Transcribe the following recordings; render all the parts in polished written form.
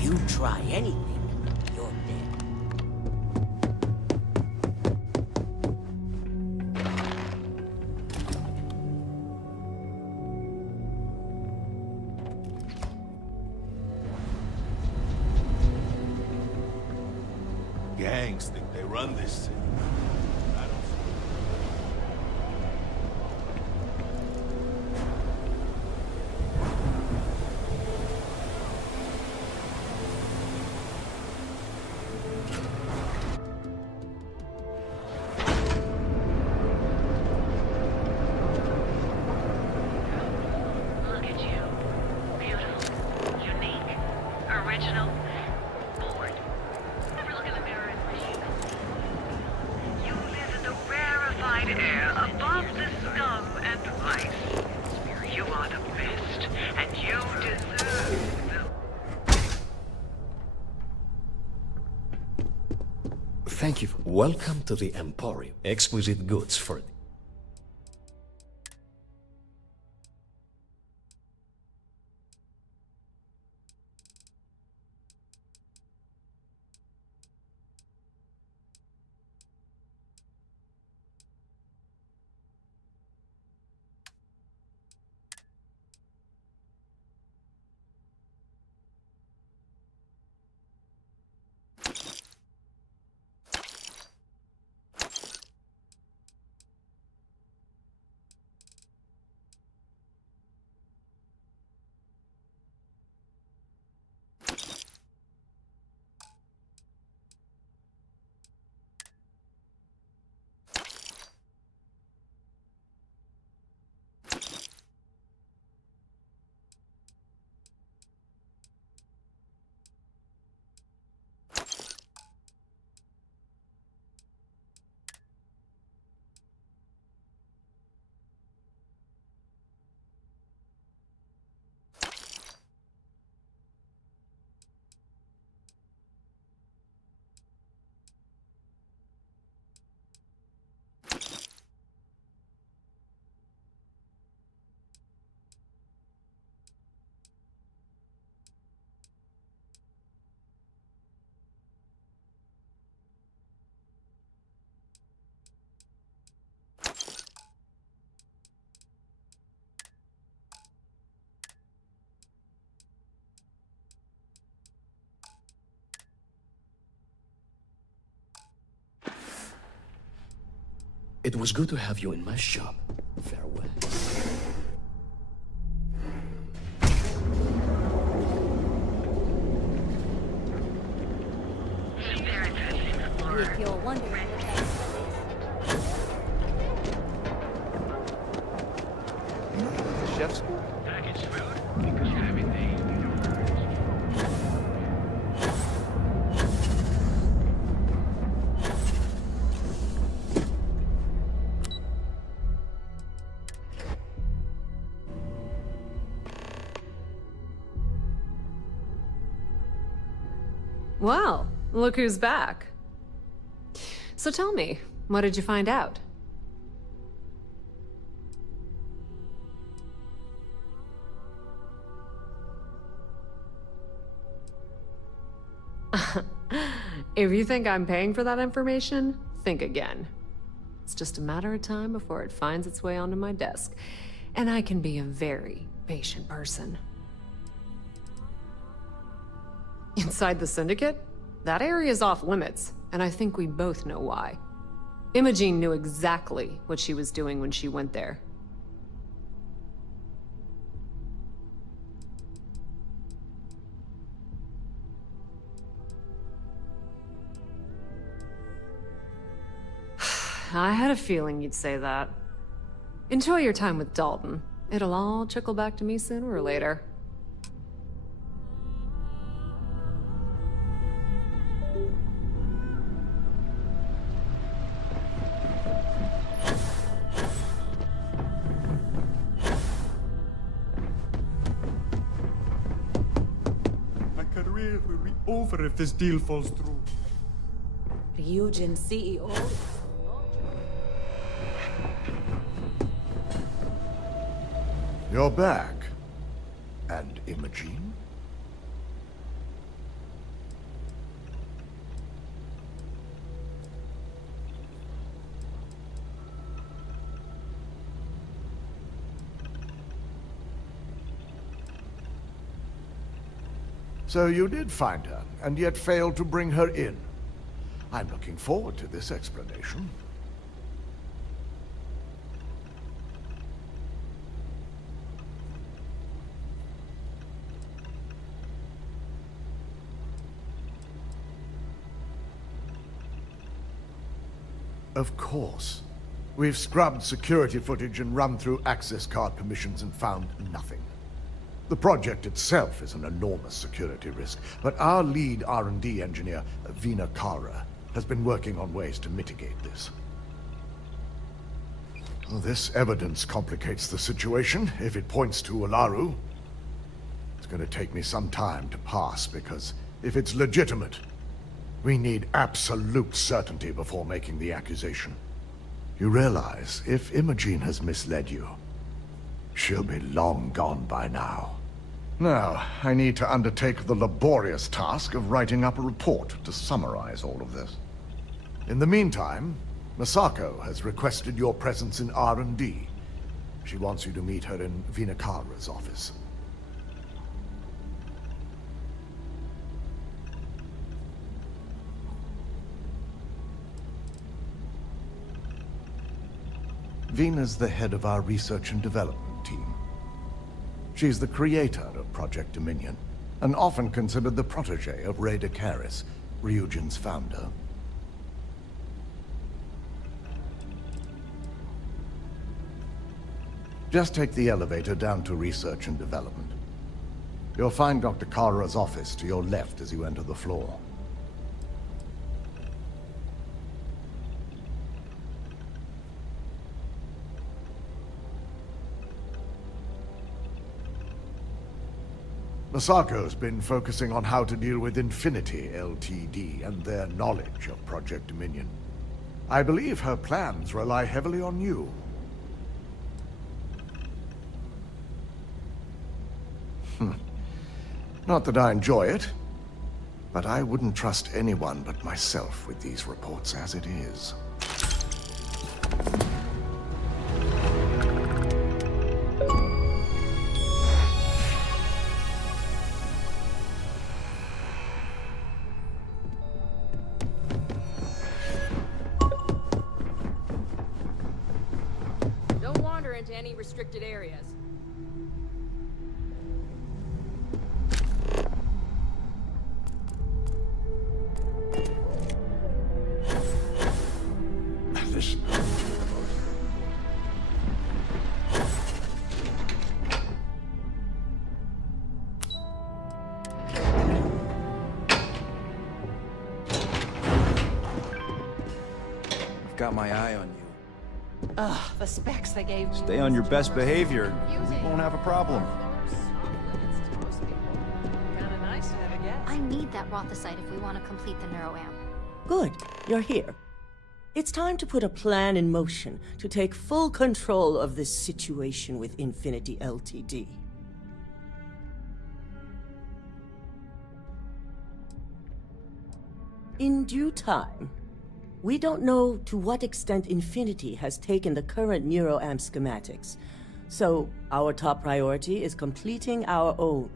You try anything, you're dead. Gangs think they run this city. I don't Look at you. Beautiful, unique, original, bored. Never look in the mirror and wish you could see. You live in the rarefied air above the scum and vice. You are the best, and you deserve the... Thank you. Welcome to the Emporium. Exquisite goods for... It was good to have you in my shop. Farewell. If you're wondering what that The chef school? Packaged food? Because everything. Well, look who's back. So tell me, what did you find out? If you think I'm paying for that information, think again. It's just a matter of time before it finds its way onto my desk. And I can be a very patient person. Inside the Syndicate? That area's off limits, and I think we both know why. Imogene knew exactly what she was doing when she went there. I had a feeling you'd say that. Enjoy your time with Dalton. It'll all trickle back to me sooner or later. My career will be over if this deal falls through. Ryujin CEO. You're back. And Imogene? So you did find her, and yet failed to bring her in. I'm looking forward to this explanation. Of course. We've scrubbed security footage and run through access card permissions and found nothing. The project itself is an enormous security risk, but our lead R&D engineer, Vina Kara, has been working on ways to mitigate this. Well, this evidence complicates the situation if it points to Olaru. It's going to take me some time to pass, because if it's legitimate, we need absolute certainty before making the accusation. You realize, if Imogene has misled you, she'll be long gone by now. Now, I need to undertake the laborious task of writing up a report to summarize all of this. In the meantime, Masako has requested your presence in R&D. She wants you to meet her in Vinakara's office. Vina's the head of our research and development team. She's the creator of Project Dominion, and often considered the protege of Ray Decaris, Ryujin's founder. Just take the elevator down to research and development. You'll find Dr. Kara's office to your left as you enter the floor. Masako's been focusing on how to deal with Infinity Ltd. And their knowledge of Project Dominion. I believe her plans rely heavily on you. Not that I enjoy it, but I wouldn't trust anyone but myself with these reports as it is. Don't wander into any restricted areas. This... I've got my eye on you. Ugh, the specs they gave me. Stay on your best behavior. We won't have a problem. Kinda nice to have a guess. I need that Rothicite if we want to complete the neuroamp. Good, you're here. It's time to put a plan in motion to take full control of this situation with Infinity Ltd. In due time. We don't know to what extent Infinity has taken the current neuroamp schematics, so our top priority is completing our own.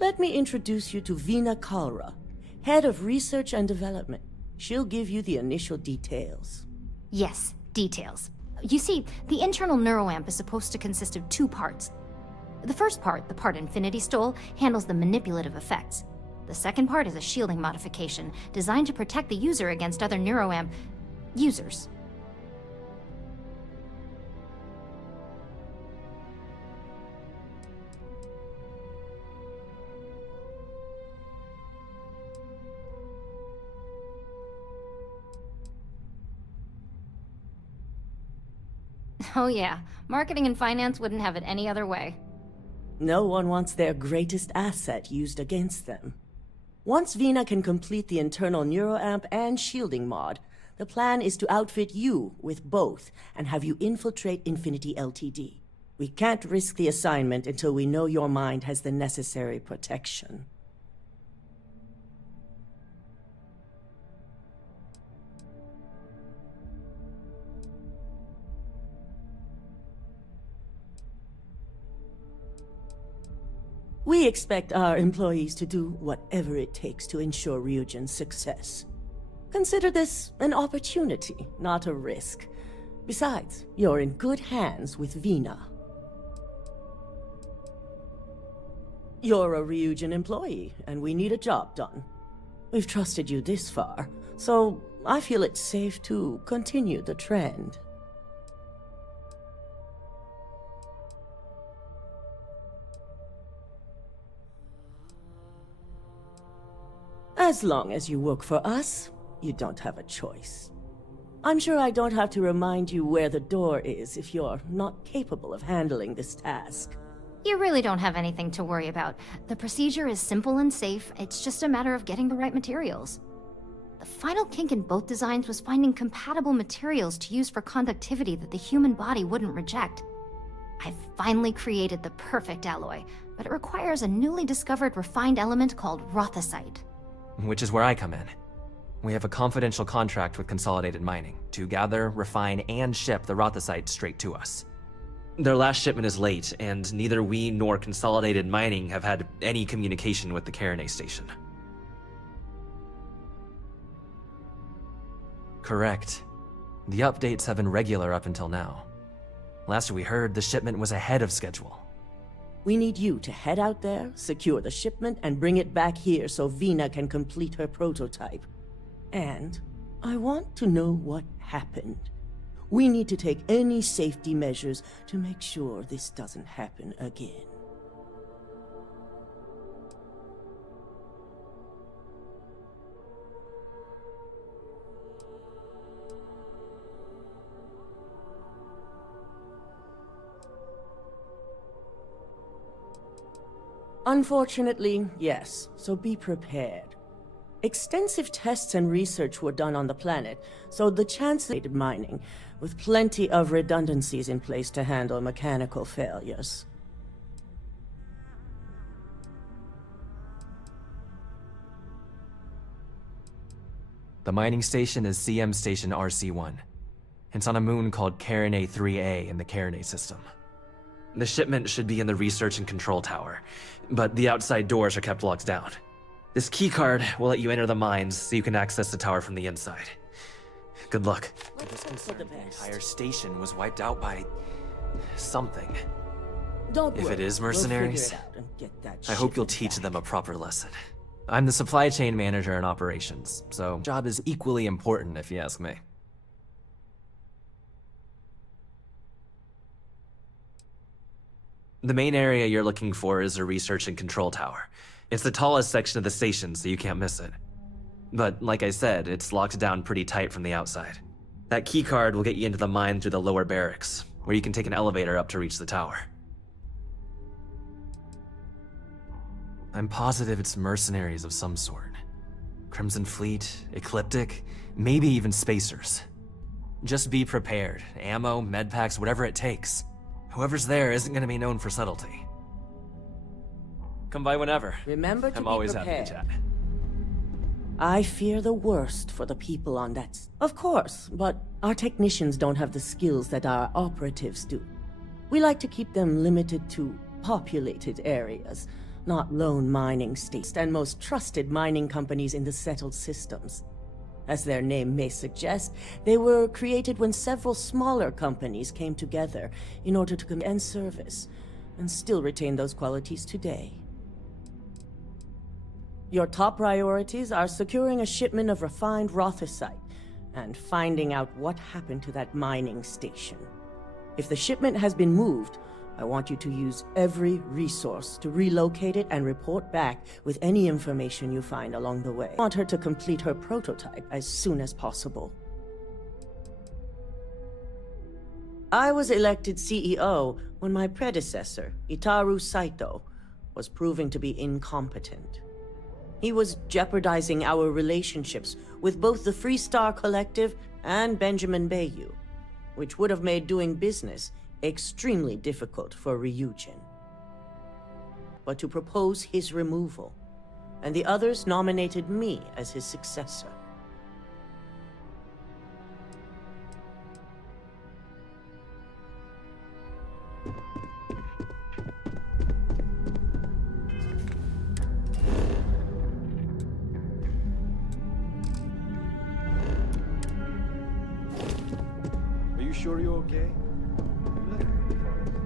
Let me introduce you to Vina Kalra, head of research and development. She'll give you the initial details. Yes, details. You see, the internal neuroamp is supposed to consist of two parts. The first part, the part Infinity stole, handles the manipulative effects. The second part is a shielding modification designed to protect the user against other neuroamp users. Oh yeah, marketing and finance wouldn't have it any other way. No one wants their greatest asset used against them. Once Vina can complete the internal neuroamp and shielding mod, the plan is to outfit you with both and have you infiltrate Infinity Ltd. We can't risk the assignment until we know your mind has the necessary protection. We expect our employees to do whatever it takes to ensure Ryujin's success. Consider this an opportunity, not a risk. Besides, you're in good hands with Vina. You're a Ryujin employee, and we need a job done. We've trusted you this far, so I feel it's safe to continue the trend. As long as you work for us, you don't have a choice. I'm sure I don't have to remind you where the door is if you're not capable of handling this task. You really don't have anything to worry about. The procedure is simple and safe, it's just a matter of getting the right materials. The final kink in both designs was finding compatible materials to use for conductivity that the human body wouldn't reject. I've finally created the perfect alloy, but it requires a newly discovered refined element called rothosite. Which is where I come in. We have a confidential contract with Consolidated Mining to gather, refine, and ship the rothosite straight to us. Their last shipment is late, and neither we nor Consolidated Mining have had any communication with the Carinae station. Correct. The updates have been regular up until now. Last we heard, the shipment was ahead of schedule. We need you to head out there, secure the shipment, and bring it back here so Vina can complete her prototype. And I want to know what happened. We need to take any safety measures to make sure this doesn't happen again. Unfortunately, yes, so be prepared. Extensive tests and research were done on the planet, so the chance of mining, with plenty of redundancies in place to handle mechanical failures. The mining station is CM Station RC-1. It's on a moon called Carinae 3A in the Carinae system. The shipment should be in the research and control tower, but the outside doors are kept locked down. This keycard will let you enter the mines so you can access the tower from the inside. Good luck. Let's hope for the The best. entire station was wiped out by something. Don't If worry, it is we'll figure mercenaries, it out and get that I hope you'll shipment teach back. them a proper lesson. I'm the supply chain manager in operations, so job is equally important if you ask me. The main area you're looking for is a research and control tower. It's the tallest section of the station, so you can't miss it. But like I said, it's locked down pretty tight from the outside. That keycard will get you into the mine through the lower barracks, where you can take an elevator up to reach the tower. I'm positive it's mercenaries of some sort. Crimson Fleet, Ecliptic, maybe even Spacers. Just be prepared. Ammo, medpacks, whatever it takes. Whoever's there isn't gonna be known for subtlety. Come by whenever. Remember to I'm be always happy prepared. to chat. I fear the worst for the people on that. Of course, but our technicians don't have the skills that our operatives do. We like to keep them limited to populated areas, not lone mining states and most trusted mining companies in the settled systems. As their name may suggest, they were created when several smaller companies came together in order to command service, and still retain those qualities today. Your top priorities are securing a shipment of refined rothosite and finding out what happened to that mining station. If the shipment has been moved, I want you to use every resource to relocate it and report back with any information you find along the way. I want her to complete her prototype as soon as possible. I was elected CEO when my predecessor, Itaru Saito, was proving to be incompetent. He was jeopardizing our relationships with both the Freestar Collective and Benjamin Bayou, which would have made doing business extremely difficult for Ryujin. But to propose his removal, and the others nominated me as his successor. Are you sure you're okay? You left me for us.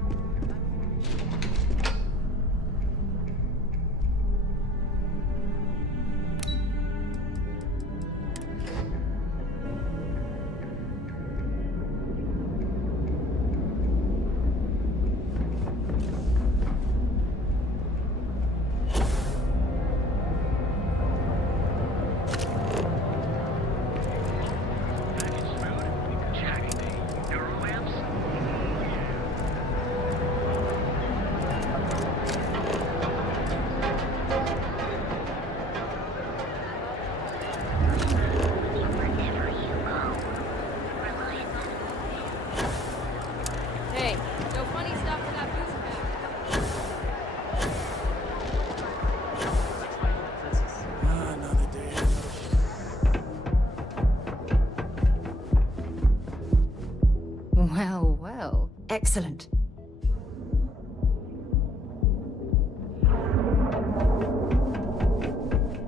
Hey, no funny stuff without booze back. Another day. Well, well. Excellent.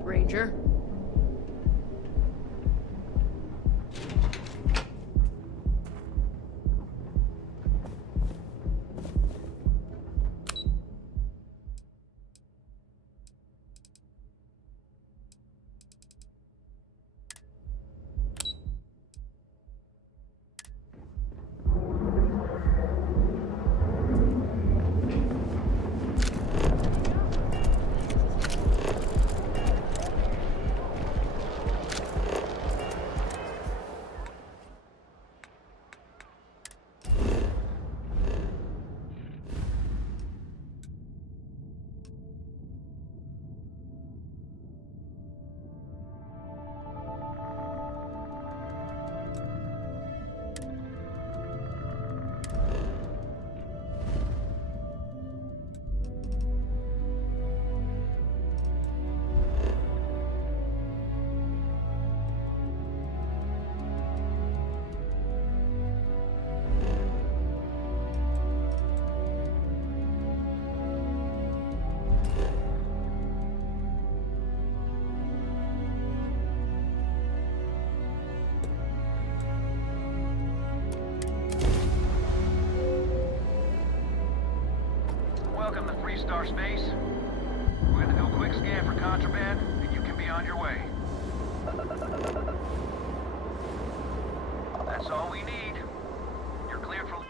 Ranger. Welcome to Freestar Space. We're gonna do a quick scan for contraband, and you can be on your way. That's all we need. You're cleared for...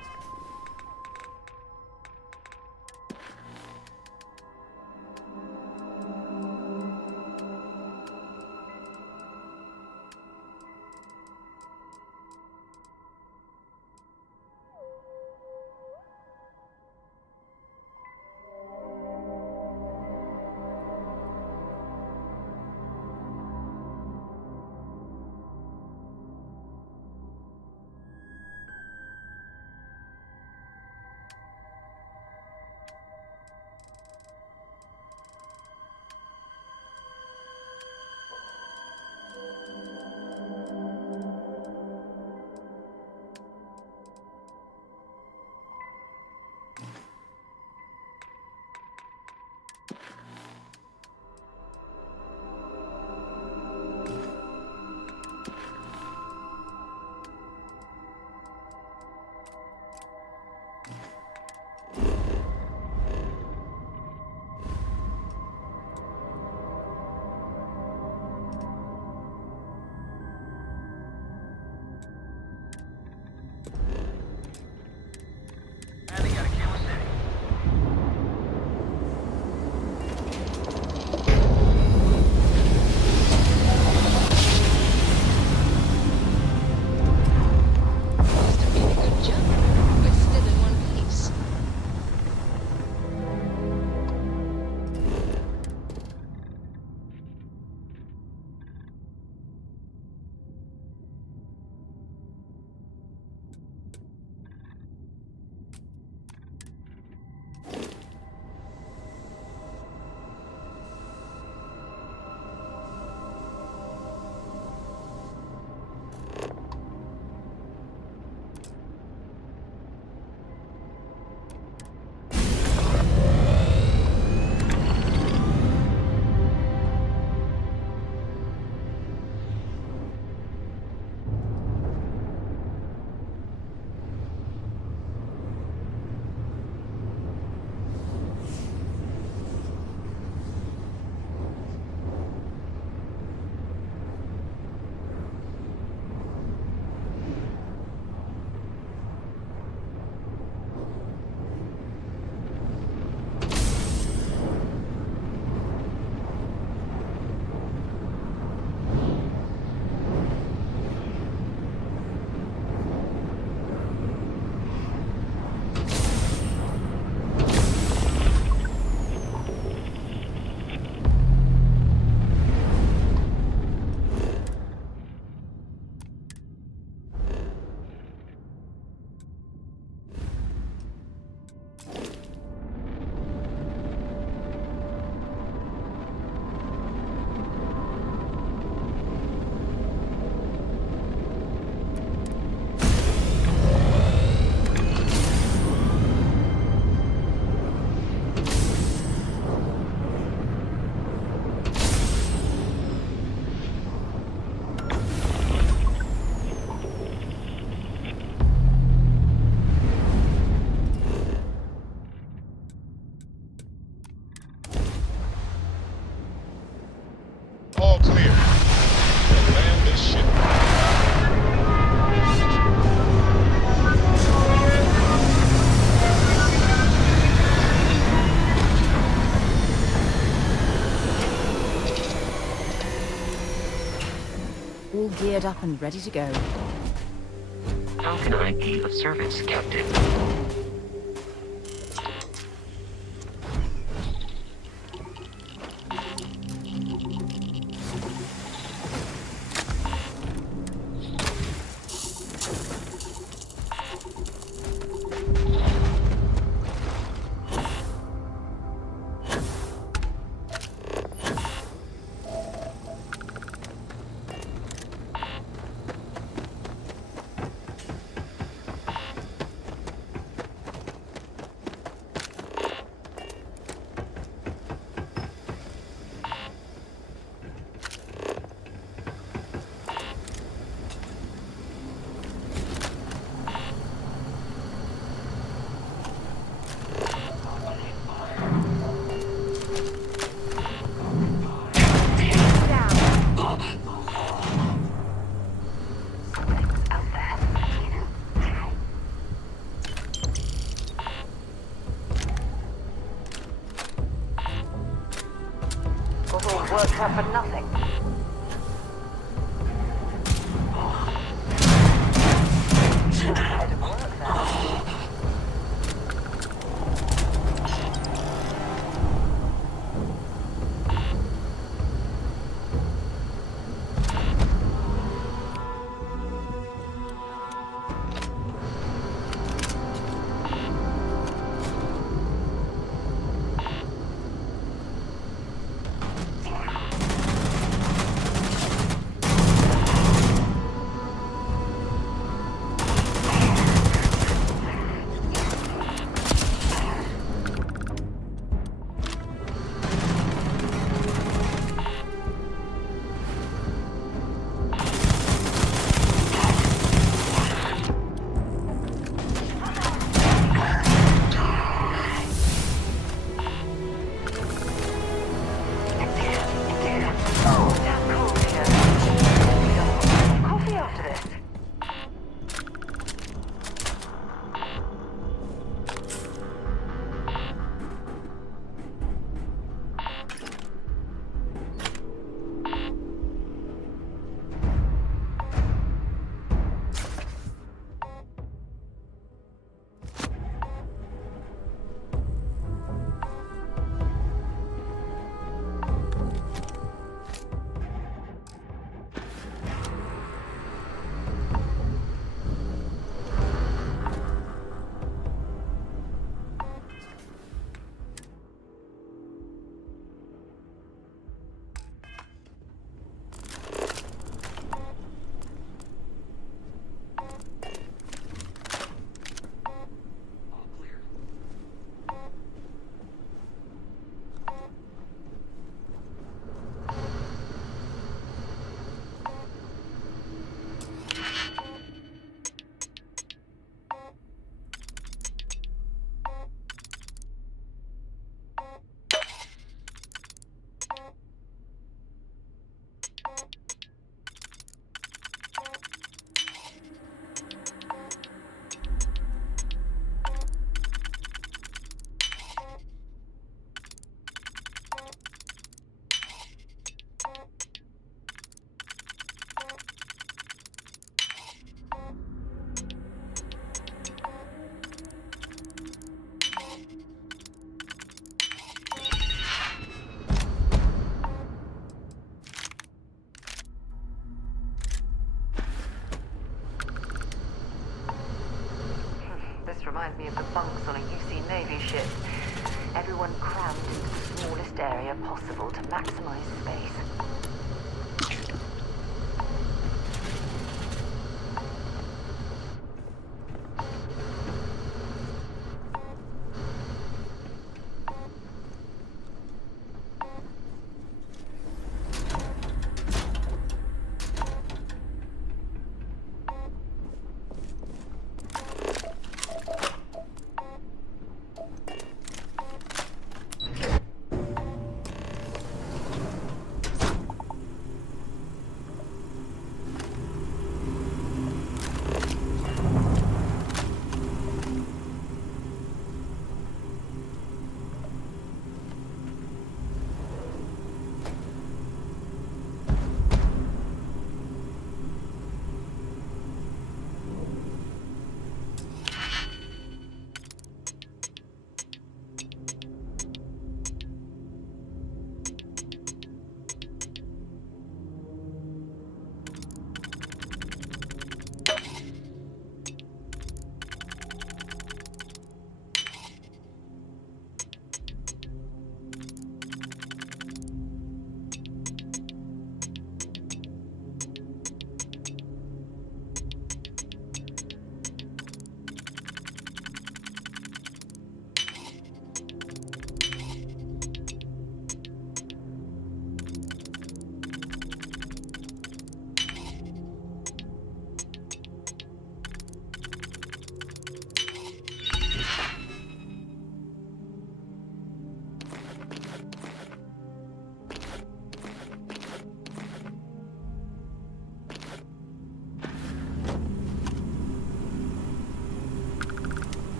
up and ready to go. How can I be of service, Captain? Worked out for nothing. Reminds me of the bunks on a UC Navy ship. Everyone crammed into the smallest area possible to maximize space.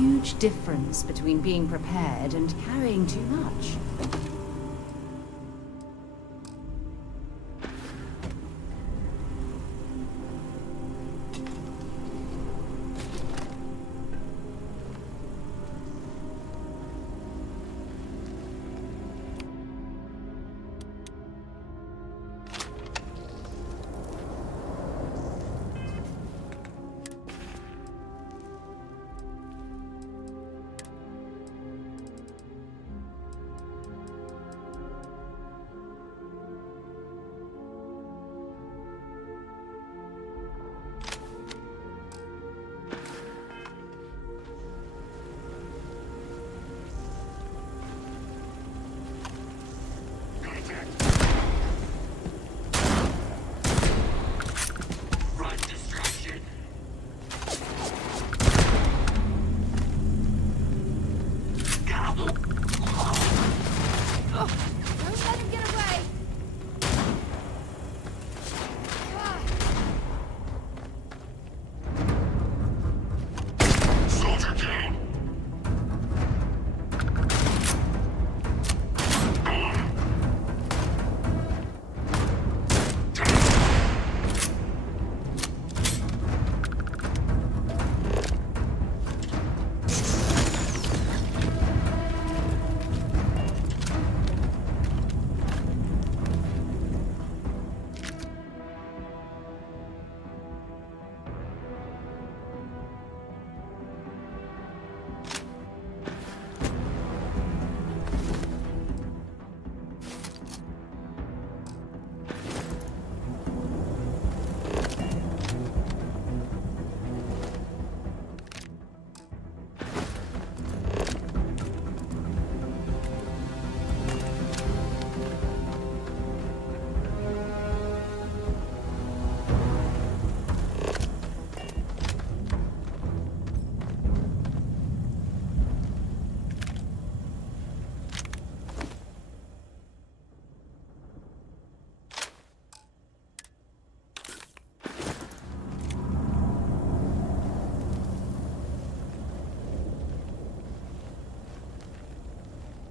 huge difference between being prepared and carrying too much.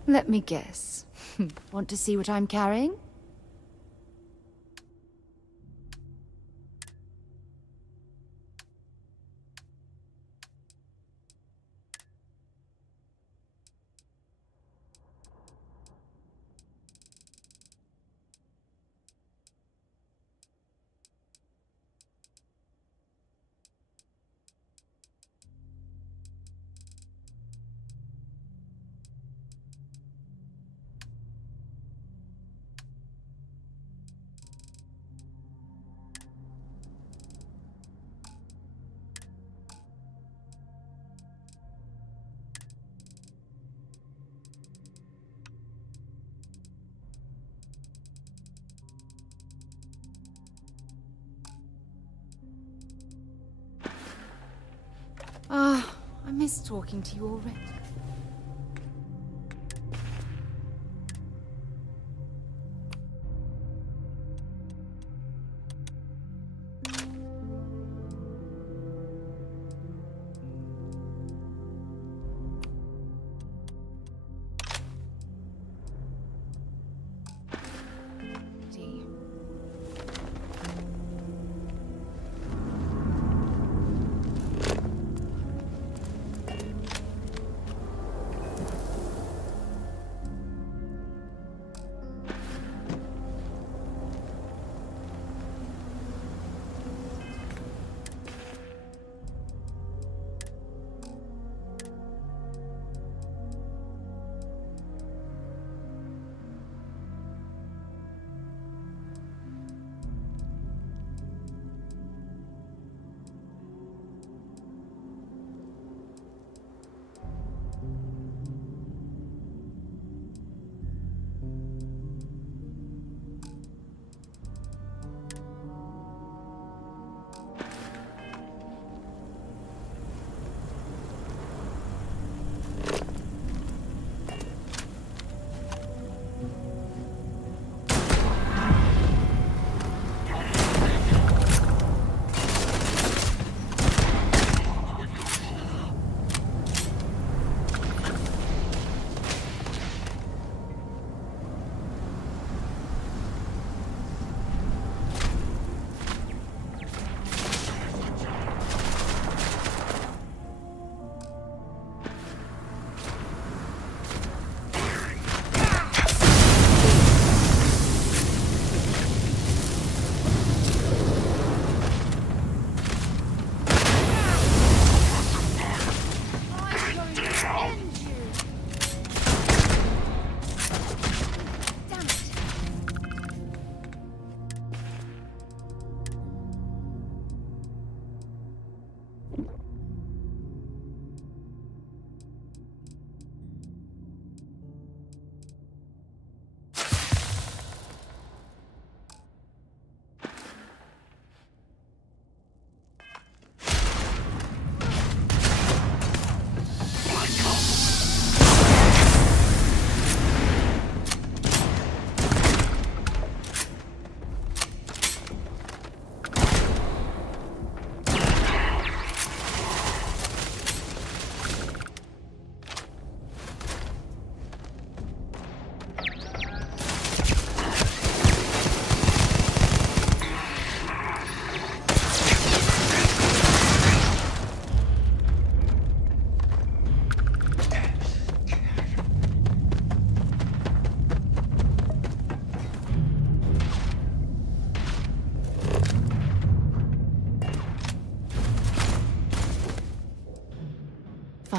Let me guess. Want to see what I'm carrying? Ah, I miss talking to you already.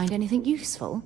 find anything useful?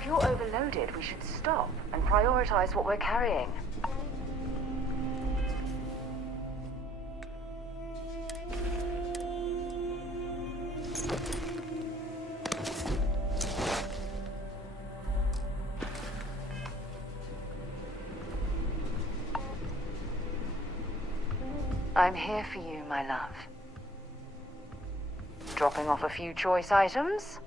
If you're overloaded, we should stop and prioritize what we're carrying. I'm here for you, my love. Dropping off a few choice items?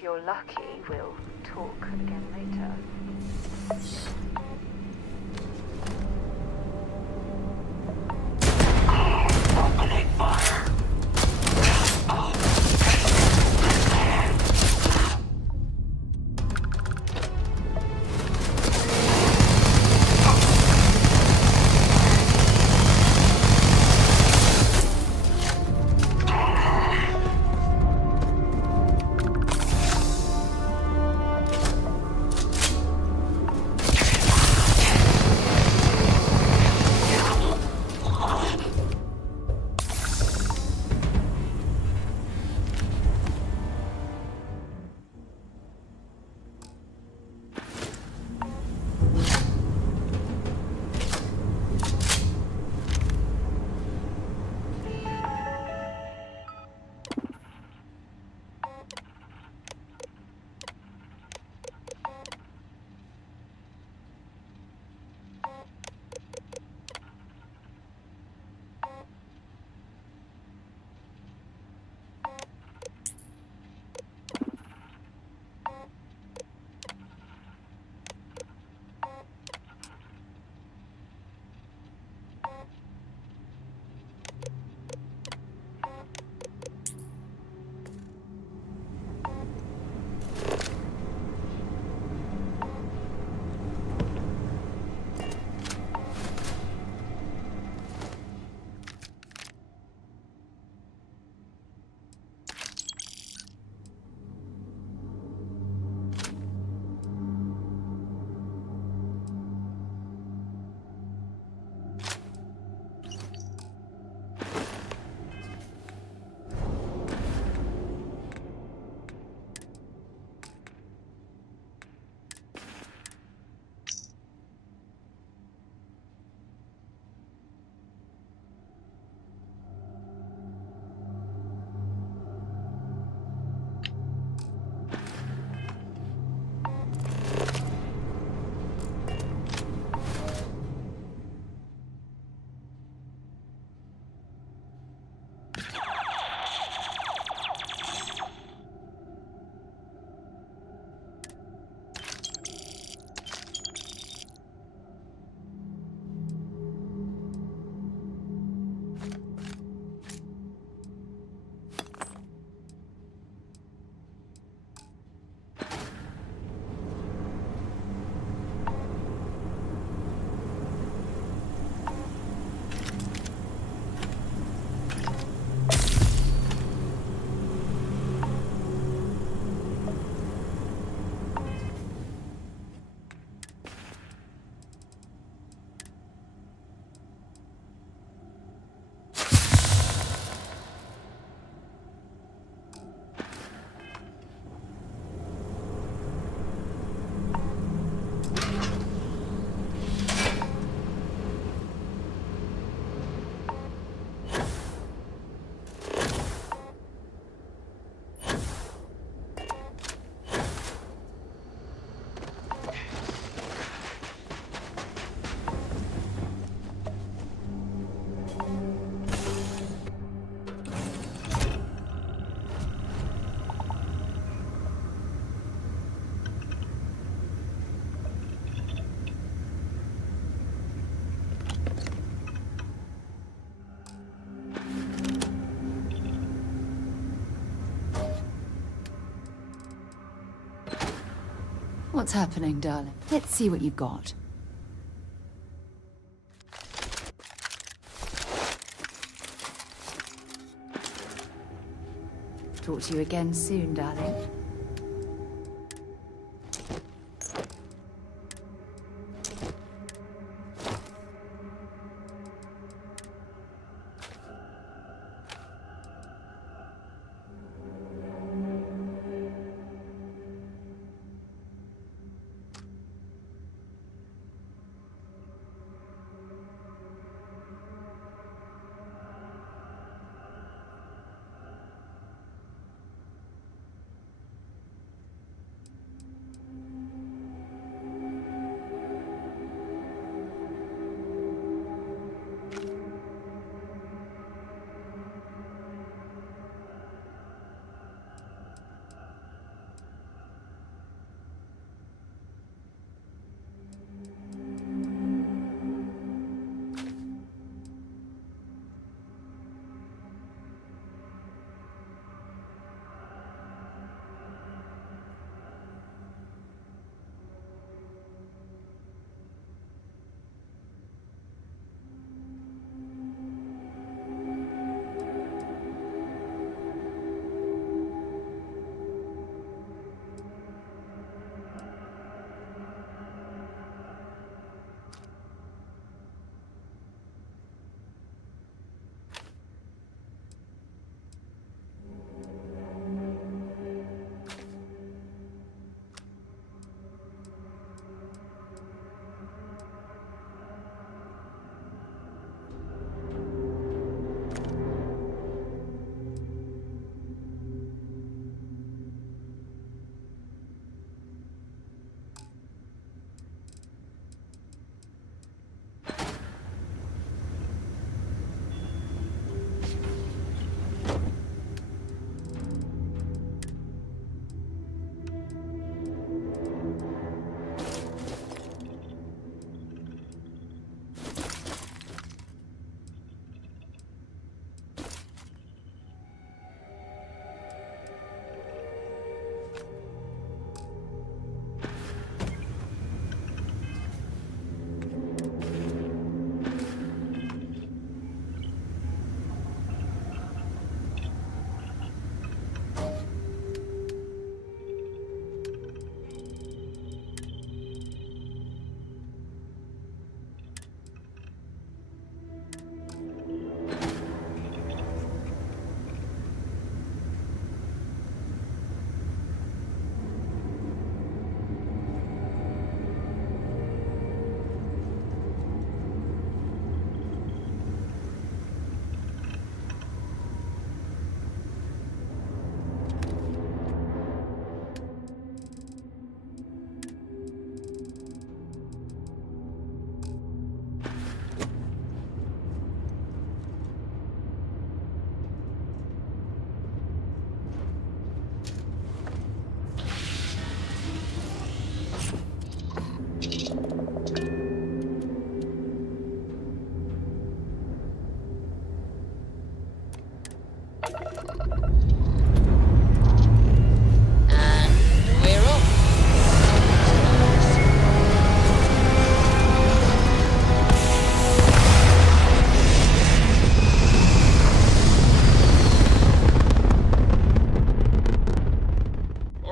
If you're lucky, we'll talk again later. Opening fire. What's happening, darling? Let's see what you've got. Talk to you again soon, darling.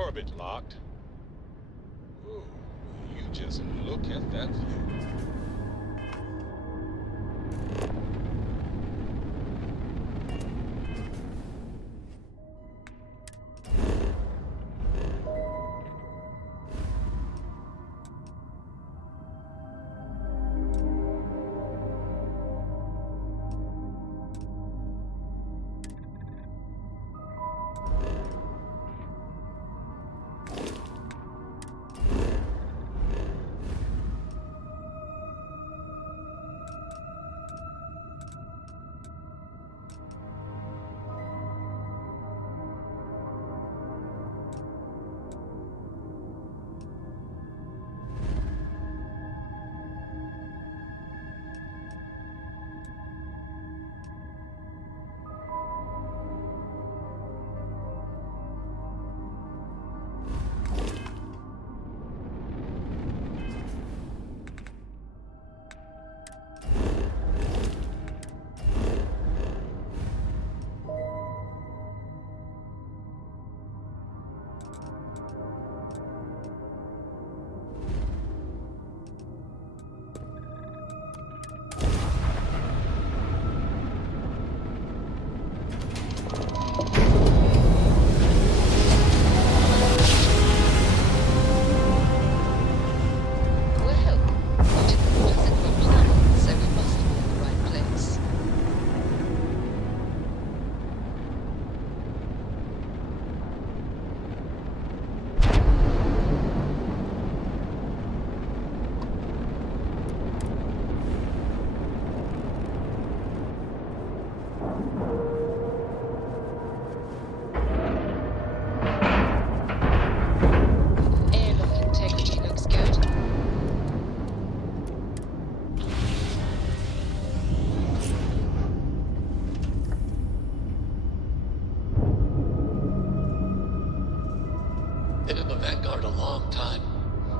orbit locked. Ooh, you just look at that view. Been in the Vanguard a long time.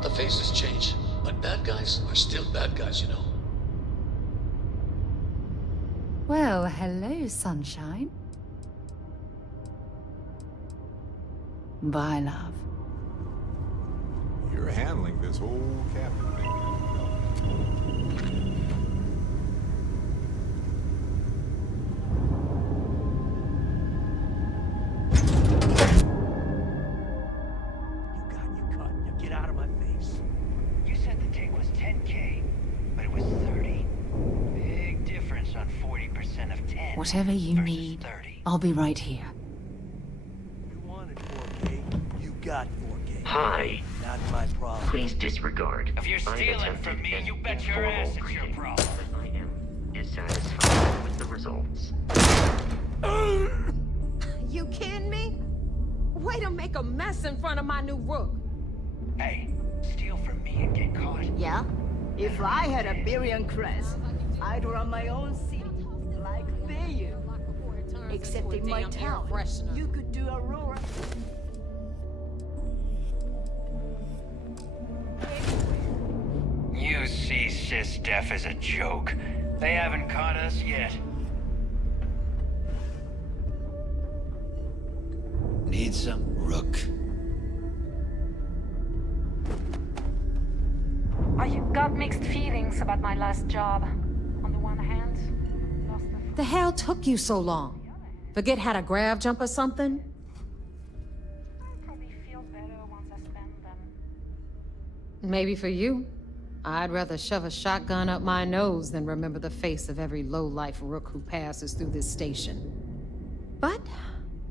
The faces change, but bad guys are still bad guys, you know. Well, hello, sunshine. Bye, love. You're handling this whole captain thing. Get out of my face. You said the take was 10K, but it was 30. Big difference on 40% of 10. Whatever you need, 30. I'll be right here. You wanted 4K, you got 4K. Hi. Not my problem. Please disregard. If you're stealing from me, you bet your ass it's your problem. I am dissatisfied with the results. You kidding me? Way to make a mess in front of my new rook. Hey, steal from me and get caught. Yeah? If I had a Birion crest, I'd run my own city, like they do. Except in my town, you could do Aurora. You see Sys-Def as a joke. They haven't caught us yet. Need some rook. I got mixed feelings about my last job. On the one hand, lost The hell took you so long? Forget how to grav jump or something? I'll probably feel better once I spend them. Maybe for you. I'd rather shove a shotgun up my nose than remember the face of every low-life rook who passes through this station. But,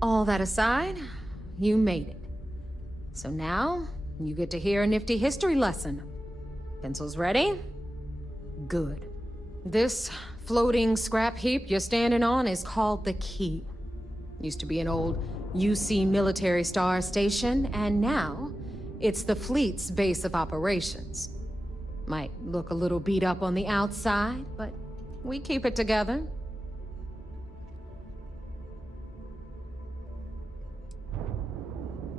all that aside, you made it. So now, you get to hear a nifty history lesson. Pencils ready? Good. This floating scrap heap you're standing on is called the Key. Used to be an old UC military star station, and now it's the fleet's base of operations. Might look a little beat up on the outside, but we keep it together.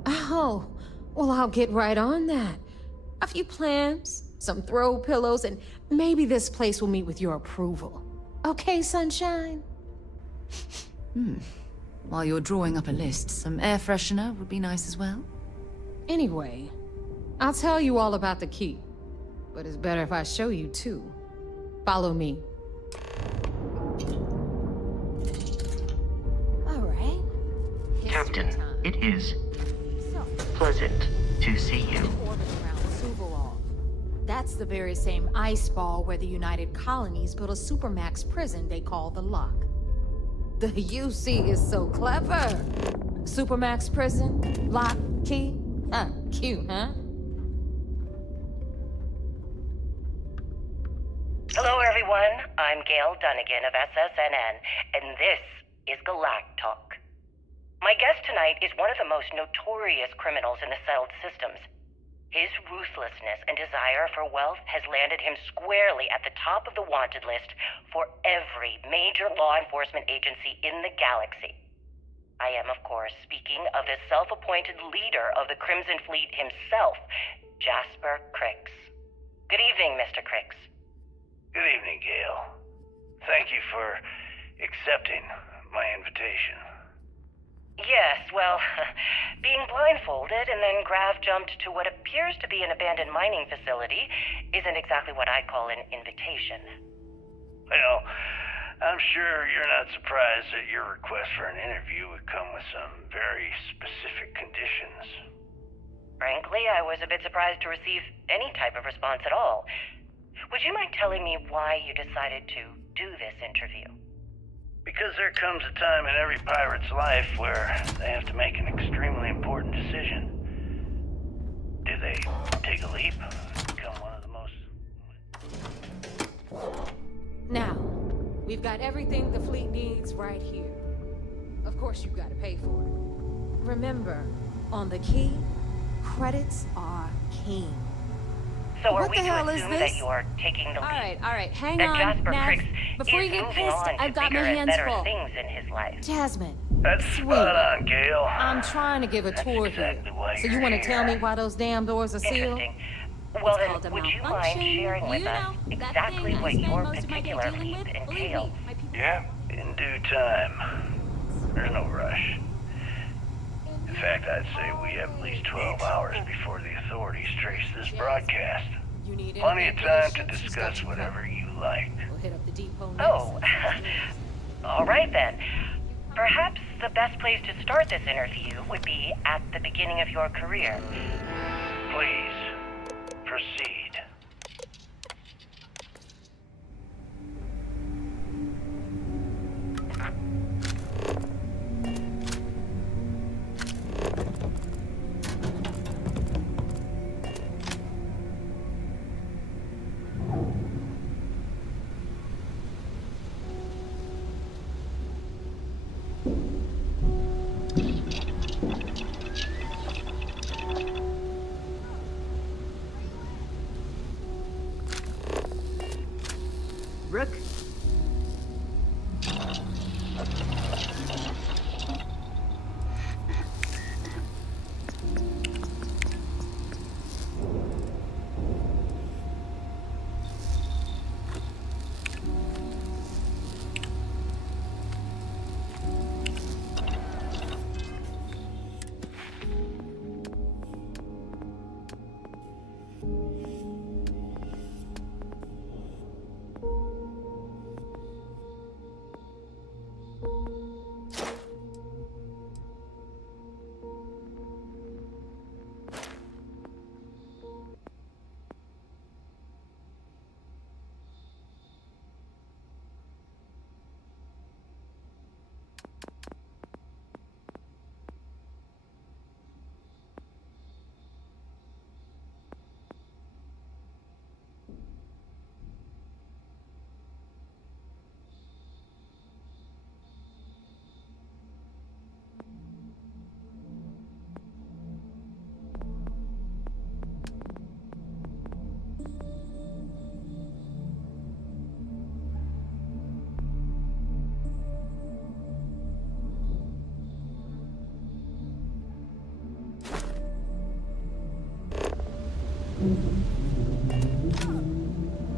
Oh, well, I'll get right on that. A few plans, some throw pillows, and maybe this place will meet with your approval. Okay, sunshine? While you're drawing up a list, some air freshener would be nice as well. Anyway, I'll tell you all about the key. But it's better if I show you too. Follow me. All right. Captain, it is pleasant to see you. That's the very same ice ball where the United Colonies built a supermax prison they call the Lock. The UC is so clever. Supermax prison, lock, key. Cute, huh? Hello, everyone. I'm Gail Dunnigan of SSNN, and this is Galactalk. My guest tonight is one of the most notorious criminals in the settled systems. His ruthlessness and desire for wealth has landed him squarely at the top of the wanted list for every major law enforcement agency in the galaxy. I am, of course, speaking of the self-appointed leader of the Crimson Fleet himself, Jasper Cricks. Good evening, Mr. Cricks. Good evening, Gail. Thank you for accepting my invitation. Yes, well, being blindfolded and then Grav jumped to what appears to be an abandoned mining facility isn't exactly what I call an invitation. Well, I'm sure you're not surprised that your request for an interview would come with some very specific conditions. Frankly, I was a bit surprised to receive any type of response at all. Would you mind telling me why you decided to do this interview? Because there comes a time in every pirate's life where they have to make an extremely important decision. Do they take a leap? Become one of the most... Now, we've got everything the fleet needs right here. Of course you've got to pay for it. Remember, on the key, credits are king. So are What we the to hell is assume this? that you are taking the lead? All right, hang that on, Jasper Nav. Cricks Before is you get moving pissed, on to I've got my bigger and hands better full. things in his life. Jasmine, That's sweet. spot on, Gail. I'm trying to give a tour exactly here. why So you you're want to tell me here. why those damn doors are sealed? Interesting. Well It's called then, a would you mind malfunction. sharing with You us know, that exactly thing I what spend your most of my day particular dealing needs with? Believe entail? me, my people- Yeah, in due time. There's no rush. In fact, I'd say we have at least 12 hours before the authorities trace this broadcast. You need Plenty of anything time for to your ship, she's discuss got you whatever covered. you like. We'll hit up the depot next. Oh, all right then. Perhaps the best place to start this interview would be at the beginning of your career. Please, proceed. Rook?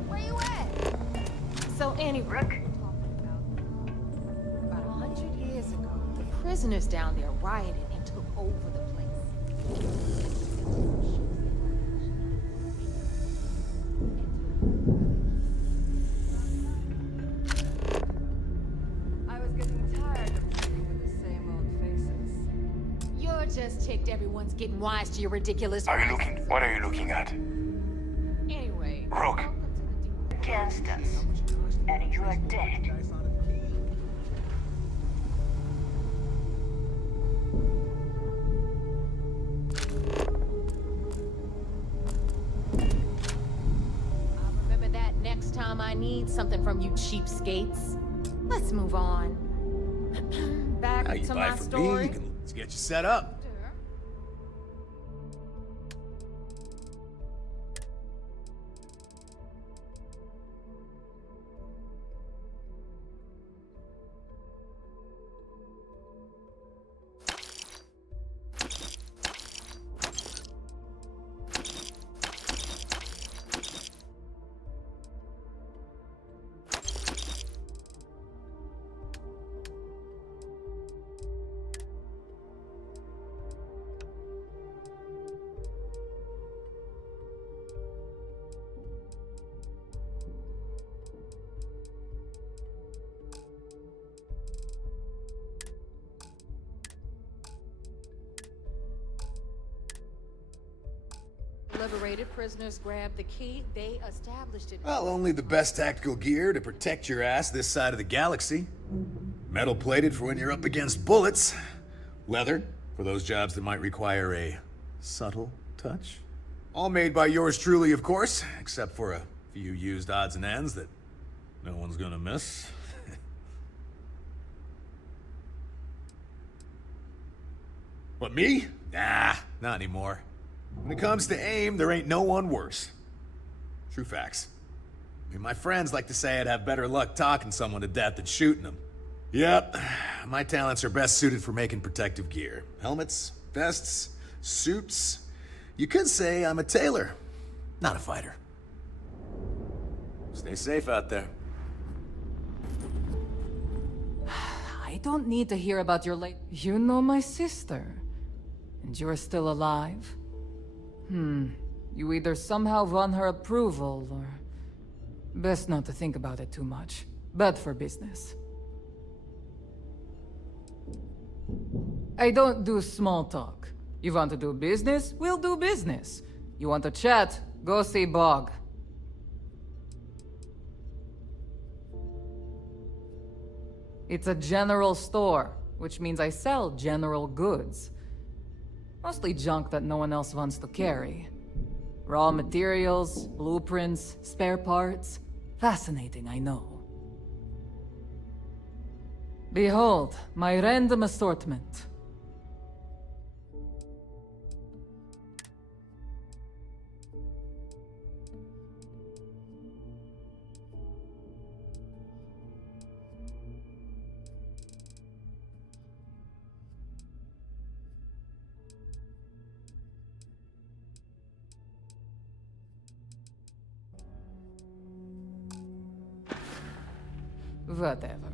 Where you at? So Annie, Rook. About 100 years ago, the prisoners down there rioted and took over the place. predict everyone's getting wise to your ridiculous Are you prices. looking? What are you looking at? Anyway, Rook. Against us. And you are dead. I'll remember that next time I need something from you cheapskates. Let's move on. Back Now you to buy my from story. me, let's get you set up. Liberated prisoners grabbed the key. They established it. Well, only the best tactical gear to protect your ass this side of the galaxy. Metal plated for when you're up against bullets. Leather for those jobs that might require a subtle touch. All made by yours truly, of course, except for a few used odds and ends that no one's gonna miss. What, me? Nah, not anymore. When it comes to aim, there ain't no one worse. True facts. I mean, my friends like to say I'd have better luck talking someone to death than shooting them. Yep, my talents are best suited for making protective gear. Helmets, vests, suits. You could say I'm a tailor, not a fighter. Stay safe out there. I don't need to hear about your late... You know my sister. And you're still alive? You either somehow won her approval, or... Best not to think about it too much. Bad for business. I don't do small talk. You want to do business? We'll do business. You want to chat? Go see Bog. It's a general store, which means I sell general goods. Mostly junk that no one else wants to carry. Raw materials, blueprints, spare parts. Fascinating, I know. Behold, my random assortment. Whatever.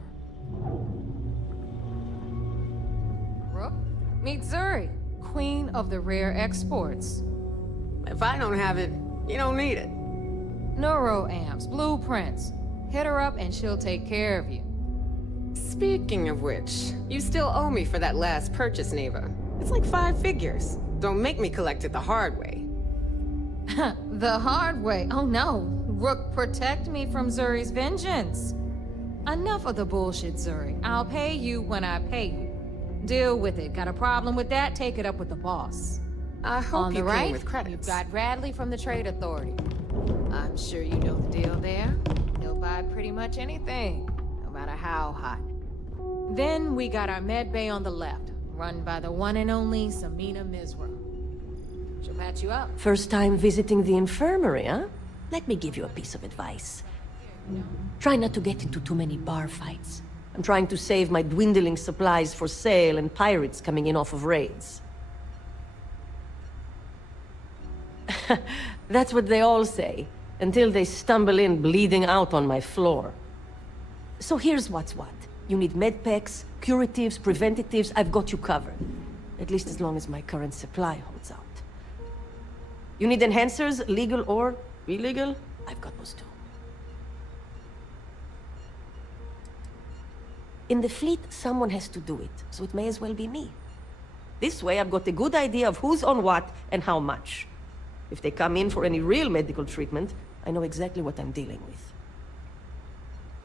Rook, meet Zuri, queen of the rare exports. If I don't have it, you don't need it. Neuroamps, blueprints. Hit her up and she'll take care of you. Speaking of which, you still owe me for that last purchase, Neva. It's like 5 figures. Don't make me collect it the hard way. The hard way? Oh no. Rook, protect me from Zuri's vengeance. Enough of the bullshit, Zuri. I'll pay you when I pay you. Deal with it. Got a problem with that? Take it up with the boss. I hope On you the came right, with credits. you've got Radley from the Trade Authority. I'm sure you know the deal there. He'll buy pretty much anything, no matter how hot. Then we got our med bay on the left, run by the one and only Samina Mizra. She'll patch you up. First time visiting the infirmary, huh? Let me give you a piece of advice. Try not to get into too many bar fights. I'm trying to save my dwindling supplies for sale and pirates coming in off of raids. That's what they all say, until they stumble in bleeding out on my floor. So here's what's what. You need medpacks, curatives, preventatives, I've got you covered. At least as long as my current supply holds out. You need enhancers, legal or illegal? I've got those too. In the fleet, someone has to do it, so it may as well be me. This way, I've got a good idea of who's on what and how much. If they come in for any real medical treatment, I know exactly what I'm dealing with.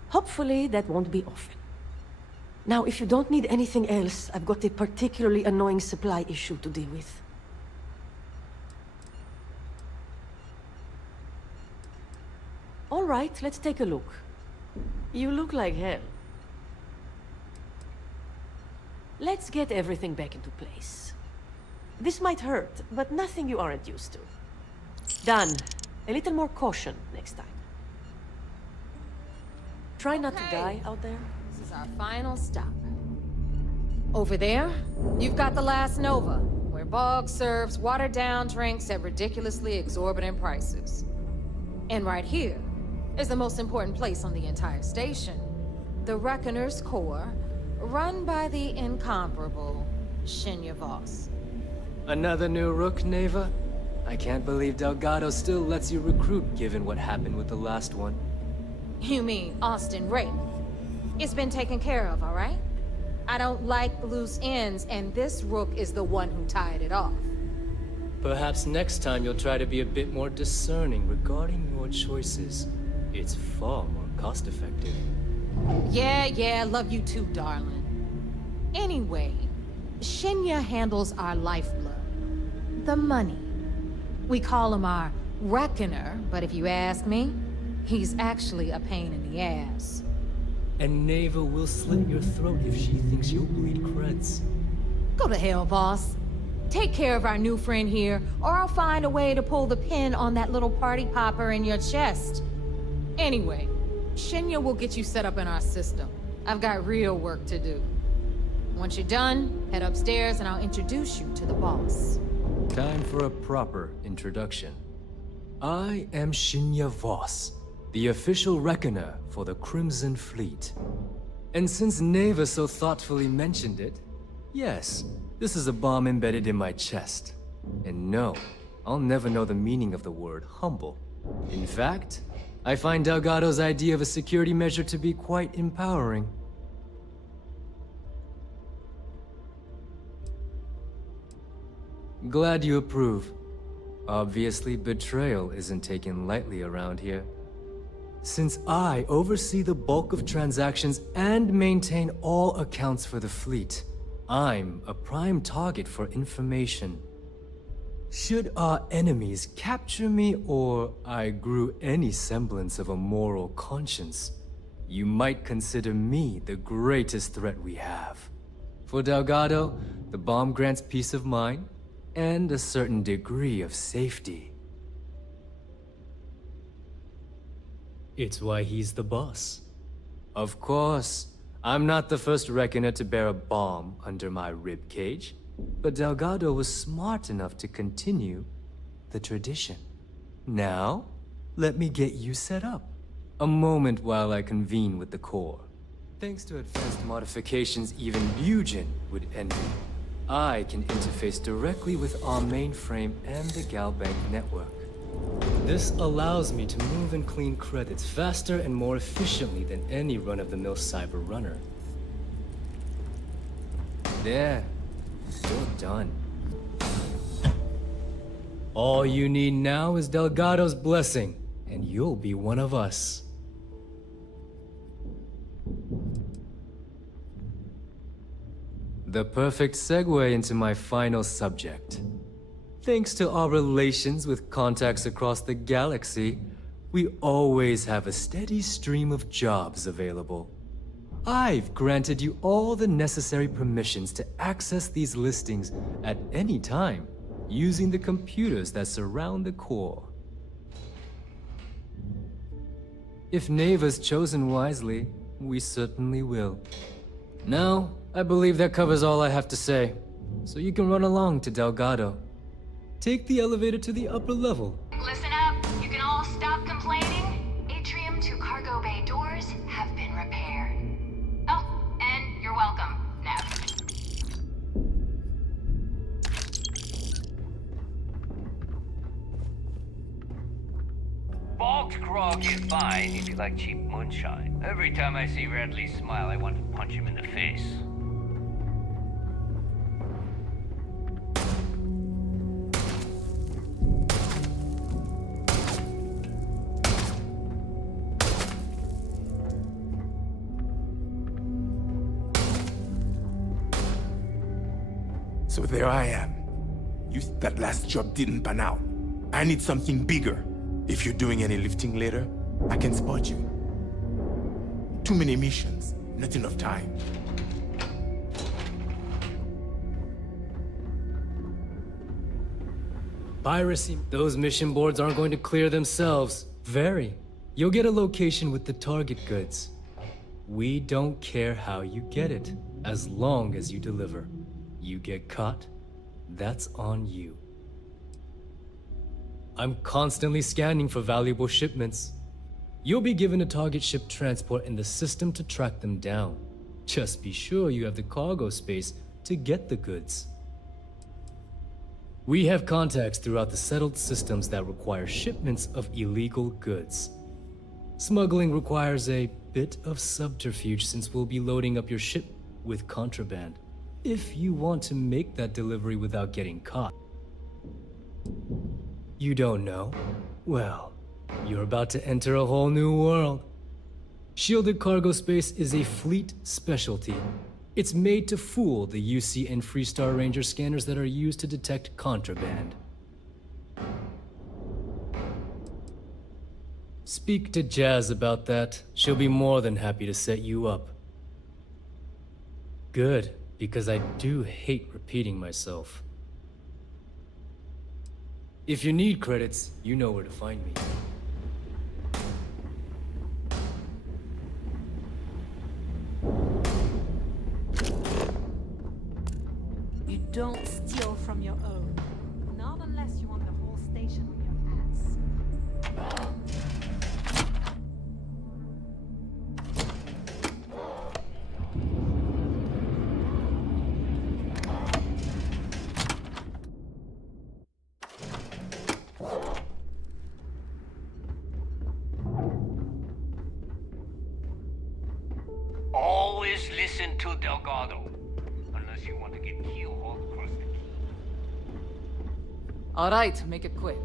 Hopefully, that won't be often. Now, if you don't need anything else, I've got a particularly annoying supply issue to deal with. All right, let's take a look. You look like hell. Let's get everything back into place. This might hurt, but nothing you aren't used to. Done. A little more caution next time. Try not to die out there. This is our final stop. Over there, you've got the last Nova, where Bog serves watered-down drinks at ridiculously exorbitant prices. And right here is the most important place on the entire station. The Reckoner's Core, run by the incomparable Shinya Voss. Another new rook, Neva? I can't believe Delgado still lets you recruit given what happened with the last one. You mean Austin Ray? It's been taken care of, all right? I don't like loose ends, and this rook is the one who tied it off. Perhaps next time you'll try to be a bit more discerning regarding your choices. It's far more cost-effective. Yeah, love you too, darling. Anyway, Shinya handles our lifeblood. The money. We call him our Reckoner, but if you ask me, he's actually a pain in the ass. And Neva will slit your throat if she thinks you'll bleed creds. Go to hell, boss. Take care of our new friend here, or I'll find a way to pull the pin on that little party popper in your chest. Anyway, Shinya will get you set up in our system. I've got real work to do. Once you're done, head upstairs and I'll introduce you to the boss. Time for a proper introduction. I am Shinya Voss, the official reckoner for the Crimson Fleet. And since Neva so thoughtfully mentioned it, yes, this is a bomb embedded in my chest. And no, I'll never know the meaning of the word humble. In fact, I find Delgado's idea of a security measure to be quite empowering. Glad you approve. Obviously, betrayal isn't taken lightly around here. Since I oversee the bulk of transactions and maintain all accounts for the fleet, I'm a prime target for information. Should our enemies capture me or I grew any semblance of a moral conscience, you might consider me the greatest threat we have. For Delgado, the bomb grants peace of mind and a certain degree of safety. It's why he's the boss. Of course, I'm not the first reckoner to bear a bomb under my ribcage, but Delgado was smart enough to continue the tradition. Now, let me get you set up. A moment while I convene with the core. Thanks to advanced modifications even Bugin would envy, I can interface directly with our mainframe and the Galbank network. This allows me to move and clean credits faster and more efficiently than any run-of-the-mill cyber runner. There. You're done. All you need now is Delgado's blessing, and you'll be one of us. The perfect segue into my final subject. Thanks to our relations with contacts across the galaxy, we always have a steady stream of jobs available. I've granted you all the necessary permissions to access these listings at any time, using the computers that surround the core. If Neva's chosen wisely, we certainly will. Now, I believe that covers all I have to say, so you can run along to Delgado. Take the elevator to the upper level. Listen up. You can all stop complaining. Atrium to cargo bay doors have been repaired. Oh, and you're welcome, Nev. Bog's grog is fine if you like cheap moonshine. Every time I see Radley smile, I want to punch him in the face. So there I am. That last job didn't pan out. I need something bigger. If you're doing any lifting later, I can spot you. Too many missions, not enough time. Piracy. Those mission boards aren't going to clear themselves. Very. You'll get a location with the target goods. We don't care how you get it, as long as you deliver. You get caught, that's on you. I'm constantly scanning for valuable shipments. You'll be given a target ship transport in the system to track them down. Just be sure you have the cargo space to get the goods. We have contacts throughout the settled systems that require shipments of illegal goods. Smuggling requires a bit of subterfuge since we'll be loading up your ship with contraband. If you want to make that delivery without getting caught. You don't know? Well, you're about to enter a whole new world. Shielded cargo space is a fleet specialty. It's made to fool the UC and Freestar Ranger scanners that are used to detect contraband. Speak to Jazz about that. She'll be more than happy to set you up. Good, because I do hate repeating myself. If you need credits, you know where to find me. You don't steal from your own. Not unless you want the whole station on your ass. Always listen to Delgado, unless you want to get keelhauled across the key. Alright, make it quick.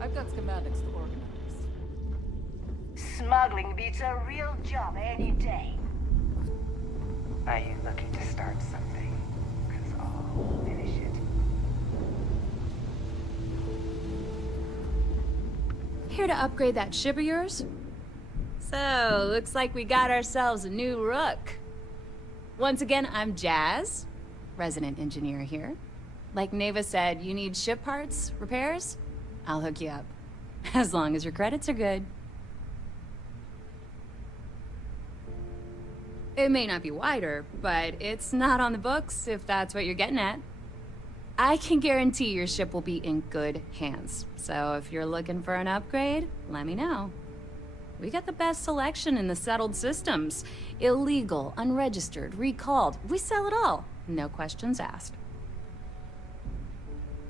I've got schematics to organize. Smuggling beats a real job any day. Are you looking to start something? Because I'll finish it. Here to upgrade that ship of yours? So, looks like we got ourselves a new rook. Once again, I'm Jazz, resident engineer here. Like Neva said, you need ship parts, repairs? I'll hook you up. As long as your credits are good. It may not be wider, but it's not on the books, if that's what you're getting at. I can guarantee your ship will be in good hands. So if you're looking for an upgrade, let me know. We got the best selection in the settled systems. Illegal, unregistered, recalled. We sell it all. No questions asked.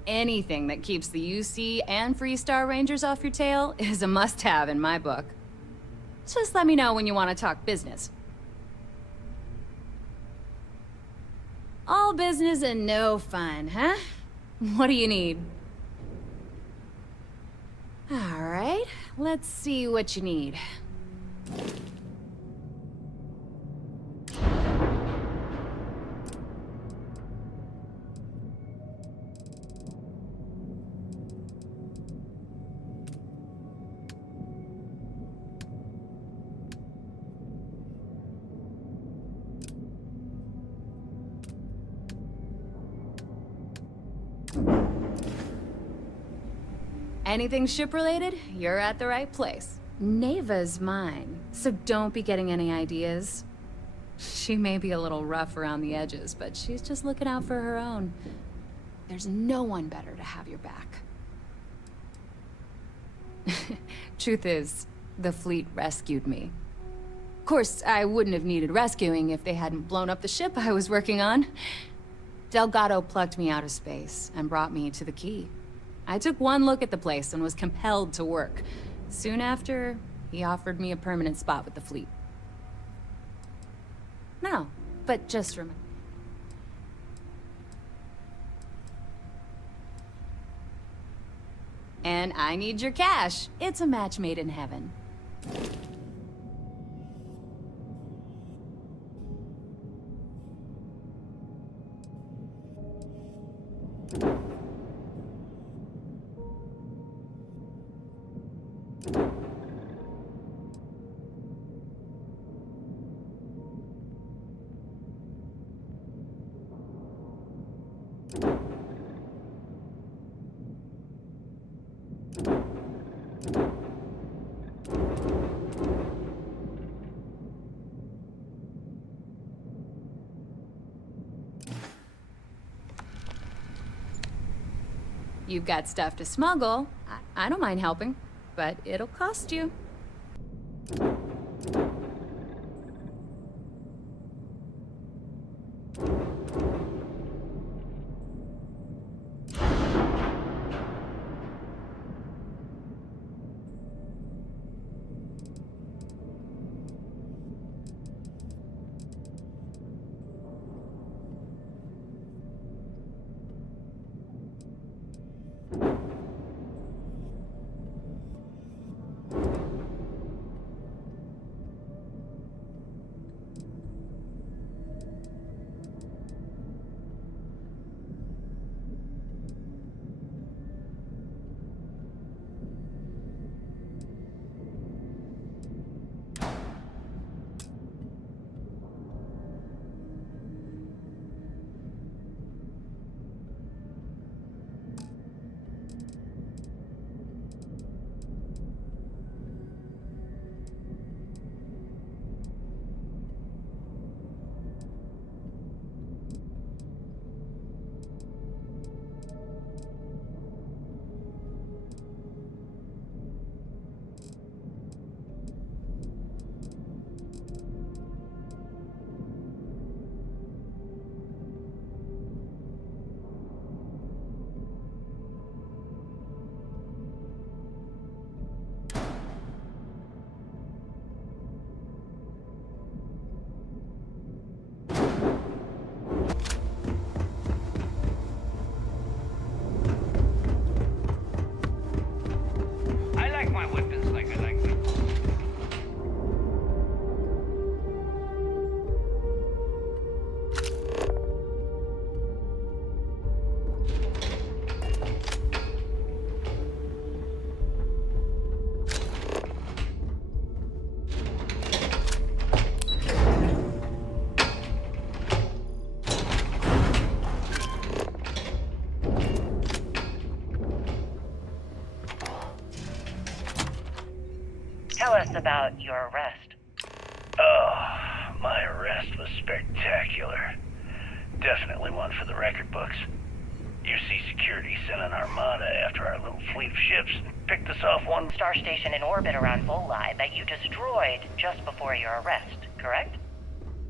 Anything that keeps the UC and Freestar Rangers off your tail is a must-have in my book. Just let me know when you want to talk business. All business and no fun, huh? What do you need? All right, let's see what you need. Anything ship-related, you're at the right place. Neva's mine, so don't be getting any ideas. She may be a little rough around the edges, but she's just looking out for her own. There's no one better to have your back. Truth is, the fleet rescued me. Of course, I wouldn't have needed rescuing if they hadn't blown up the ship I was working on. Delgado plucked me out of space and brought me to the key. I took one look at the place and was compelled to work. Soon after, he offered me a permanent spot with the fleet. No, but just remember. And I need your cash. It's a match made in heaven. You've got stuff to smuggle. I don't mind helping, but it'll cost you. I like my weapons like I like them. Tell us about your arrest. Oh, my arrest was spectacular. Definitely one for the record books. UC Security sent an armada after our little fleet of ships and picked us off one Star station in orbit around Voli that you destroyed just before your arrest, correct?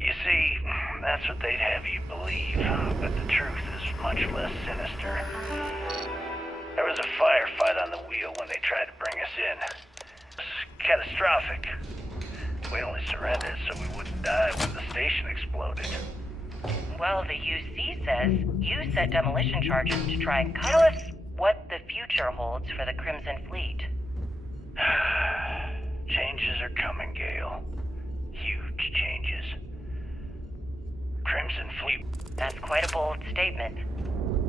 You see, that's what they'd have you believe, but the truth is much less sinister. There was a firefight on the wheel when they tried to bring us in. It was catastrophic. We only surrendered so we wouldn't die when the station exploded. Well, the UC says you set demolition charges to try and tell us what the future holds for the Crimson Fleet. Changes are coming, Gale. Huge changes. Crimson Fleet. That's quite a bold statement.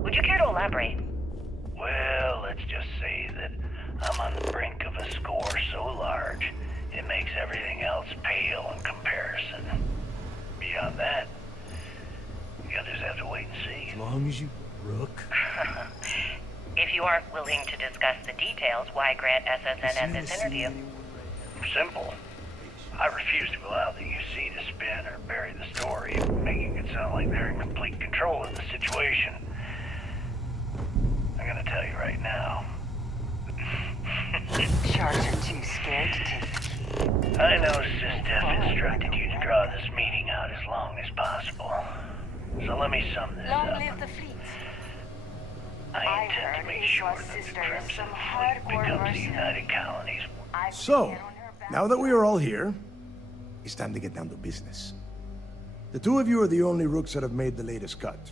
Would you care to elaborate? Well, let's just say that I'm on the brink of a score so large, it makes everything else pale in comparison. Beyond that, the others have to wait and see. As long as you, Rook. If you aren't willing to discuss the details, why grant SSNN this interview? Simple. I refuse to allow the UC to spin or bury the story, making it sound like they're in complete control of the situation. I'm gonna tell you right now. Sharks are too scared to take the key. I know Systef instructed you to draw this meeting out as long as possible. So let me sum this Long up. live the fleet. I intend to make sure that the Crimson Fleet becomes the United Colonies. So, now that we are all here, it's time to get down to business. The two of you are the only Rooks that have made the latest cut.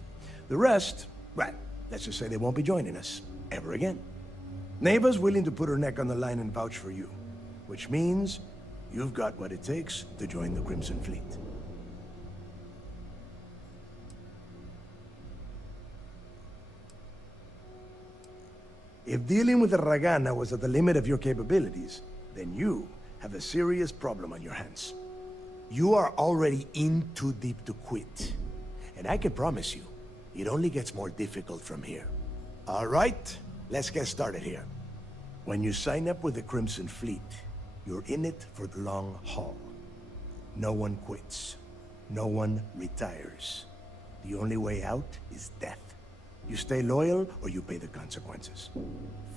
The rest, well, let's just say they won't be joining us ever again. Neva's willing to put her neck on the line and vouch for you, which means you've got what it takes to join the Crimson Fleet. If dealing with the Ragana was at the limit of your capabilities, then you have a serious problem on your hands. You are already in too deep to quit. And I can promise you, it only gets more difficult from here. All right, let's get started here. When you sign up with the Crimson Fleet, you're in it for the long haul. No one quits. No one retires. The only way out is death. You stay loyal or you pay the consequences.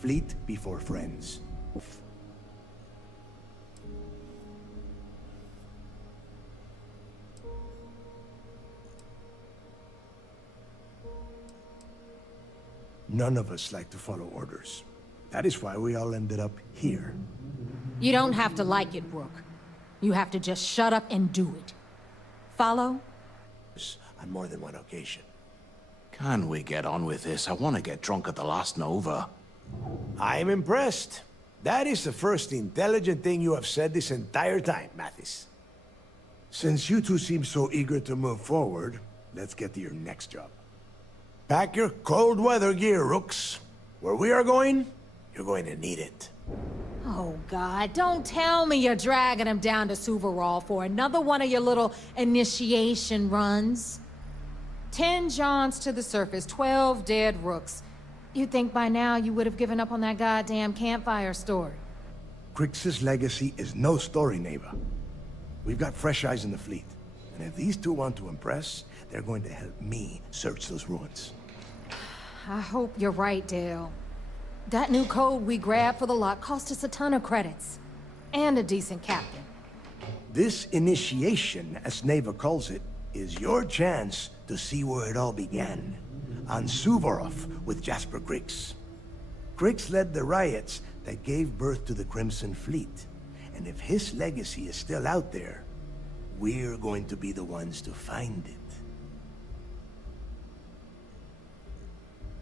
Fleet before friends. None of us like to follow orders. That is why we all ended up here. You don't have to like it, Rook. You have to just shut up and do it. Follow? On more than one occasion. Can we get on with this? I want to get drunk at the last Nova. I'm impressed. That is the first intelligent thing you have said this entire time, Mathis. Since you two seem so eager to move forward, let's get to your next job. Pack your cold weather gear, Rooks. Where we are going, you're going to need it. Oh, God, don't tell me you're dragging him down to Suvarol for another one of your little initiation runs. 10 Johns to the surface, 12 dead Rooks. You'd think by now you would have given up on that goddamn campfire story. Crix's legacy is no story, Neva. We've got fresh eyes in the fleet. And if these two want to impress, they're going to help me search those ruins. I hope you're right, Dale. That new code we grabbed for the lot cost us a ton of credits. And a decent captain. This initiation, as Neva calls it, is your chance to see where it all began. On Suvorov with Jasper Crix. Crix led the riots that gave birth to the Crimson Fleet. And if his legacy is still out there, we're going to be the ones to find it.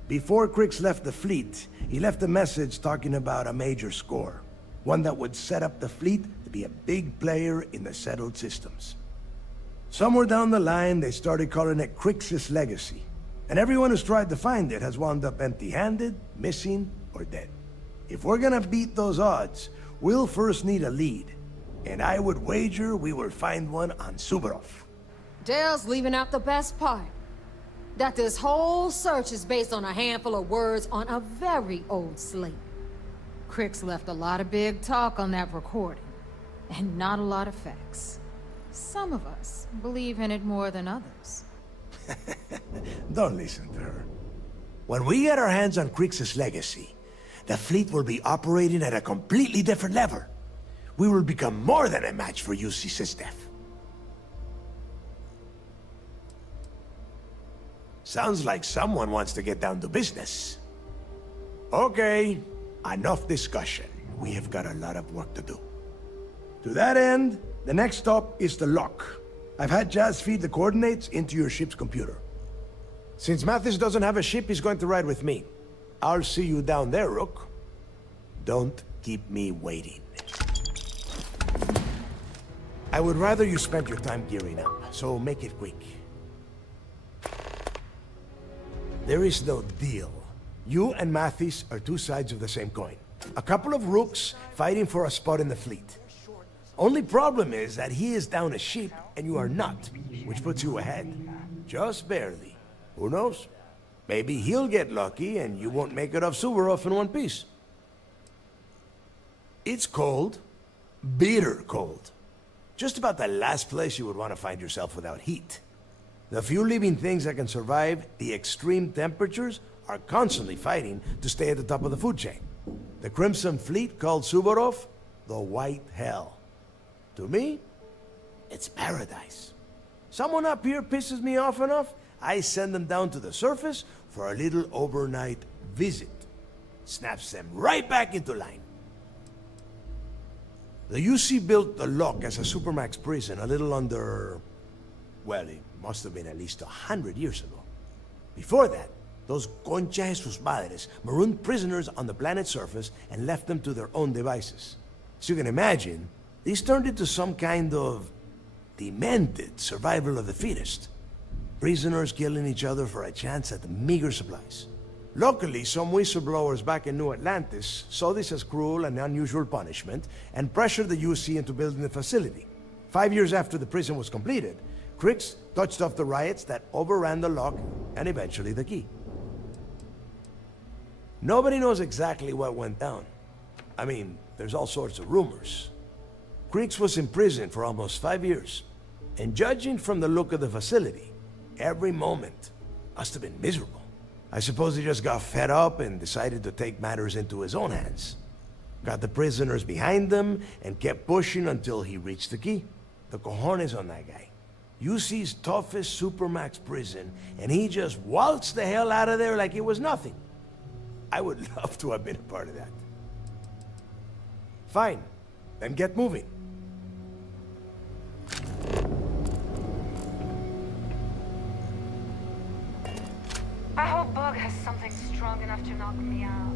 Before Crix left the fleet, he left a message talking about a major score. One that would set up the fleet to be a big player in the settled systems. Somewhere down the line, they started calling it Crix's legacy. And everyone who's tried to find it has wound up empty-handed, missing, or dead. If we're gonna beat those odds, we'll first need a lead. And I would wager we will find one on Suvorov. Dale's leaving out the best part. That this whole search is based on a handful of words on a very old slate. Crix left a lot of big talk on that recording, and not a lot of facts. Some of us believe in it more than others. Don't listen to her. When we get our hands on Crix's legacy, the fleet will be operating at a completely different level. We will become more than a match for UC Systef. Sounds like someone wants to get down to business. Okay, enough discussion. We have got a lot of work to do. To that end, the next stop is the lock. I've had Jazz feed the coordinates into your ship's computer. Since Mathis doesn't have a ship, he's going to ride with me. I'll see you down there, Rook. Don't keep me waiting. I would rather you spent your time gearing up, so make it quick. There is no deal. You and Mathis are two sides of the same coin. A couple of rooks fighting for a spot in the fleet. Only problem is that he is down a ship and you are not, which puts you ahead. Just barely. Who knows? Maybe he'll get lucky and you won't make it off Suvorov in one piece. It's cold. Bitter cold. Just about the last place you would want to find yourself without heat. The few living things that can survive the extreme temperatures are constantly fighting to stay at the top of the food chain. The Crimson Fleet called Suvorov the White Hell. To me, it's paradise. Someone up here pisses me off enough, I send them down to the surface for a little overnight visit. Snaps them right back into line. The UC built the lock as a supermax prison a little under... well, it must have been at least 100 years ago. Before that, those concha de sus madres marooned prisoners on the planet's surface and left them to their own devices. As you can imagine, these turned into some kind of demented survival of the fittest. Prisoners killing each other for a chance at the meager supplies. Luckily, some whistleblowers back in New Atlantis saw this as cruel and unusual punishment and pressured the UC into building the facility. 5 years after the prison was completed, Crix touched off the riots that overran the lock and eventually the key. Nobody knows exactly what went down. I mean, there's all sorts of rumors. Crix was in prison for almost 5 years, and judging from the look of the facility, every moment must have been miserable. I suppose he just got fed up and decided to take matters into his own hands. Got the prisoners behind them and kept pushing until he reached the key. The cojones on that guy. UC's toughest supermax prison, and he just waltzed the hell out of there like it was nothing. I would love to have been a part of that. Fine, then get moving. I hope Bug has something strong enough to knock me out.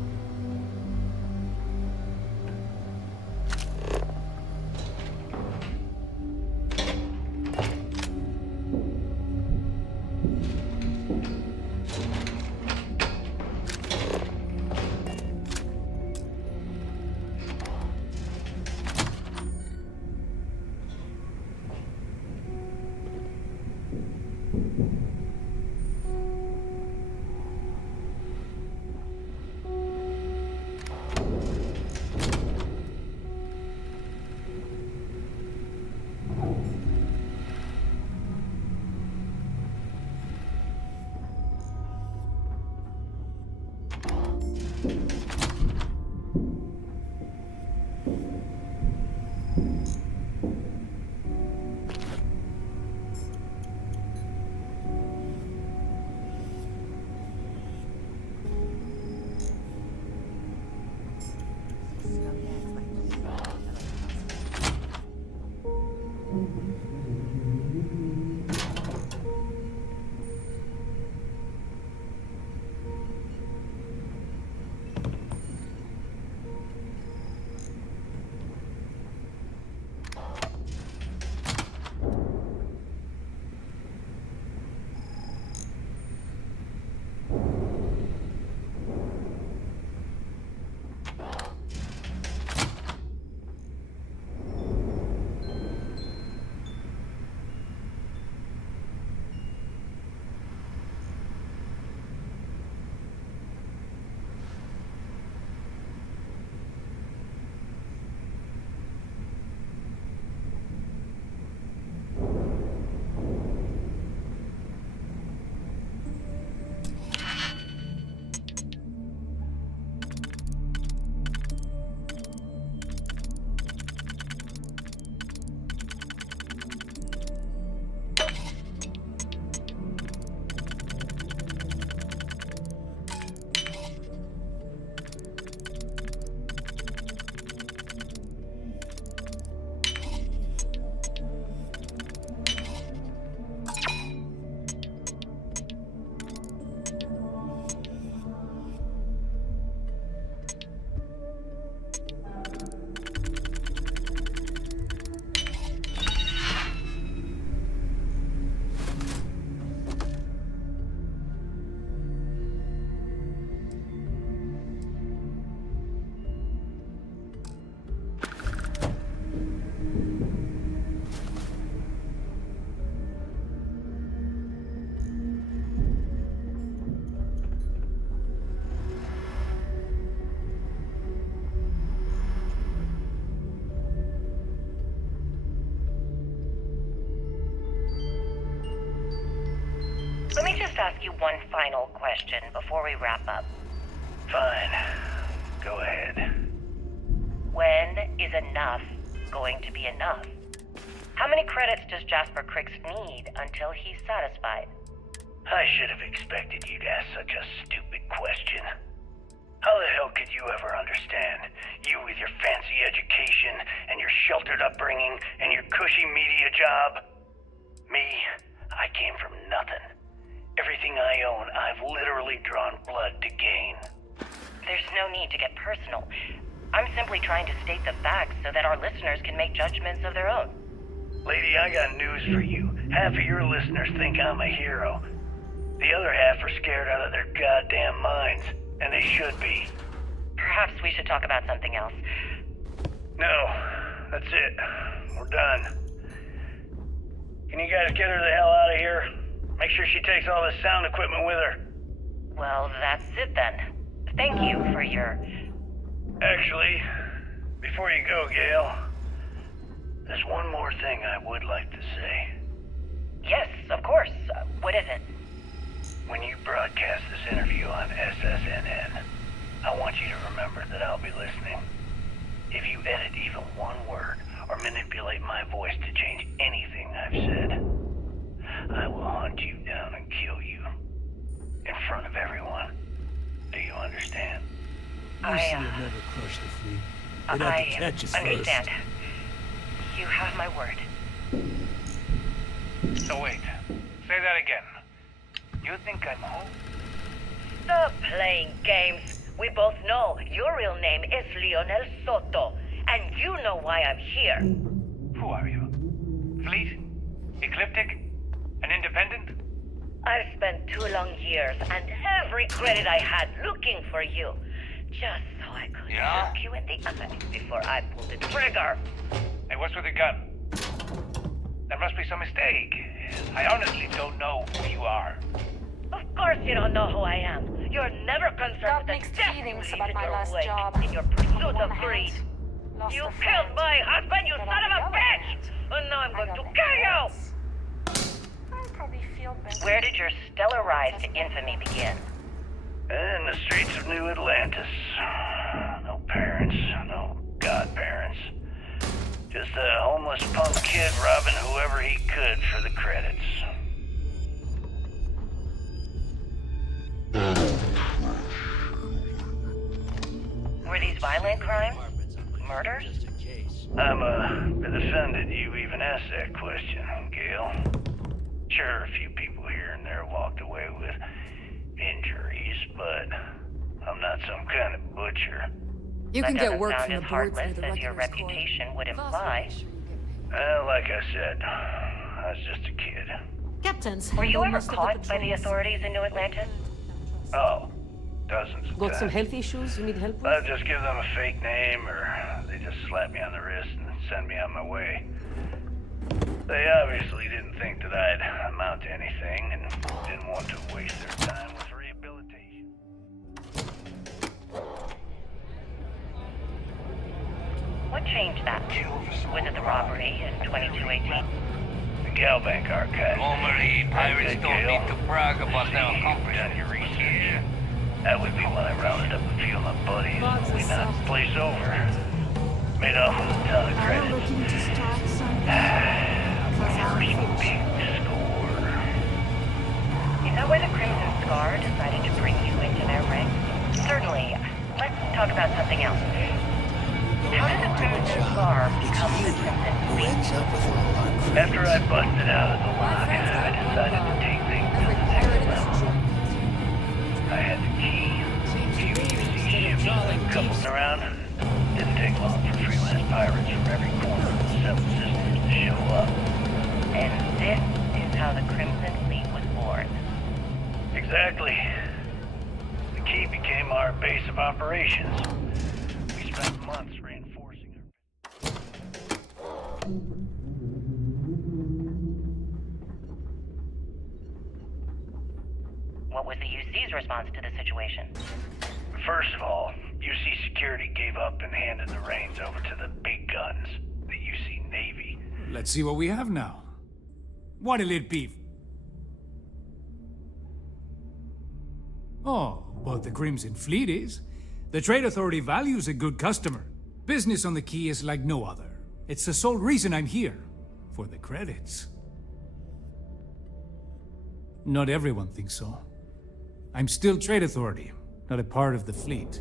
Let me just ask you one final question before we wrap up. Fine. Go ahead. When is enough going to be enough? How many credits does Jasper Crix need until he's satisfied? I should have expected you to ask such a stupid question. How the hell could you ever understand? You with your fancy education and your sheltered upbringing and your cushy media job? Me, I came from nothing. Everything I own, I've literally drawn blood to gain. There's no need to get personal. I'm simply trying to state the facts so that our listeners can make judgments of their own. Lady, I got news for you. Half of your listeners think I'm a hero. The other half are scared out of their goddamn minds, and they should be. Perhaps we should talk about something else. No, that's it. We're done. Can you guys get her the hell out of here? Make sure she takes all this sound equipment with her. Well, that's it then. Thank you for your... Actually, before you go, Gail, there's one more thing I would like to say. Yes, of course. What is it? When you broadcast this interview on SSNN, I want you to remember that I'll be listening. If you edit even one word or manipulate my voice to change anything I've said, I will hunt you down and kill you. In front of everyone. Do you understand? Mercy will never crush the fleet. They'd have to catch us understand. first. You have my word. So wait, say that again. You think I'm home? Stop playing games. We both know your real name is Lionel Soto, and you know why I'm here. Who are you? Fleet? Ecliptic? An independent? I've spent 2 long years and every credit I had looking for you, just so I could look you in the eye before I pulled the trigger. Hey, what's with the gun? There must be some mistake. I honestly don't know who you are. Of course you don't know who I am. You're never concerned with the death you leave in your wake, in your pursuit of greed. You killed my husband, you son of a bitch! And now I'm going to kill you! Where did your stellar rise to infamy begin? In the streets of New Atlantis. No parents, no godparents. Just a homeless punk kid robbing whoever he could for the credits. Were these violent crimes? Murders? I'm bit offended you even asked that question, Gail. Sure, a few people here and there walked away with injuries, but I'm not some kind of butcher. You can get work from the board heartless through the as your Reckoner's Court. reputation would imply. Well, like I said, I was just a kid. Captains, Were you handle ever most of the caught by the patrols. authorities in New Atlantis? Oh, dozens of Got times. some health issues you need help with? I'll just give them a fake name, or they just slap me on the wrist and send me on my way. They obviously didn't think that I'd amount to anything, and didn't want to waste their time with rehabilitation. What changed that? Was it the robbery in 2218? The Galbank archive. Normally, pirates don't need to brag about their accomplishments. Yeah. That would be when I rounded up a few of my buddies and we knocked the place over. Made off with a ton of credits. First big score. Is that why the Crimson Scar decided to bring you into their ranks? Certainly. Let's talk about something else. How did the Crimson Scar become the Crimson Fleet? After I busted out of the lock, I decided to take things to the next level. I had the key. Few UC ships coupled around. Didn't take long for freelance pirates from every corner of the 7 systems to show up. And this is how the Crimson Fleet was born. Exactly. The key became our base of operations. We spent months reinforcing her. What was the UC's response to the situation? First of all, UC Security gave up and handed the reins over to the big guns, the UC Navy. Let's see what we have now. What'll it be? Oh, well, the Crimson Fleet is. The Trade Authority values a good customer. Business on the Key is like no other. It's the sole reason I'm here. For the credits. Not everyone thinks so. I'm still Trade Authority, not a part of the fleet.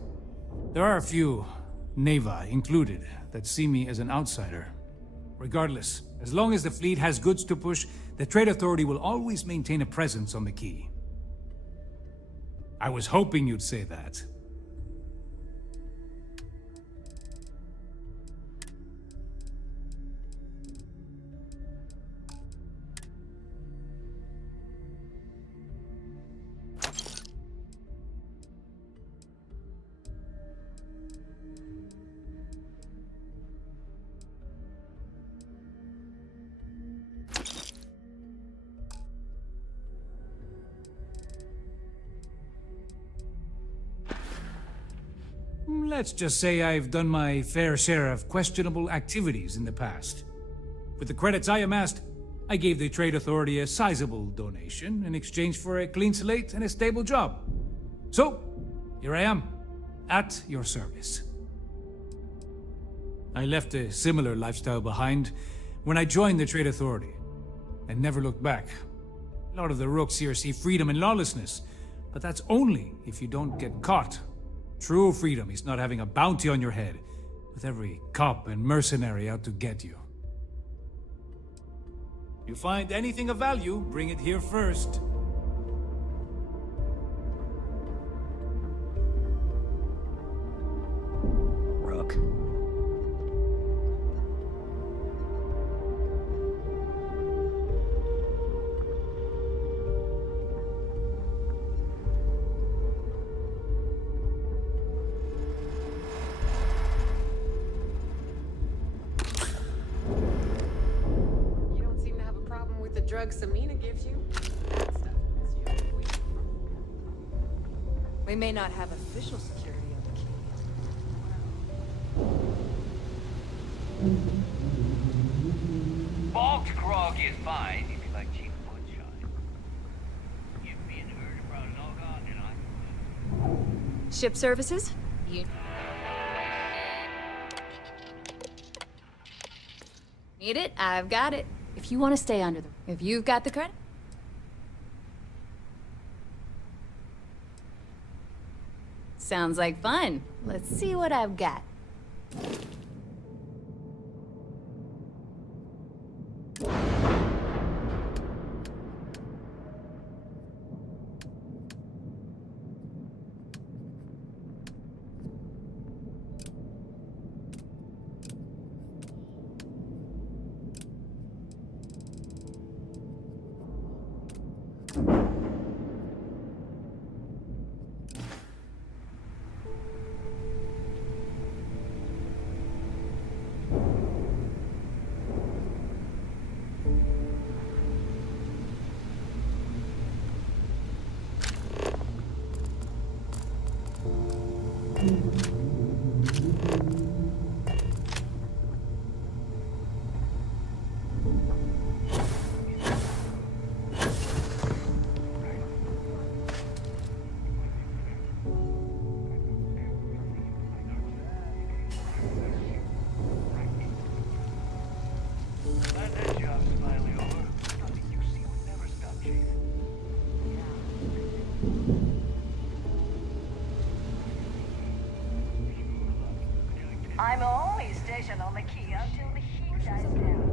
There are a few, Neva included, that see me as an outsider. Regardless, as long as the fleet has goods to push, the Trade Authority will always maintain a presence on the Key. I was hoping you'd say that. Let's just say I've done my fair share of questionable activities in the past. With the credits I amassed, I gave the Trade Authority a sizable donation in exchange for a clean slate and a stable job. So, here I am, at your service. I left a similar lifestyle behind when I joined the Trade Authority, and never looked back. A lot of the Rooks here see freedom and lawlessness, but that's only if you don't get caught. True freedom is not having a bounty on your head, with every cop and mercenary out to get you. You find anything of value, bring it here first. Rook. The drugs Samina gives you. We may not have official security on the key. Box grog is fine if you like cheap moonshine. Give me an urge for a log on and Ship services? Need it? I've got it. If you want to stay under the... If you've got the credit... Sounds like fun. Let's see what I've got. I'm always stationed on the key until the heat dies down.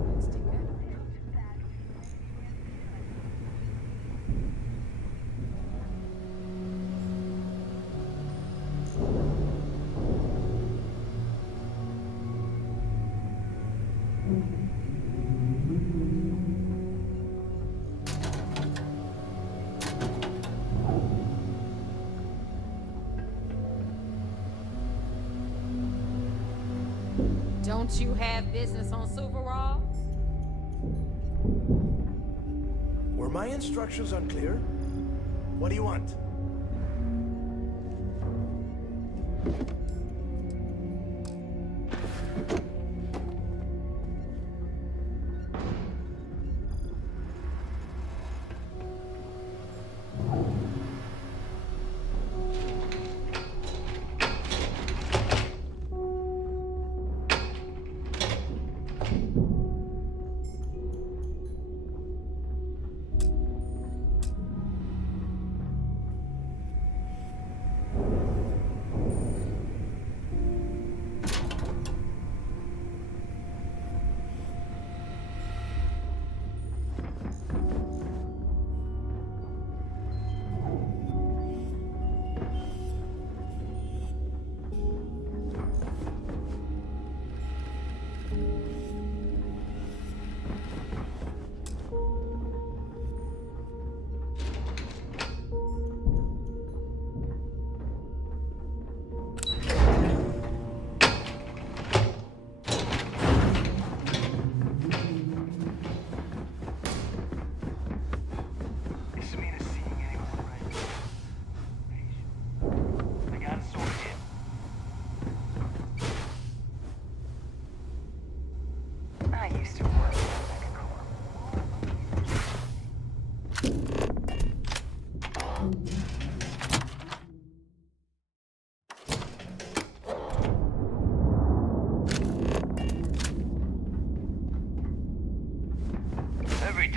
Don't you have business on Silverall? Were my instructions unclear? What do you want?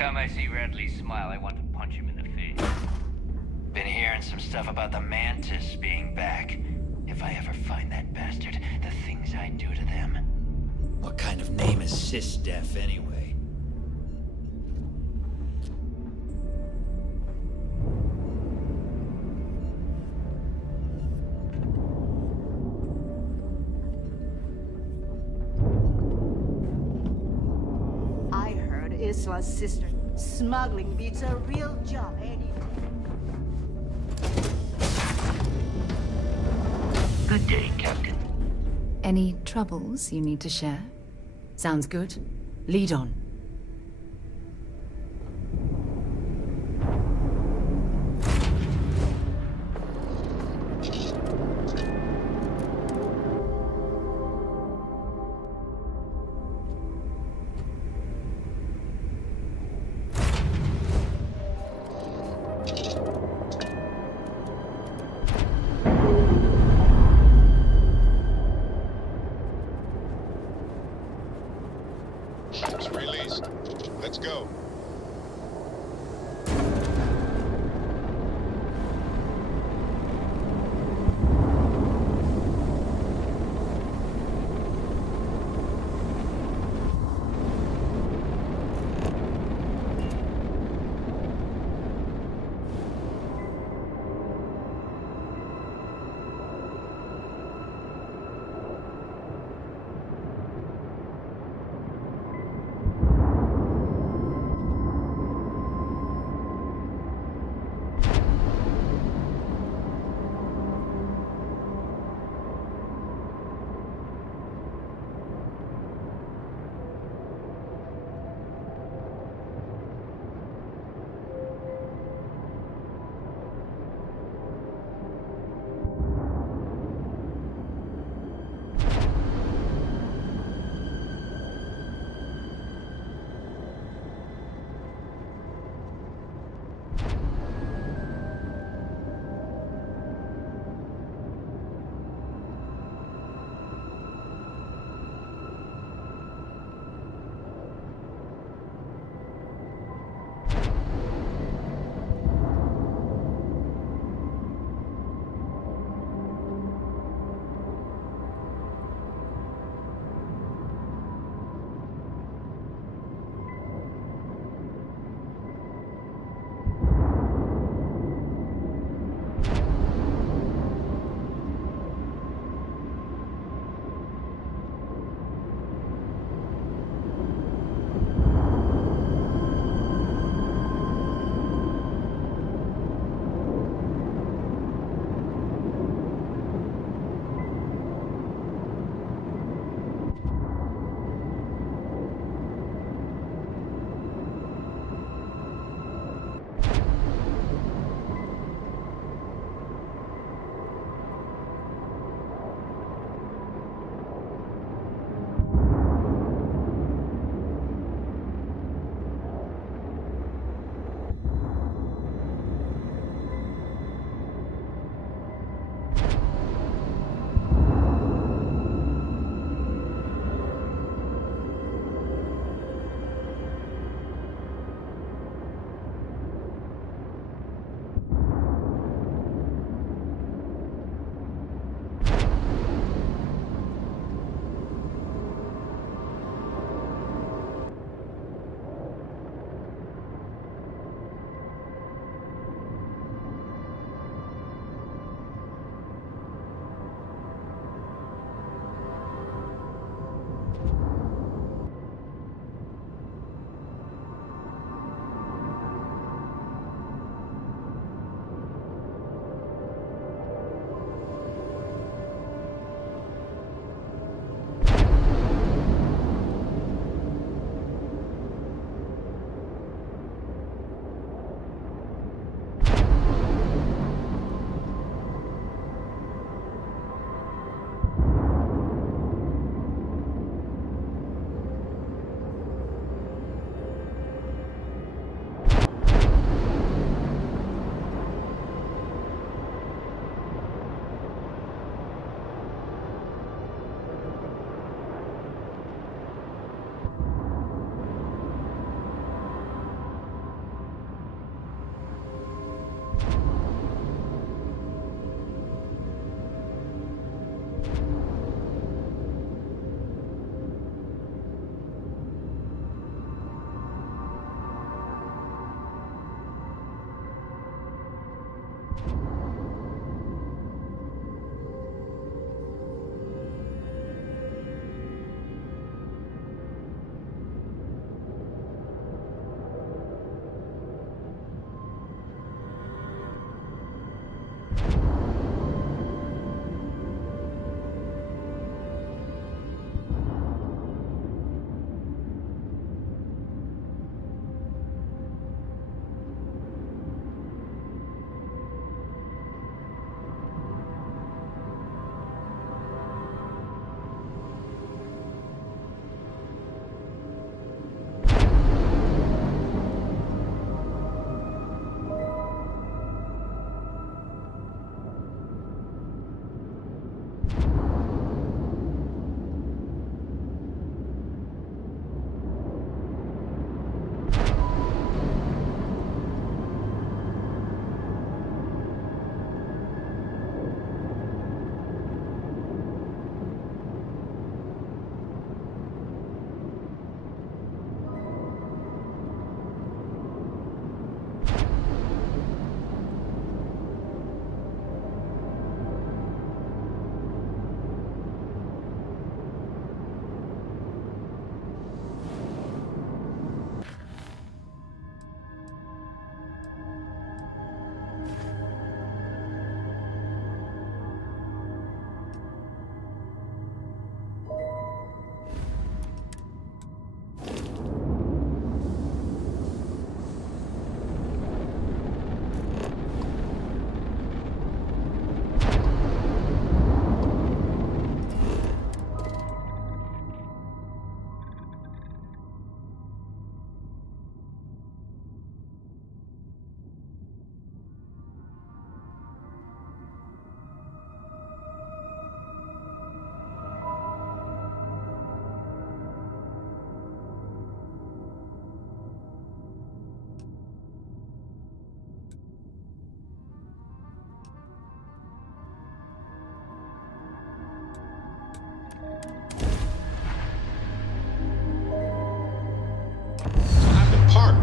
time I see Radley smile, I want to punch him in the face. Been hearing some stuff about the Mantis being back. If I ever find that bastard, the things I do to them. What kind of name is Sysdef, anyway? I heard Iswa's sister. Smuggling beats a real job any day. Good day, Captain. Any troubles you need to share? Sounds good. Lead on. Ships released. Let's go.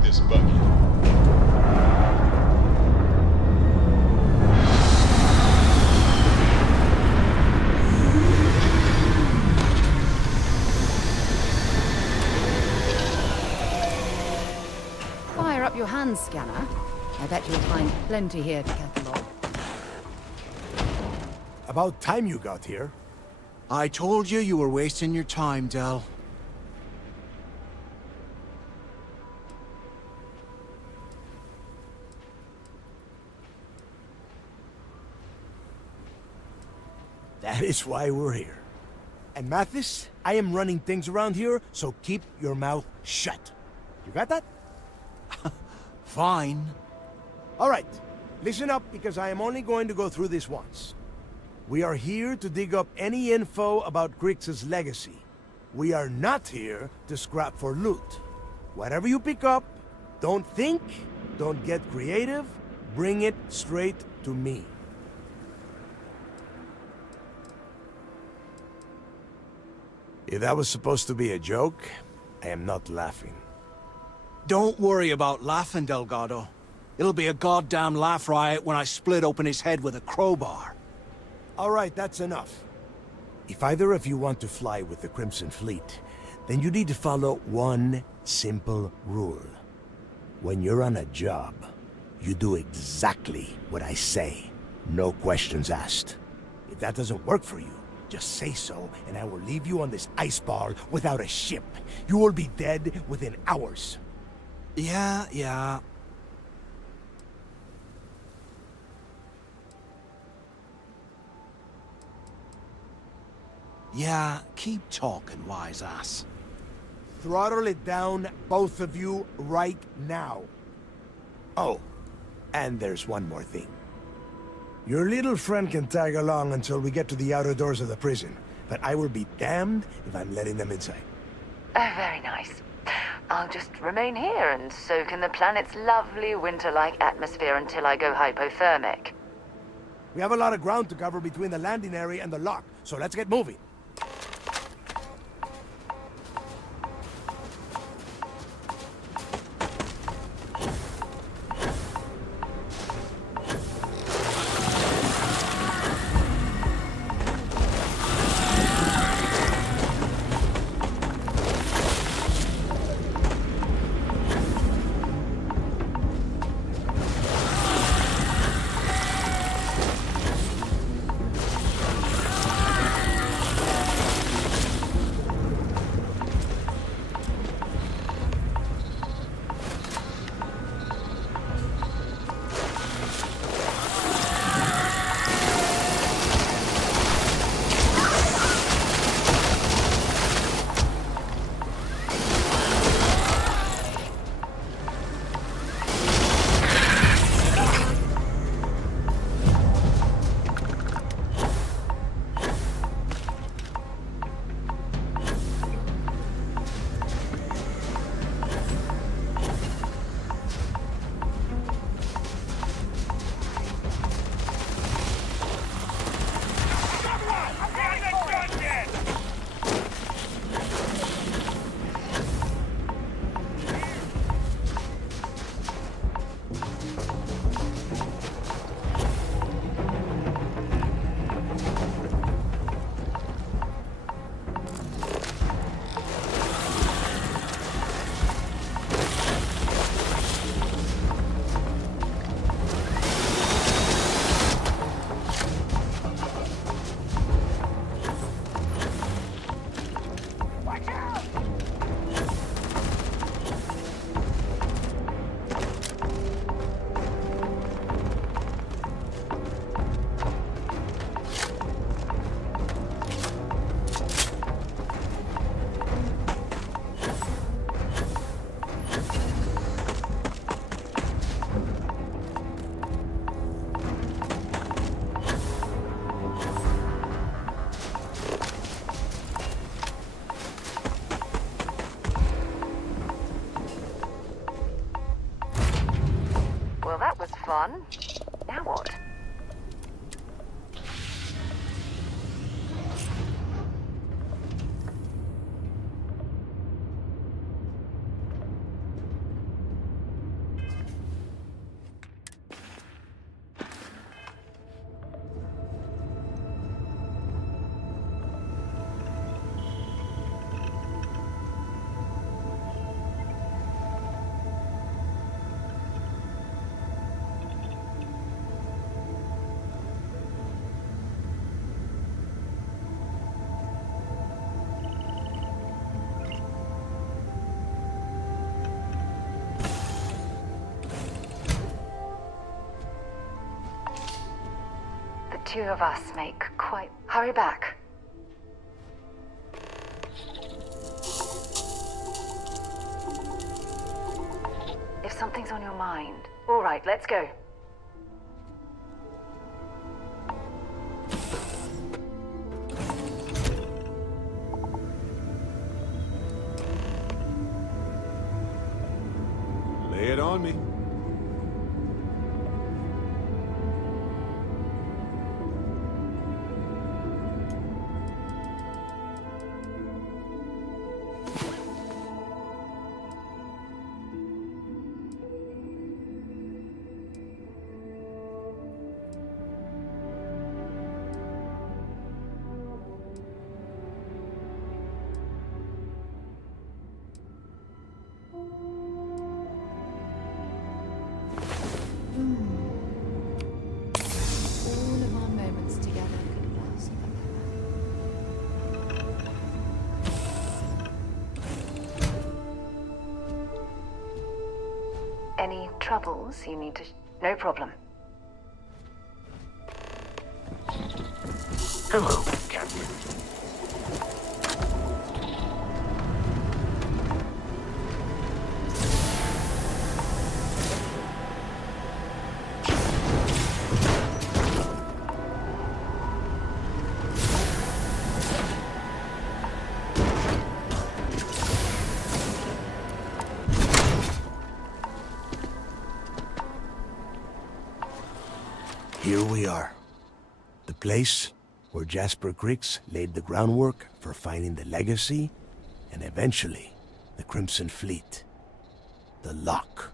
this buggy. Fire up your hand scanner. I bet you'll find plenty here to catalog. About time you got here. I told you you were wasting your time, Del. That is why we're here. And Mathis, I am running things around here, so keep your mouth shut. You got that? Fine. All right, listen up because I am only going to go through this once. We are here to dig up any info about Grix's legacy. We are not here to scrap for loot. Whatever you pick up, don't think, don't get creative, bring it straight to me. If that was supposed to be a joke, I am not laughing. Don't worry about laughing, Delgado. It'll be a goddamn laugh riot when I split open his head with a crowbar. All right, that's enough. If either of you want to fly with the Crimson Fleet, then you need to follow one simple rule. When you're on a job, you do exactly what I say. No questions asked. If that doesn't work for you, just say so, and I will leave you on this ice ball without a ship. You will be dead within hours. Yeah. Yeah, keep talking, wise ass. Throttle it down, both of you, right now. Oh, and there's one more thing. Your little friend can tag along until we get to the outer doors of the prison, but I will be damned if I'm letting them inside. Oh, very nice. I'll just remain here and soak in the planet's lovely winter-like atmosphere until I go hypothermic. We have a lot of ground to cover between the landing area and the lock, so let's get moving. two of us make quite... Hurry back. If something's on your mind... All right, let's go. Lay it on me. All of our moments together could last Any troubles you need to... No problem. Hello, Captain. Here we are. The place where Jasper Griggs laid the groundwork for finding the legacy and eventually the Crimson Fleet. The Lock.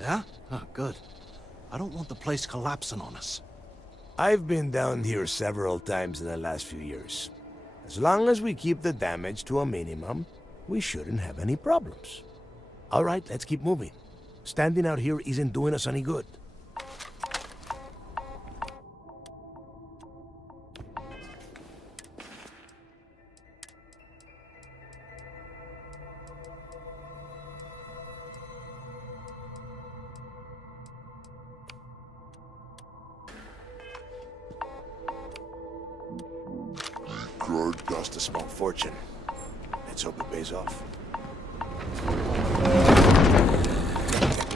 Yeah? Oh, good. I don't want the place collapsing on us. I've been down here several times in the last few years. As long as we keep the damage to a minimum, we shouldn't have any problems. All right, let's keep moving. Standing out here isn't doing us any good. Cost a small fortune. Let's hope it pays off.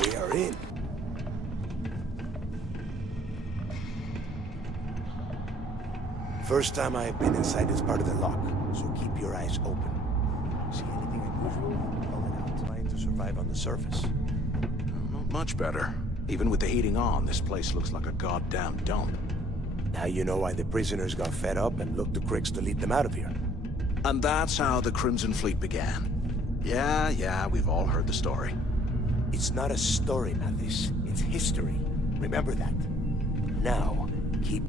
We are in. First time I've been inside this part of the lock, so keep your eyes open. See anything unusual? Call it out. Trying to survive on the surface. Not much better. Even with the heating on, this place looks like a goddamn dump. Now you know why the prisoners got fed up and looked to Griggs to lead them out of here. And that's how the Crimson Fleet began. Yeah, we've all heard the story. It's not a story, Mathis. It's history. Remember that. Now, keep...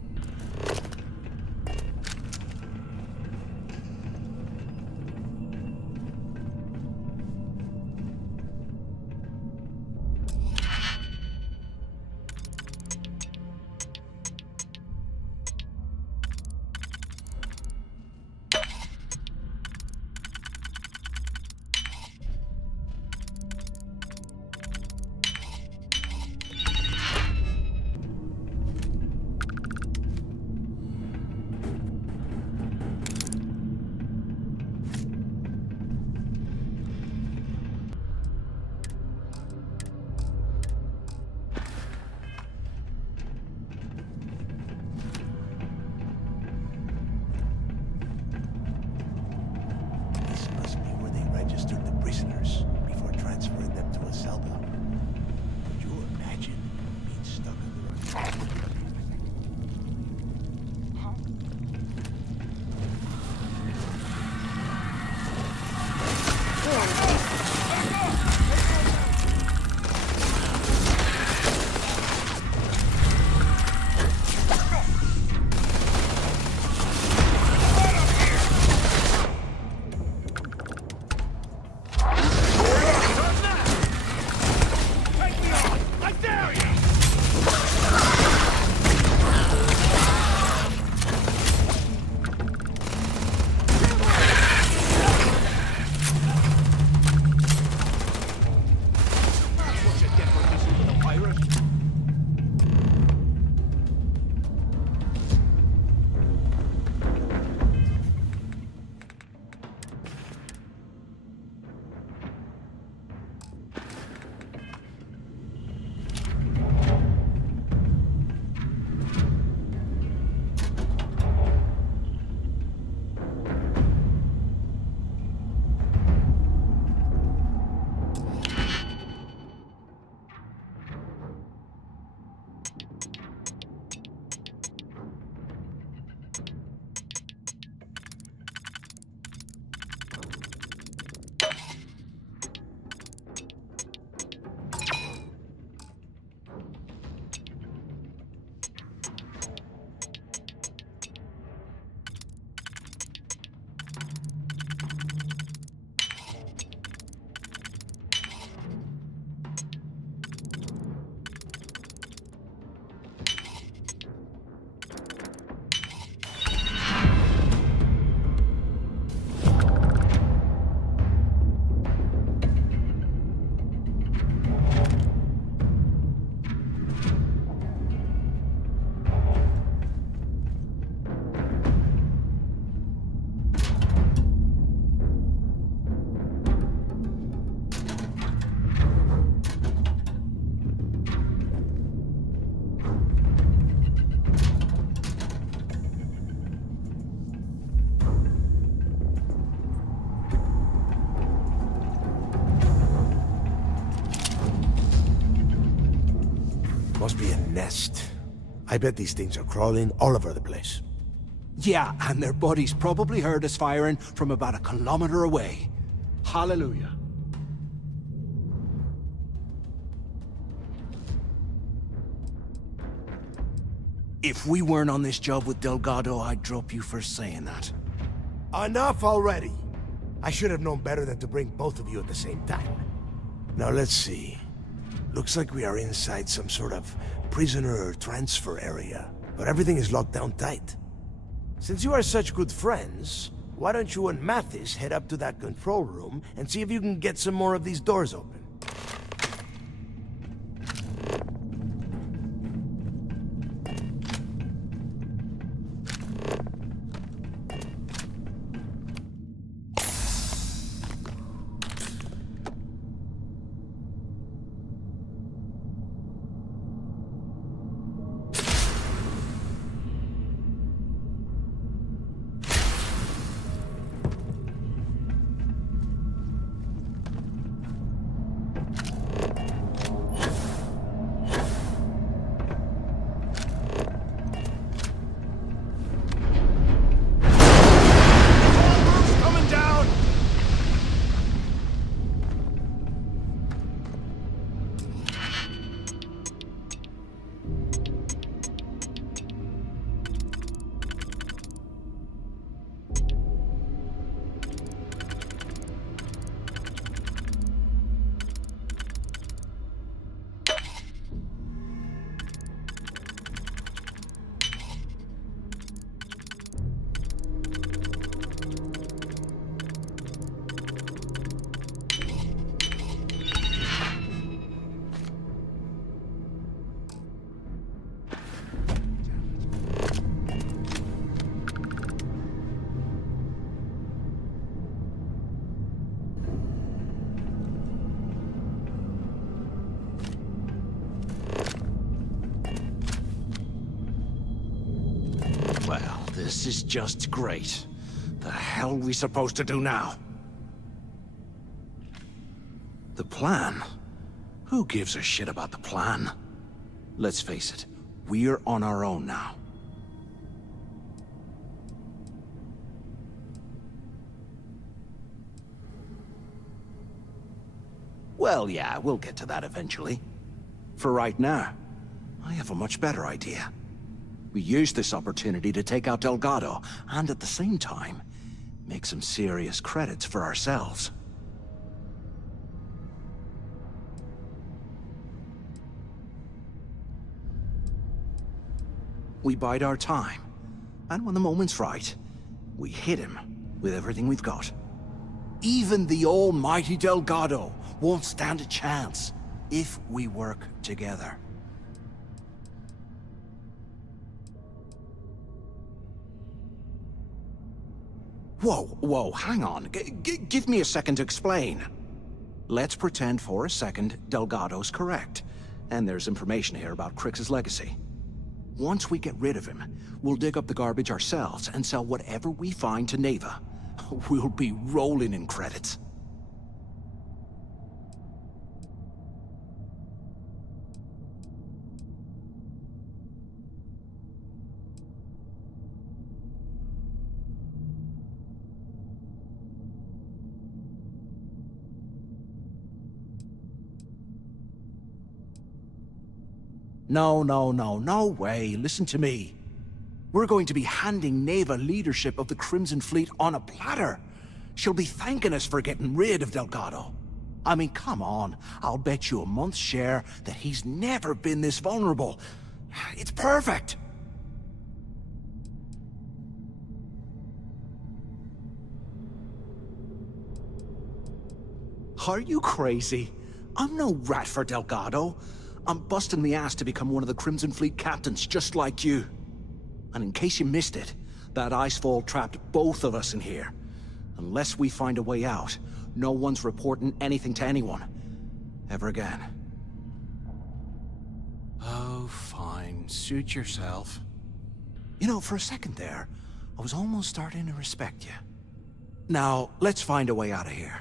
nest. I bet these things are crawling all over the place. Yeah, and their buddies probably heard us firing from about 1 kilometer away. Hallelujah. If we weren't on this job with Delgado, I'd drop you for saying that. Enough already! I should have known better than to bring both of you at the same time. Now let's see. Looks like we are inside some sort of prisoner transfer area, but everything is locked down tight. Since you are such good friends, why don't you and Mathis head up to that control room and see if you can get some more of these doors open? Well, this is just great. The hell are we supposed to do now? The plan? Who gives a shit about the plan? Let's face it, we're on our own now. Well, yeah, we'll get to that eventually. For right now, I have a much better idea. We use this opportunity to take out Delgado, and at the same time, make some serious credits for ourselves. We bide our time, and when the moment's right, we hit him with everything we've got. Even the almighty Delgado won't stand a chance if we work together. Whoa, hang on. Give me a second to explain. Let's pretend for a second Delgado's correct, and there's information here about Crix's legacy. Once we get rid of him, we'll dig up the garbage ourselves and sell whatever we find to Neva. We'll be rolling in credits. No way. Listen to me. We're going to be handing Neva leadership of the Crimson Fleet on a platter. She'll be thanking us for getting rid of Delgado. I mean, come on. I'll bet you a month's share that he's never been this vulnerable. It's perfect. Are you crazy? I'm no rat for Delgado. I'm busting the ass to become one of the Crimson Fleet captains, just like you. And in case you missed it, that icefall trapped both of us in here. Unless we find a way out, no one's reporting anything to anyone. Ever again. Oh, fine. Suit yourself. You know, for a second there, I was almost starting to respect you. Now, let's find a way out of here.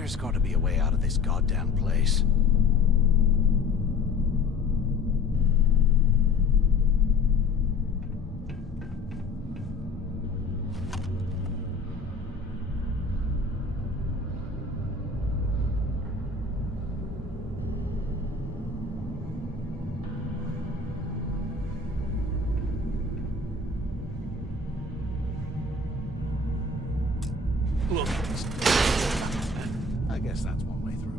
There's got to be a way out of this goddamn place. Look, I guess that's one way through.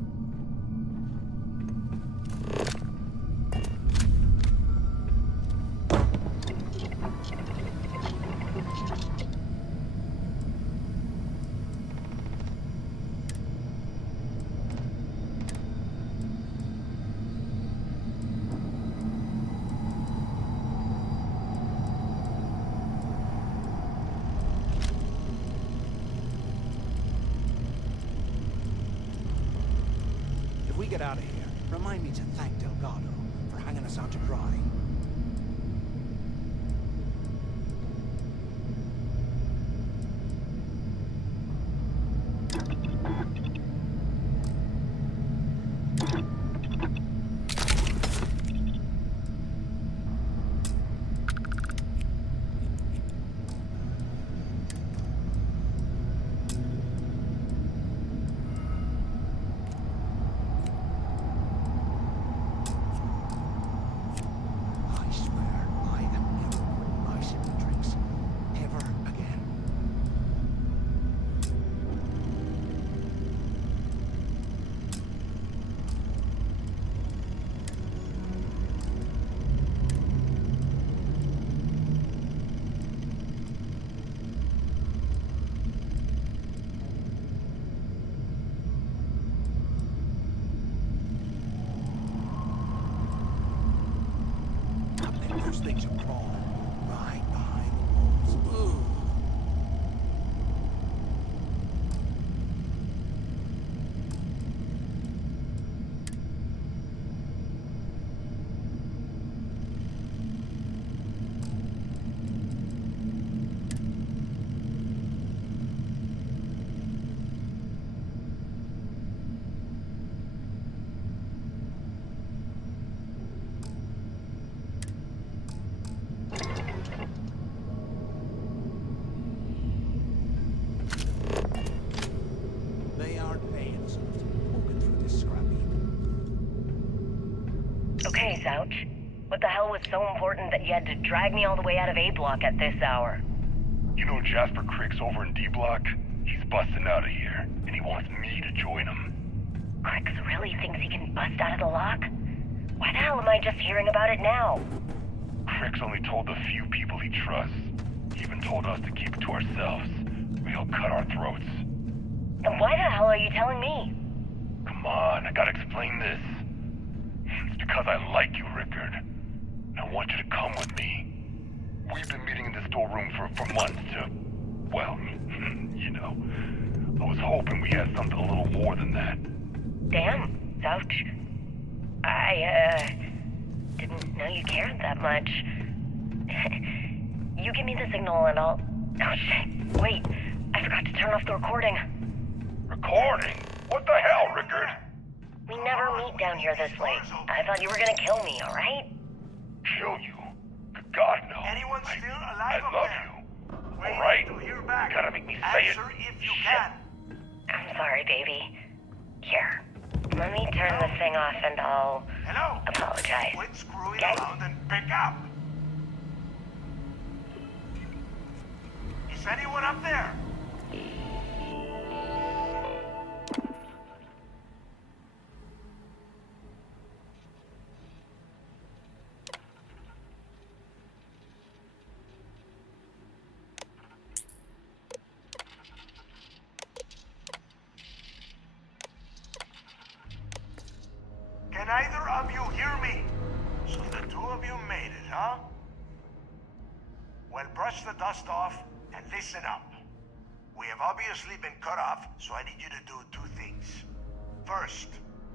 If we get out of here, remind me to thank Delgado for hanging us out to dry. Those things are crawling right behind the walls. Ooh. They aren't paying us enough to be poking through this scrap heap. Okay, Zouch. What the hell was so important that you had to drag me all the way out of A Block at this hour? You know Jasper Crick's over in D Block? He's busting out of here, and he wants me to join him. Crix really thinks he can bust out of the lock? Why the hell am I just hearing about it now? Crick's only told the few people he trusts. He even told us to keep it to ourselves, or he'll cut our throats. Then why the hell are you telling me? Come on, I gotta explain this. It's because I like you, Rickard. And I want you to come with me. We've been meeting in the storeroom for months to, well, you know. I was hoping we had something a little more than that. Damn, Zouch. I, didn't know you cared that much. You give me the signal and I'll... Oh, shit. Wait, I forgot to turn off the recording. Recording? What the hell, Rickard? We never meet down here this late. I thought you were gonna kill me, alright? Kill you? Good God, no. Anyone still alive I love you. Alright? You gotta make me say it. If you can. I'm sorry, baby. Here, let me turn this thing off and I'll... Hello? apologize. Quit screwing Okay? around and pick up. Is anyone up there? Can either of you hear me? So the two of you made it, huh? Well, brush the dust off and listen up. We have obviously been cut off, so I need you to do two things. First,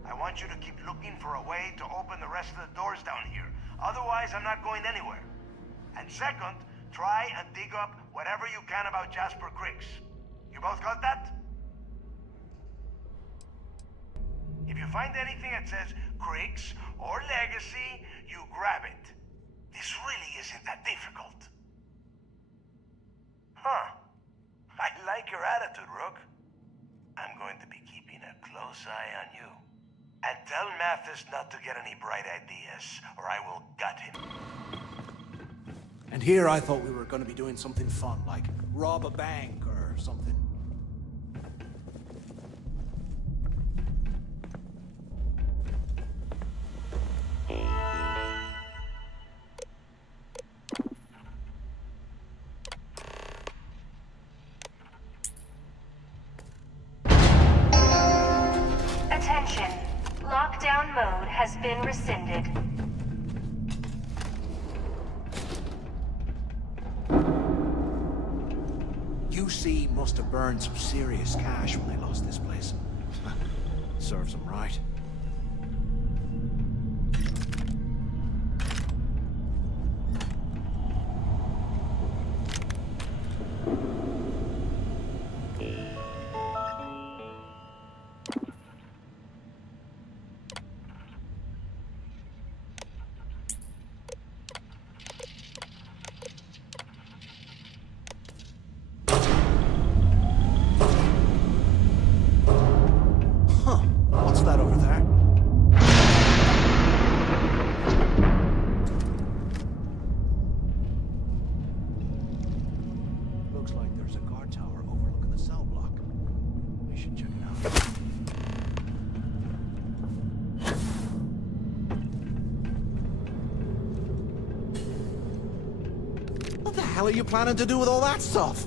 I want you to keep looking for a way to open the rest of the doors down here. Otherwise, I'm not going anywhere. And second, try and dig up whatever you can about Jasper Cricks. You both got that? If you find anything that says Cricks or Legacy, you grab it. This really isn't that difficult. Huh. I like your attitude, Rook. I'm going to be keeping a close eye on you. And tell Mathis not to get any bright ideas, or I will gut him. And here I thought we were going to be doing something fun, like rob a bank or something. Attention. Lockdown mode has been rescinded. UC must have burned some serious cash when they lost this place. Serves them right. What's that over there? Looks like there's a guard tower overlooking the cell block. We should check it out. What the hell are you planning to do with all that stuff?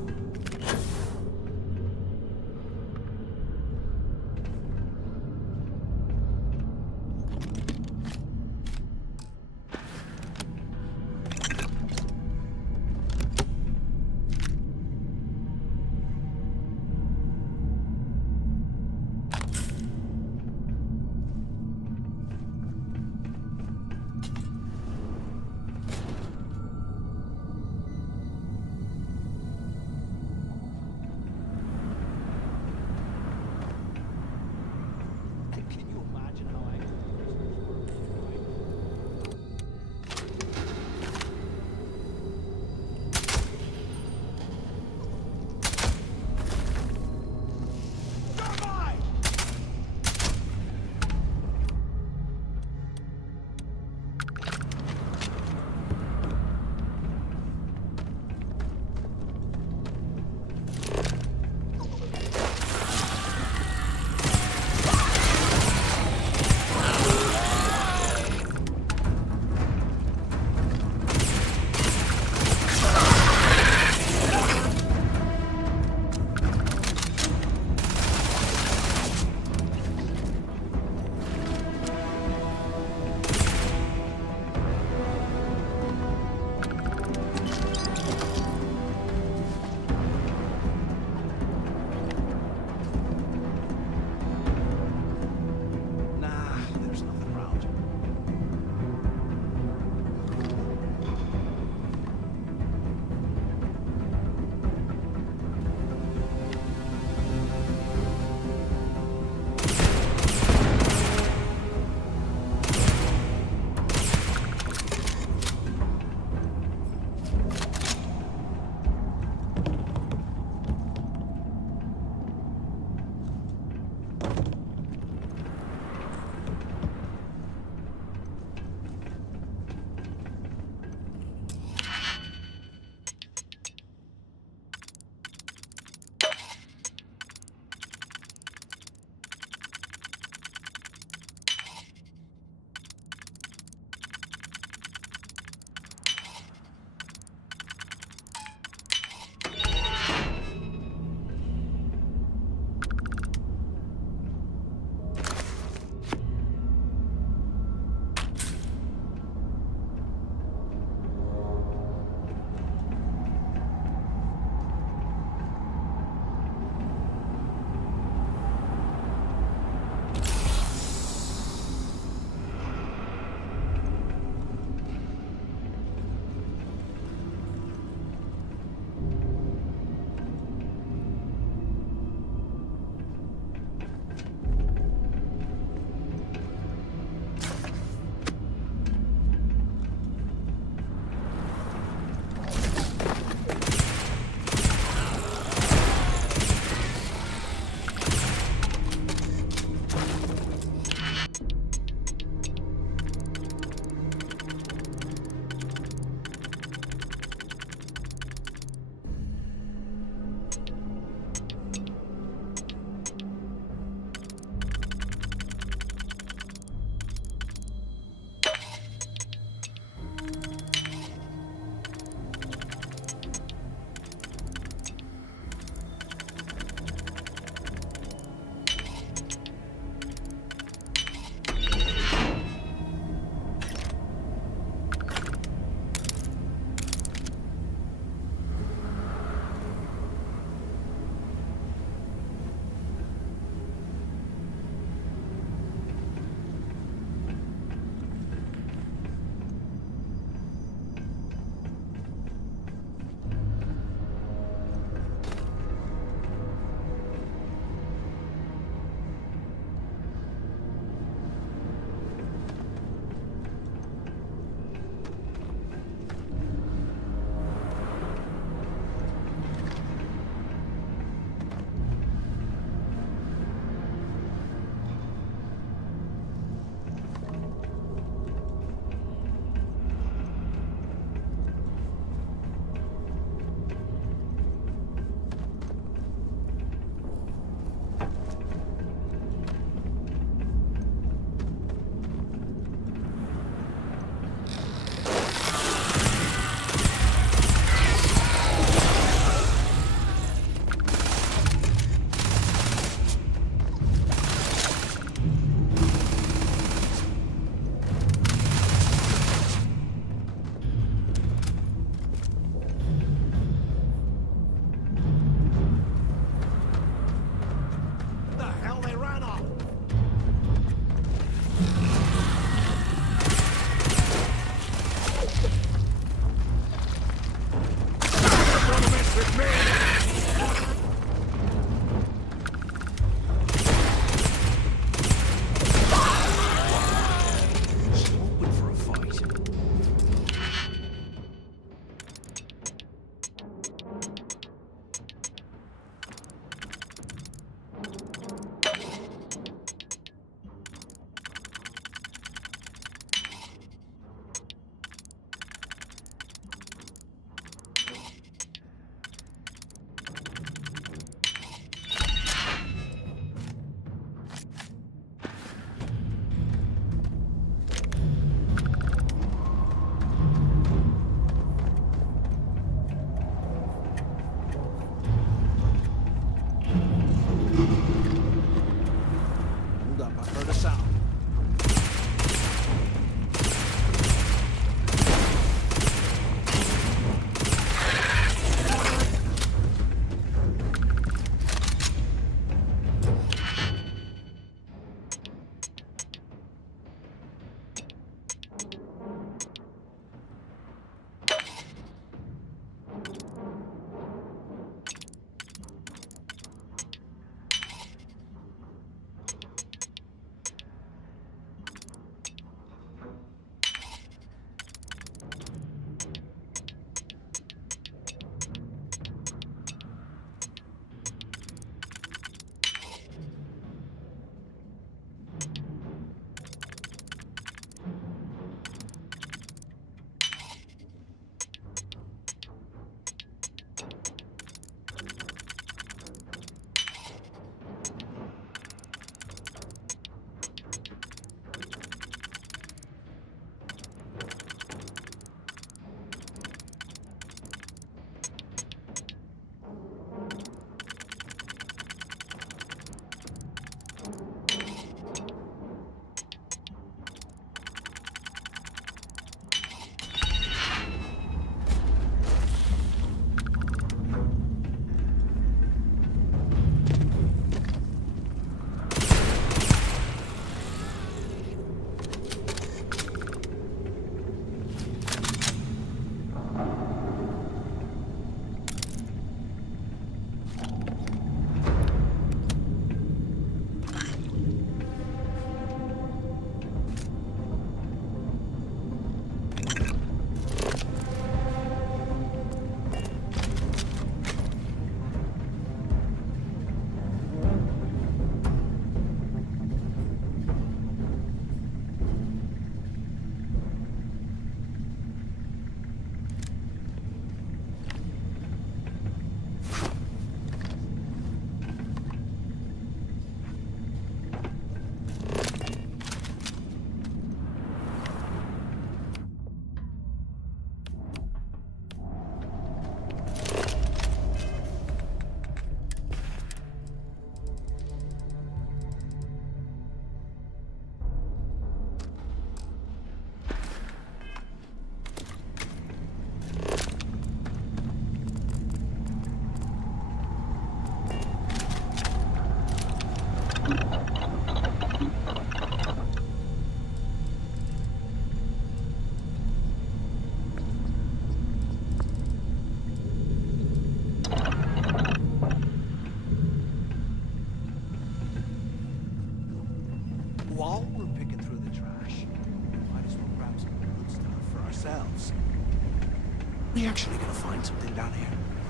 we actually gonna find something down here?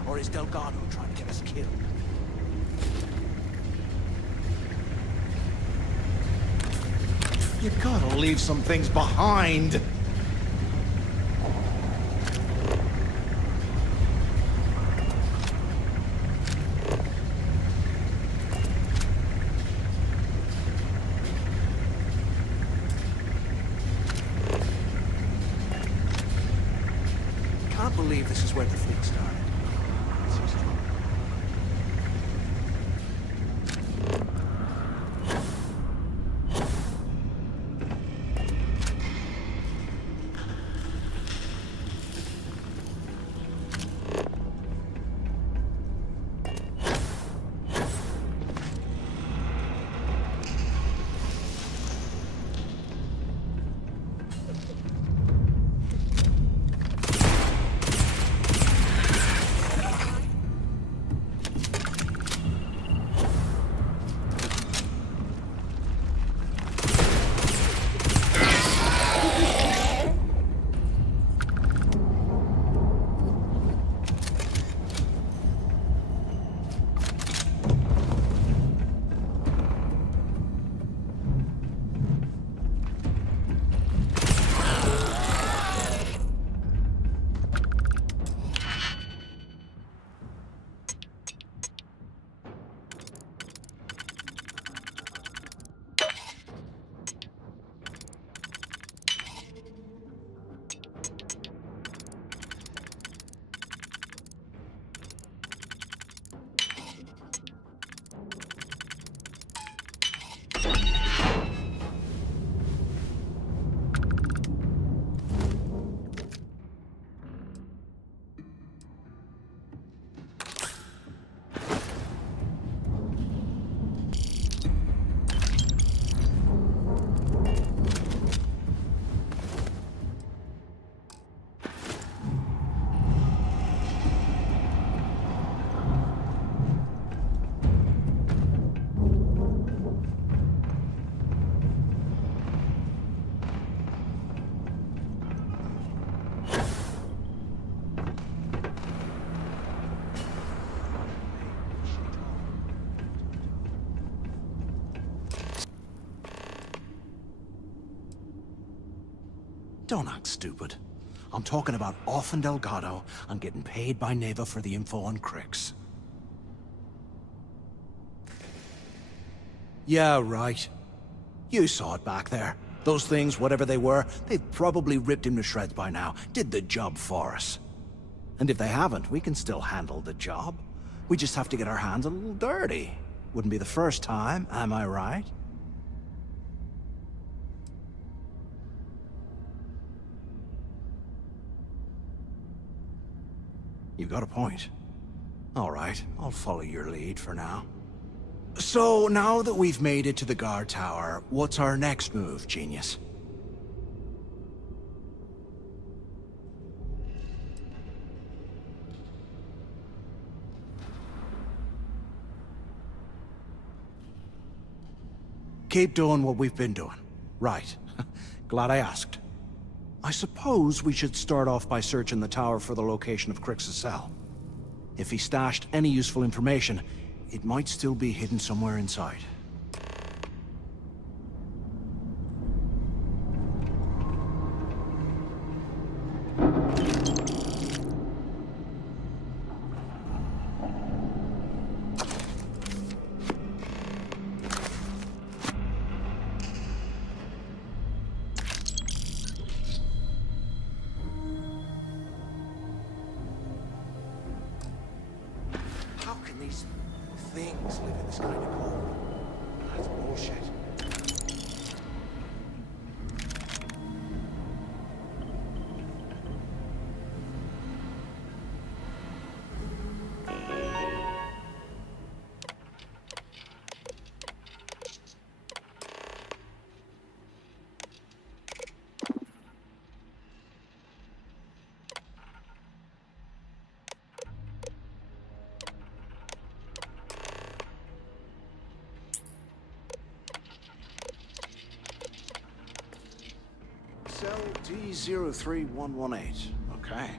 Or is Delgado trying to get us killed? You gotta leave some things behind! Can't believe this is where the fleet started. Don't act stupid. I'm talking about off in Delgado and getting paid by Neva for the info on Crix. Yeah, right. You saw it back there. Those things, whatever they were, they've probably ripped him to shreds by now. Did the job for us. And if they haven't, we can still handle the job. We just have to get our hands a little dirty. Wouldn't be the first time, am I right? You got a point. All right, I'll follow your lead for now. So, now that we've made it to the guard tower, what's our next move, genius? Keep doing what we've been doing. Right. Glad I asked. I suppose we should start off by searching the tower for the location of Crix's cell. If he stashed any useful information, it might still be hidden somewhere inside. Things live in this kind of cold. That's bullshit. Cell D03118. Okay.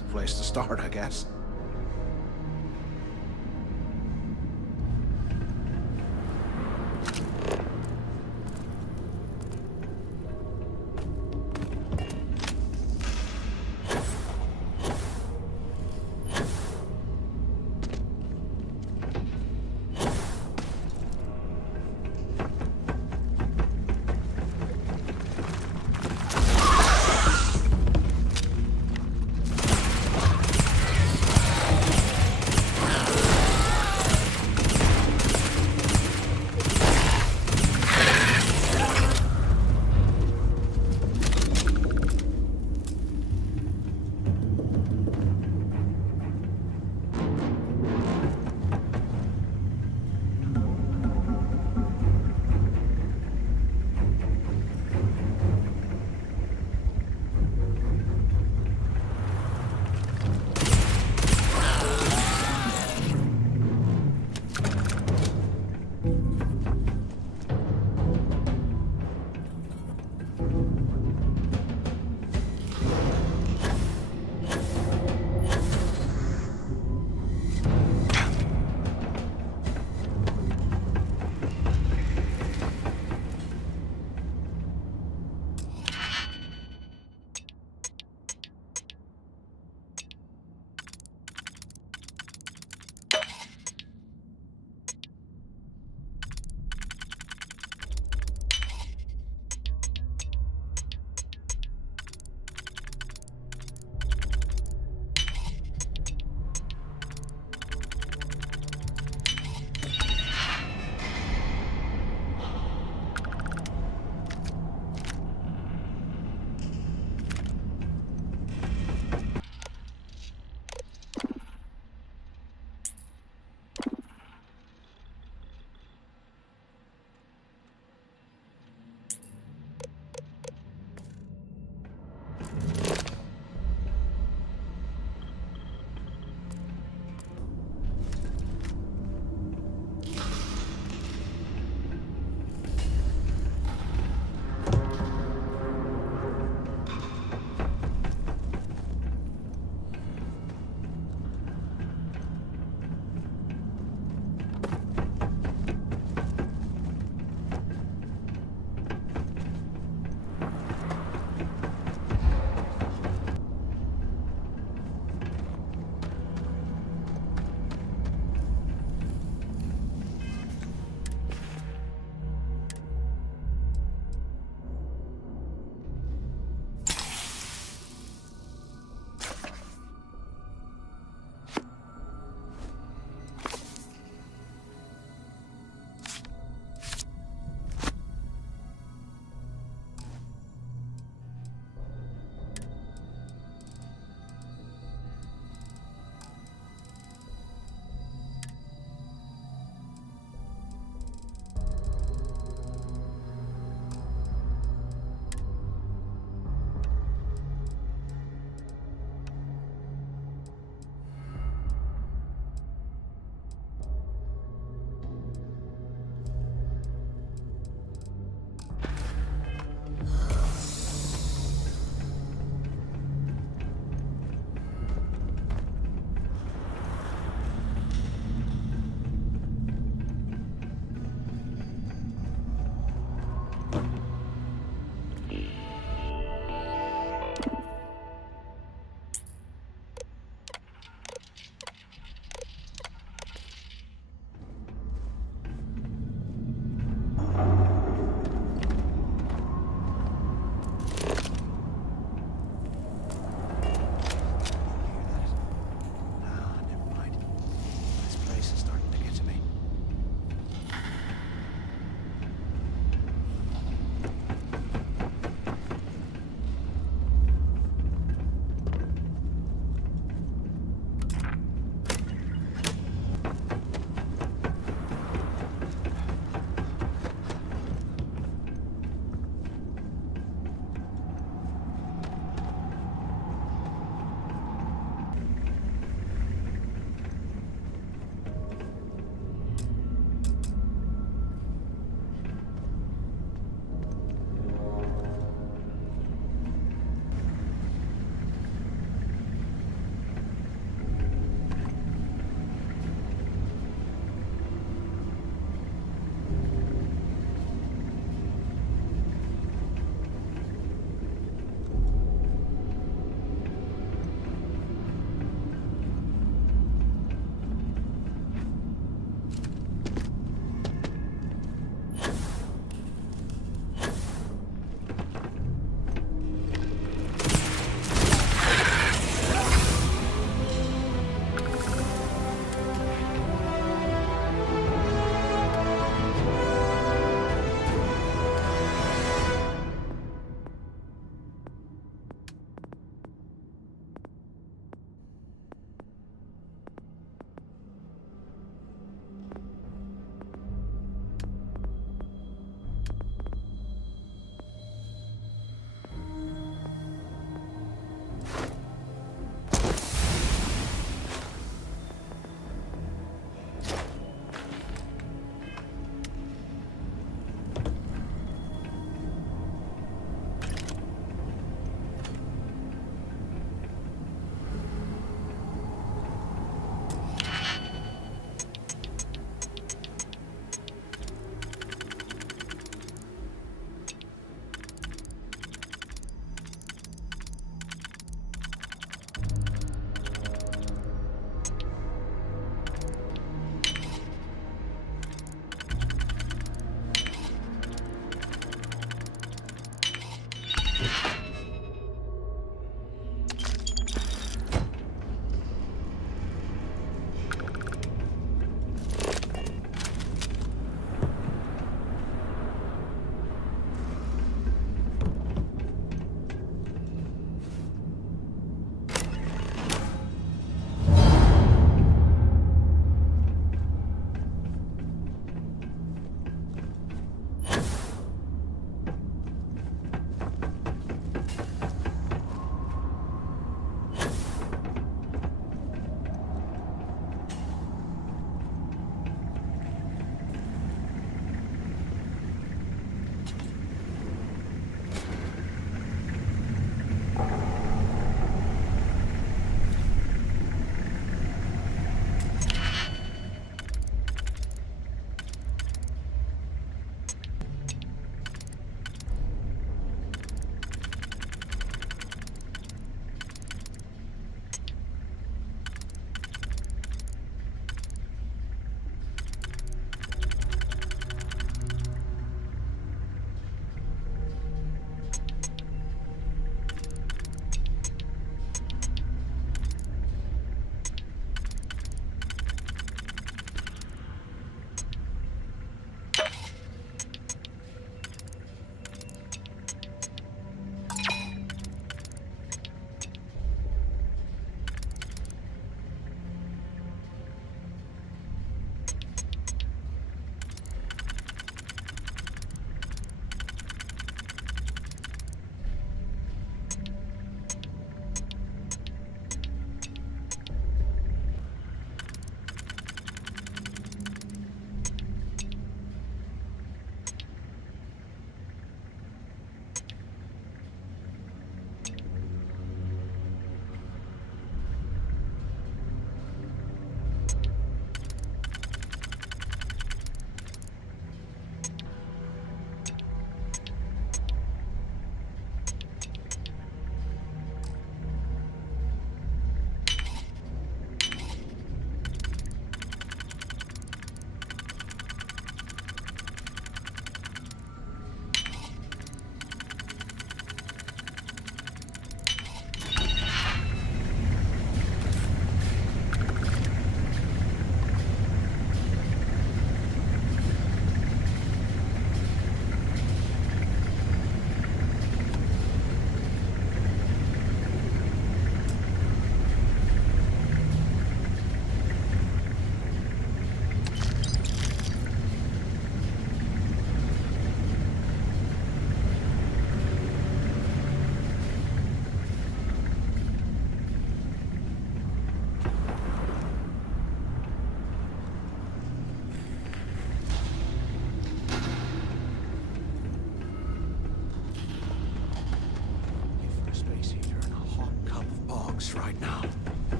It's a place to start, I guess.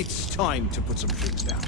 It's time to put some troops down.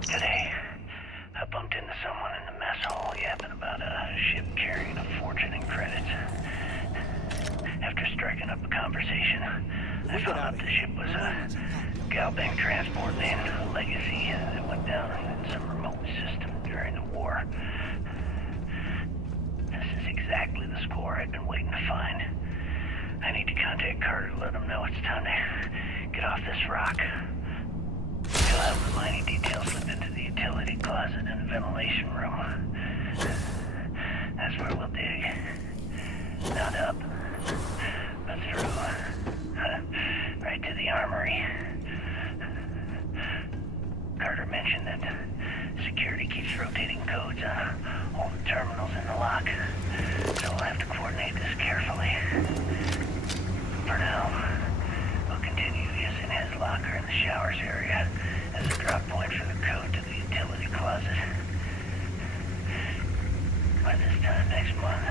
Today, I bumped into someone in the mess hall yapping about a ship carrying a fortune in credits. After striking up a conversation, I found out the ship was a Galbank transport named Legacy that went down in some remote system during the war. This is exactly the score I've been waiting to find. I need to contact Carter to let him know it's time to get off this rock. He'll have the mining details slip into the utility closet in the ventilation room. That's where we'll dig. Not up, but through. Right to the armory. Carter mentioned that security keeps rotating codes on all the terminals in the lock, so we'll have to coordinate this carefully. For now, we'll continue using his locker in the showers area as a drop point for the code to the utility closet. By this time next month,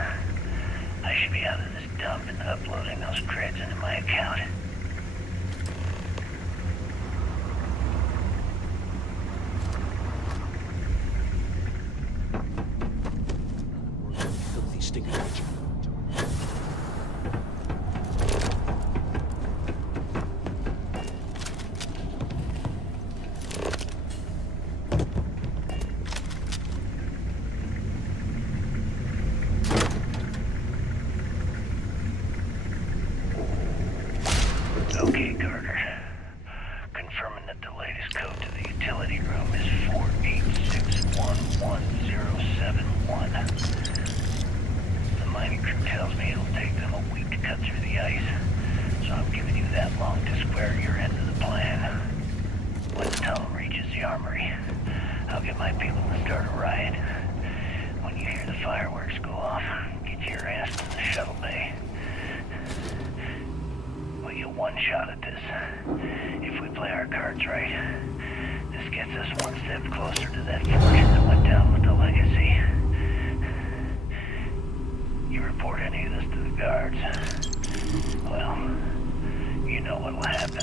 I should be out of this dump and uploading those creds into my account. Filthy stinking bitch. Okay, Carter. Confirming that the latest code to the utility room is 48611071. The mining crew tells me it'll take them a week to cut through the ice, so I'm giving you that long to square your end of the plan. When the tunnel reaches the armory, I'll get my people to start a riot. When you hear the fireworks go off, get your ass to the shuttle bay. We get one shot at this. If we play our cards right, this gets us one step closer to that fortune that went down with the Legacy. You report any of this to the guards, well, you know what'll happen.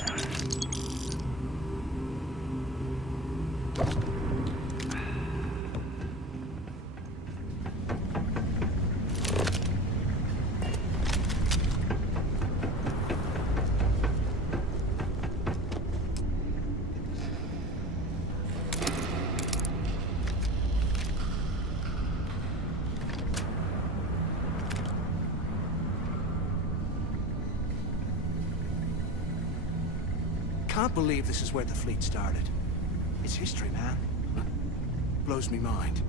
Can't believe this is where the fleet started. It's history, man. Blows me mind.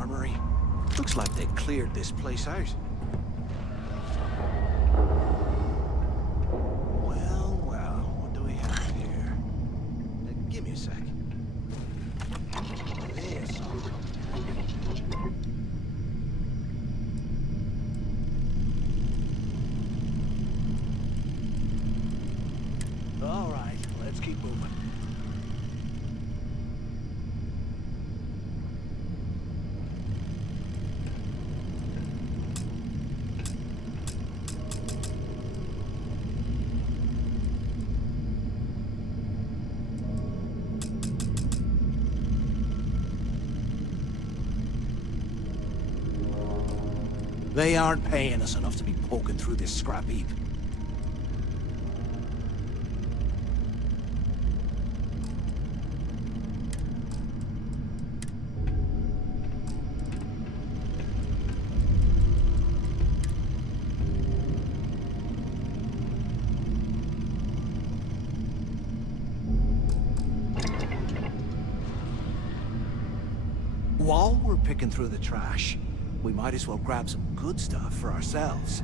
armory. Looks like they cleared this place out. Well, well, what do we have here? Give me a sec. This. All right, let's keep moving. They aren't paying us enough to be poking through this scrap heap. While we're picking through the trash, we might as well grab some good stuff for ourselves.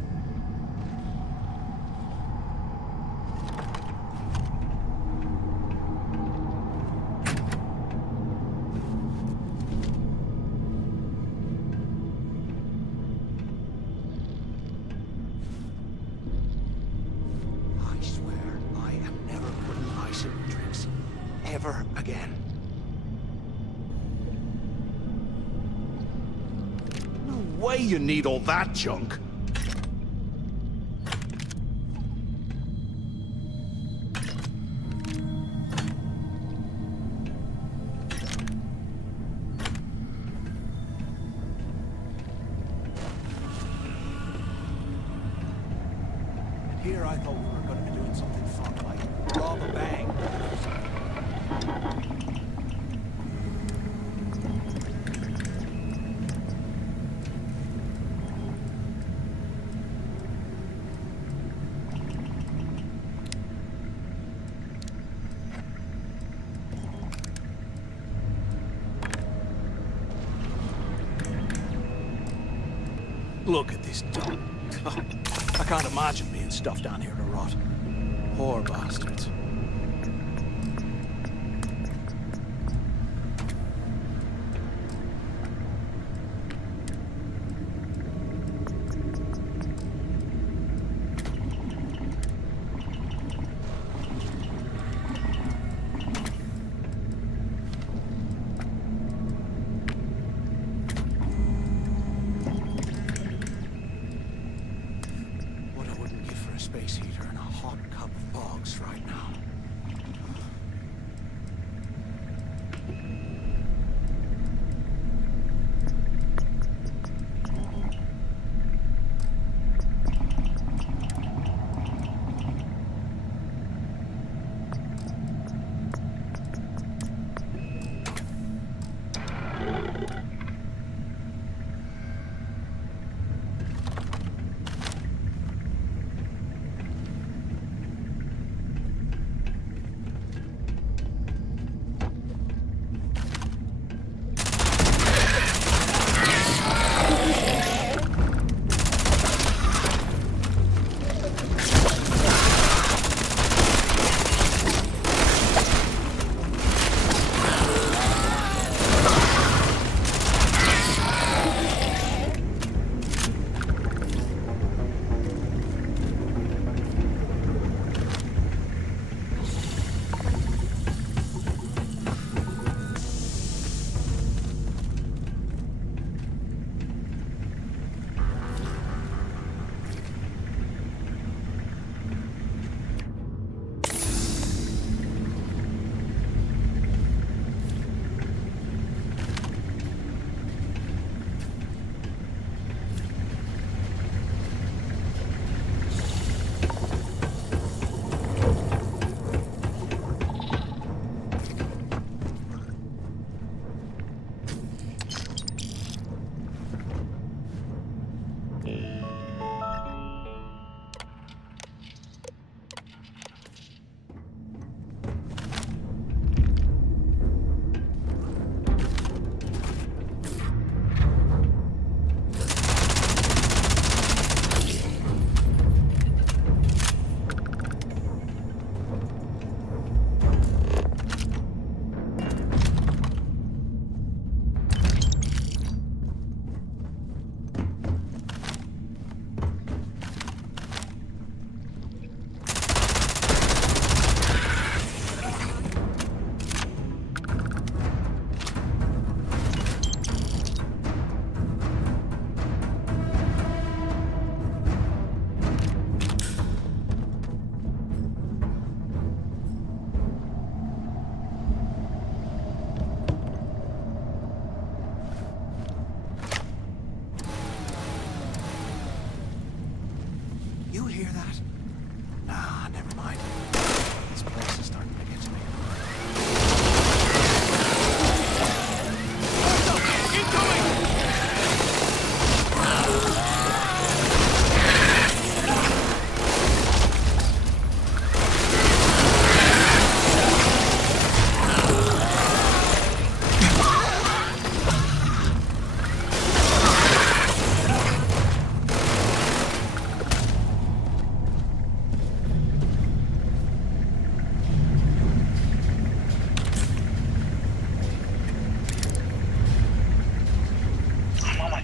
I swear, I am never putting ice in my drinks. Ever again. Way you need all that junk. And here I thought we were going to be doing something fun like rob a bank. Look at this dump. I can't imagine being stuffed down here to rot. Poor bastards. Space heater and a hot cup of bogs right now.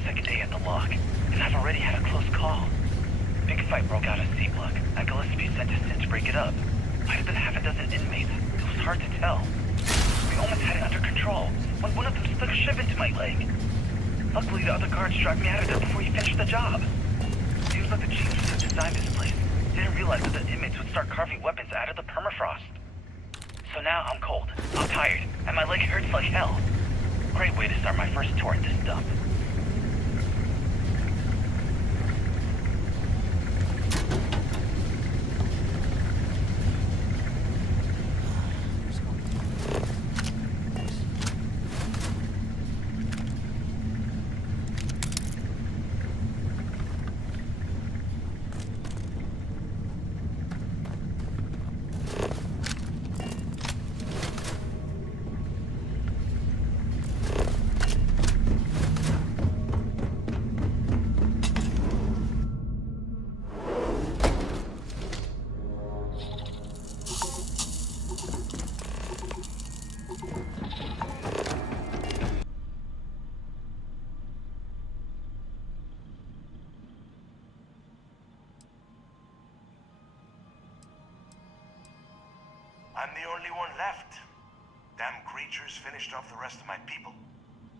second day at the lock, and I've already had a close call. Big fight broke out at C-Block, and Gillespie sent us in to break it up. Might have been half a dozen inmates. It was hard to tell. We almost had it under control, when one of them stuck a ship into my leg. Luckily, the other guards dragged me out of there before he finished the job. Seems like the chiefs who designed this place didn't realize that the inmates would start carving weapons out of the permafrost. So now I'm cold, I'm tired, and my leg hurts like hell. Great way to start my first tour at this dump. I'm the only one left. Damn creatures finished off the rest of my people.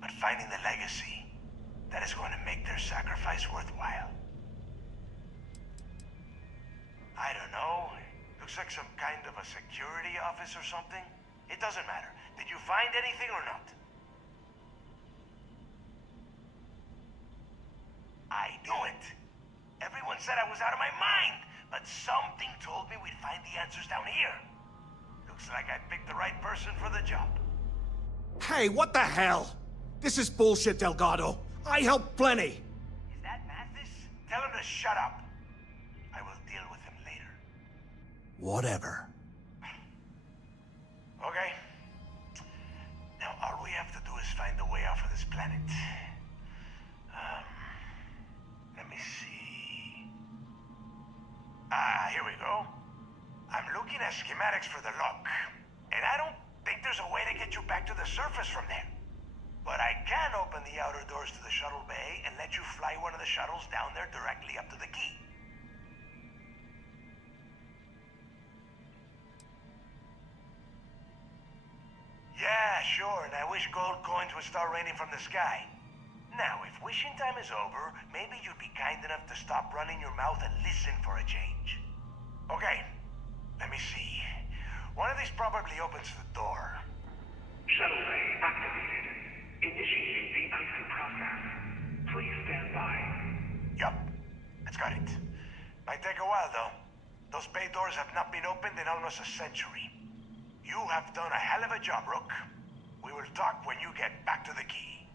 But finding the legacy, that is going to make their sacrifice worthwhile. I don't know. Looks like some kind of a security office or something. It doesn't matter. Did you find anything or not? I knew it. Everyone said I was out of my mind, but something told me we'd find the answers down here. Looks like I picked the right person for the job. Hey, what the hell? This is bullshit, Delgado. I helped plenty. Is that Mathis? Tell him to shut up. I will deal with him later. Whatever. Okay. Now all we have to do is find a way off of this planet. Let me see. Here we go. I'm looking at schematics for the lock, and I don't think there's a way to get you back to the surface from there. But I can open the outer doors to the shuttle bay and let you fly one of the shuttles down there directly up to the key. Yeah, sure, and I wish gold coins would start raining from the sky. Now, if wishing time is over, maybe you'd be kind enough to stop running your mouth and listen for a change. Okay. Let me see. One of these probably opens the door. Shuttle bay activated. Initiating the exit process. Please stand by. Yup. That's got it. Might take a while, though. Those bay doors have not been opened in almost a century. You have done a hell of a job, Rook. We will talk when you get back to the key.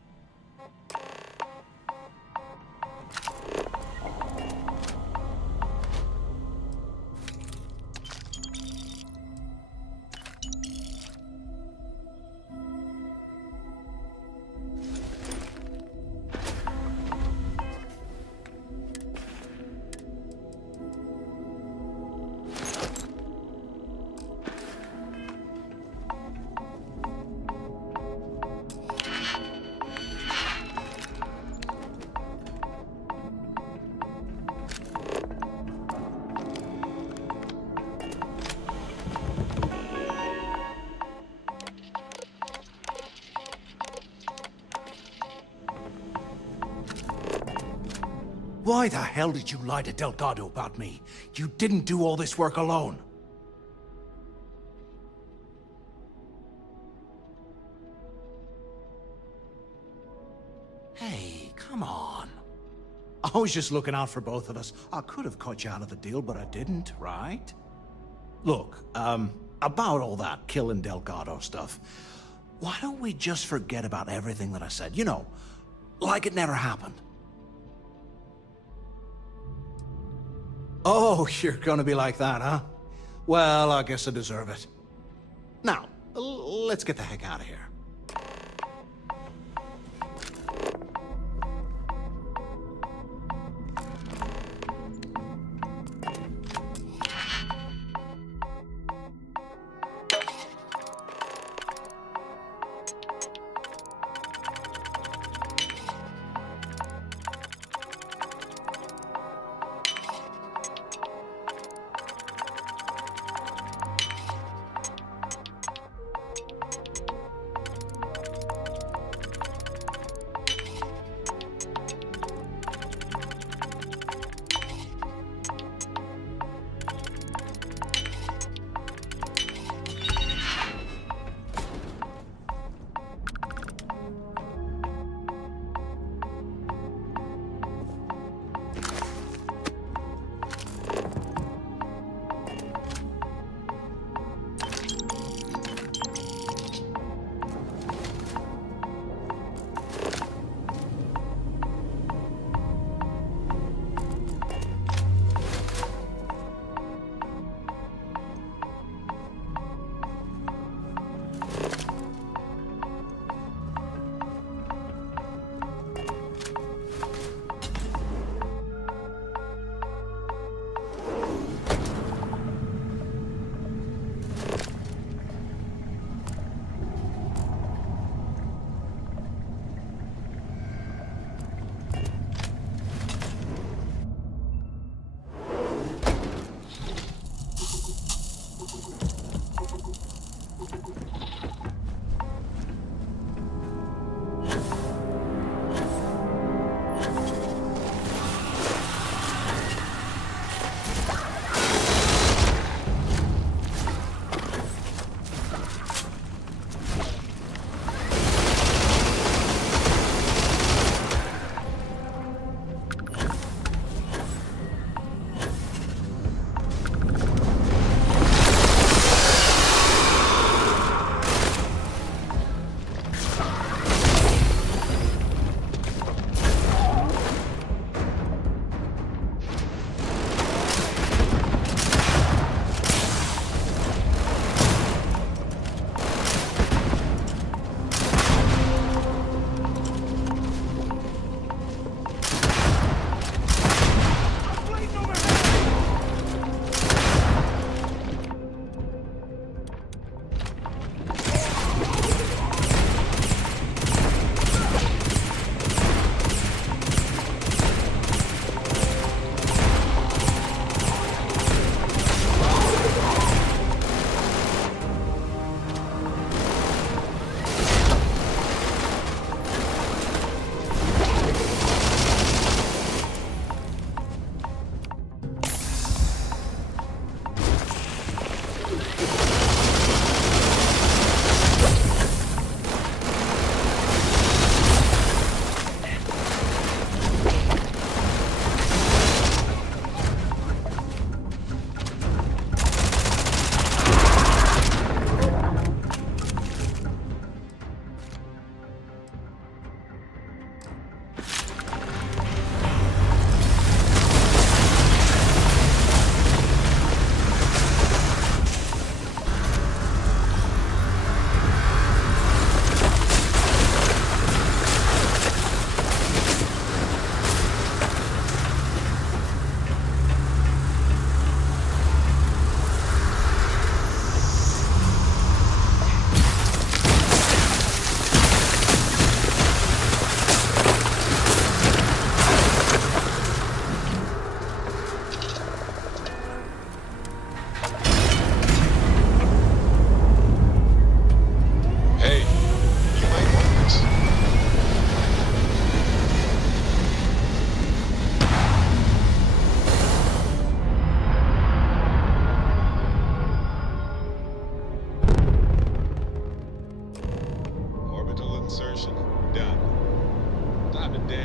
Why the hell did you lie to Delgado about me? You didn't do all this work alone. Hey, come on. I was just looking out for both of us. I could have cut you out of the deal, but I didn't, right? Look, about all that killing Delgado stuff, why don't we just forget about everything that I said? You know, like it never happened. Oh, you're gonna be like that, huh? Well, I guess I deserve it. Now, let's get the heck out of here.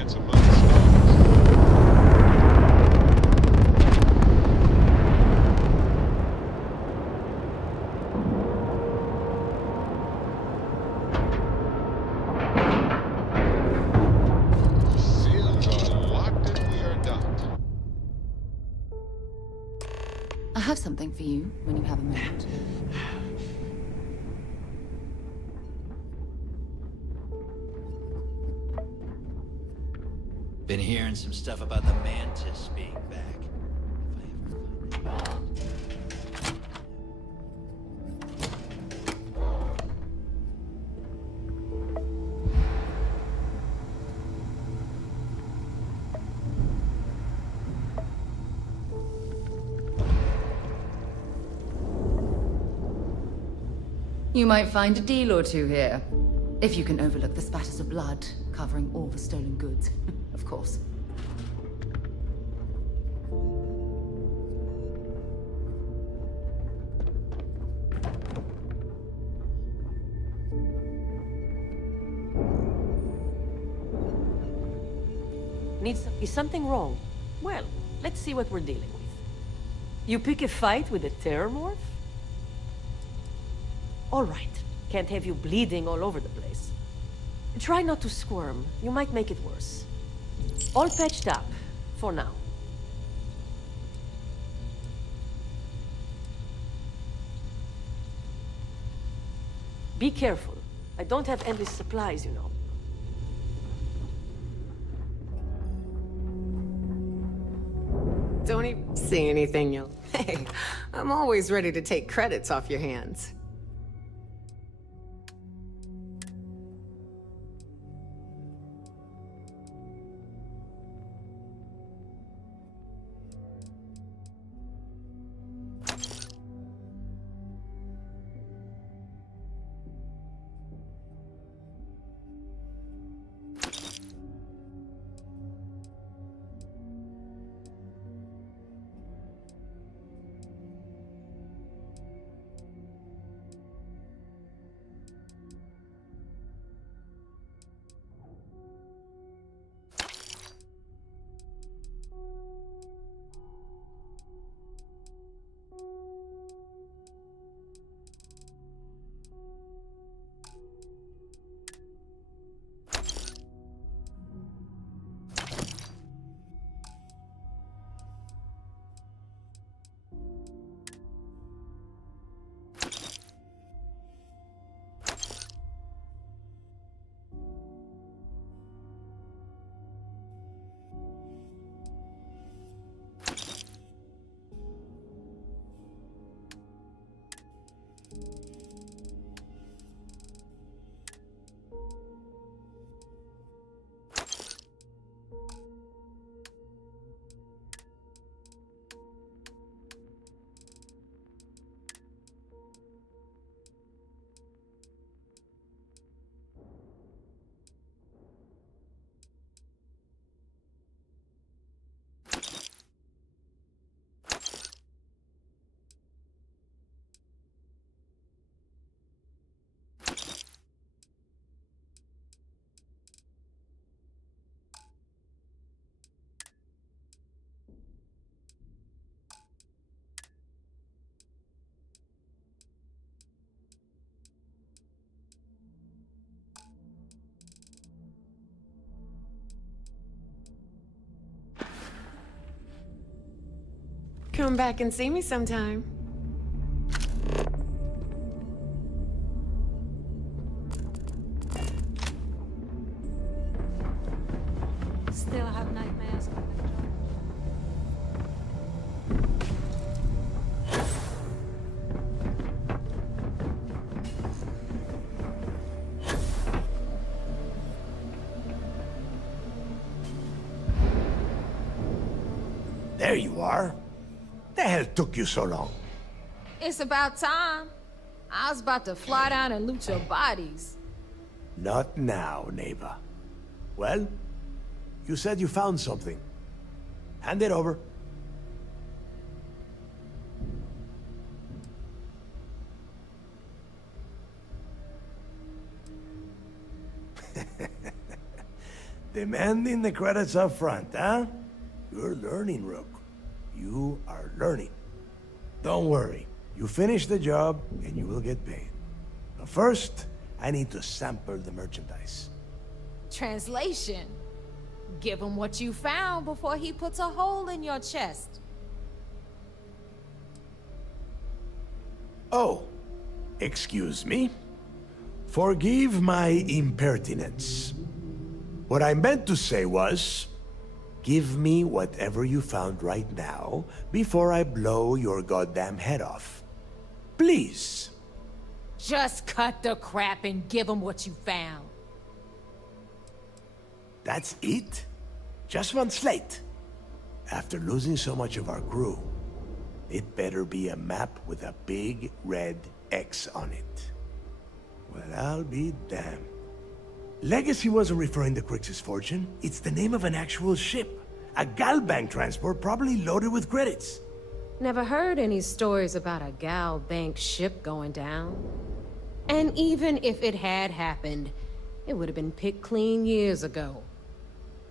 chance among the stars. Seals are locked and we are docked. I have something for you when you have a moment. Been hearing some stuff about the Mantis being back. You might find a deal or two here. If you can overlook the spatters of blood covering all the stolen goods, of course. Is something wrong? Well, let's see what we're dealing with. You pick a fight with a terror morph? All right. Can't have you bleeding all over the place. Try not to squirm. You might make it worse. All patched up, for now. Be careful. I don't have endless supplies, you know. Don't even say anything, you'll... Hey, I'm always ready to take credits off your hands. Come back and see me sometime. Still have nightmares. There you are. The hell took you so long? It's about time. I was about to fly down and loot your bodies. Not now, neighbor. Well, you said you found something. Hand it over. demanding the credits up front, huh? You're learning, Rook. You are learning. Don't worry. You finish the job, and you will get paid. But first, I need to sample the merchandise. Translation. Give him what you found before he puts a hole in your chest. Oh, excuse me. Forgive my impertinence. What I meant to say was, give me whatever you found right now before I blow your goddamn head off. Please. Just cut the crap and give him what you found. That's it? Just one slate? After losing so much of our crew, it better be a map with a big red X on it. Well, I'll be damned. Legacy wasn't referring to Crix's fortune. It's the name of an actual ship. A Galbank transport probably loaded with credits. Never heard any stories about a Gal Bank ship going down. And even if it had happened, it would have been picked clean years ago.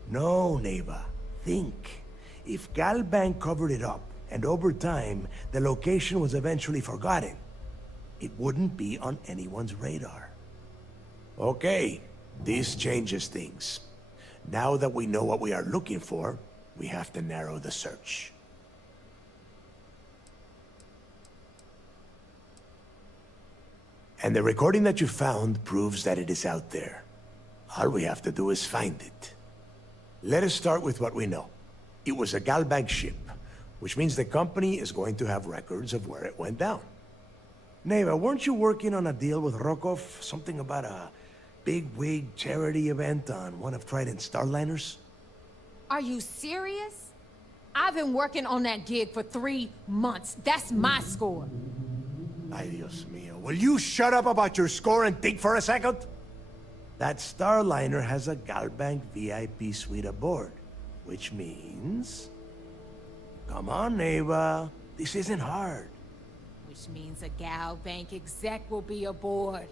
No, Neva. Think. If Galbank covered it up, and over time, the location was eventually forgotten, it wouldn't be on anyone's radar. Okay, this changes things. Now that we know what we are looking for, we have to narrow the search. And the recording that you found proves that it is out there. All we have to do is find it. Let us start with what we know. It was a Galbank ship, which means the company is going to have records of where it went down. Neva, weren't you working on a deal with Rokov? Something about a big-wig charity event on one of Trident's Starliners? Are you serious? I've been working on that gig for 3 months. That's my score. Ay, Dios mío. Will you shut up about your score and think for a second? That Starliner has a Galbank VIP suite aboard, which means... Come on, Neva. This isn't hard. Which means a Gal Bank exec will be aboard.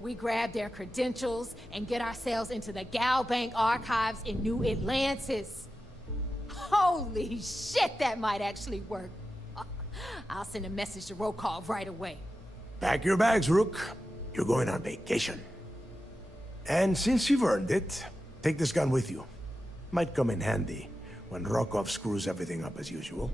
We grab their credentials and get ourselves into the Gal Bank archives in New Atlantis. Holy shit, that might actually work. I'll send a message to Rokov right away. Pack your bags, Rook. You're going on vacation. And since you've earned it, take this gun with you. Might come in handy when Rokov screws everything up as usual.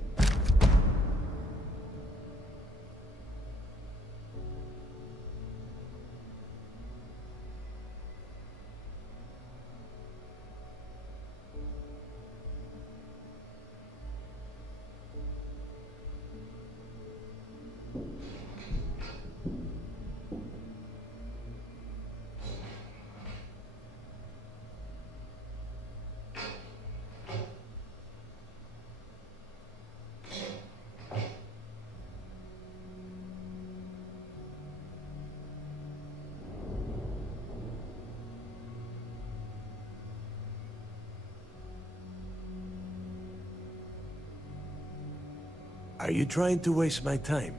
Are you trying to waste my time?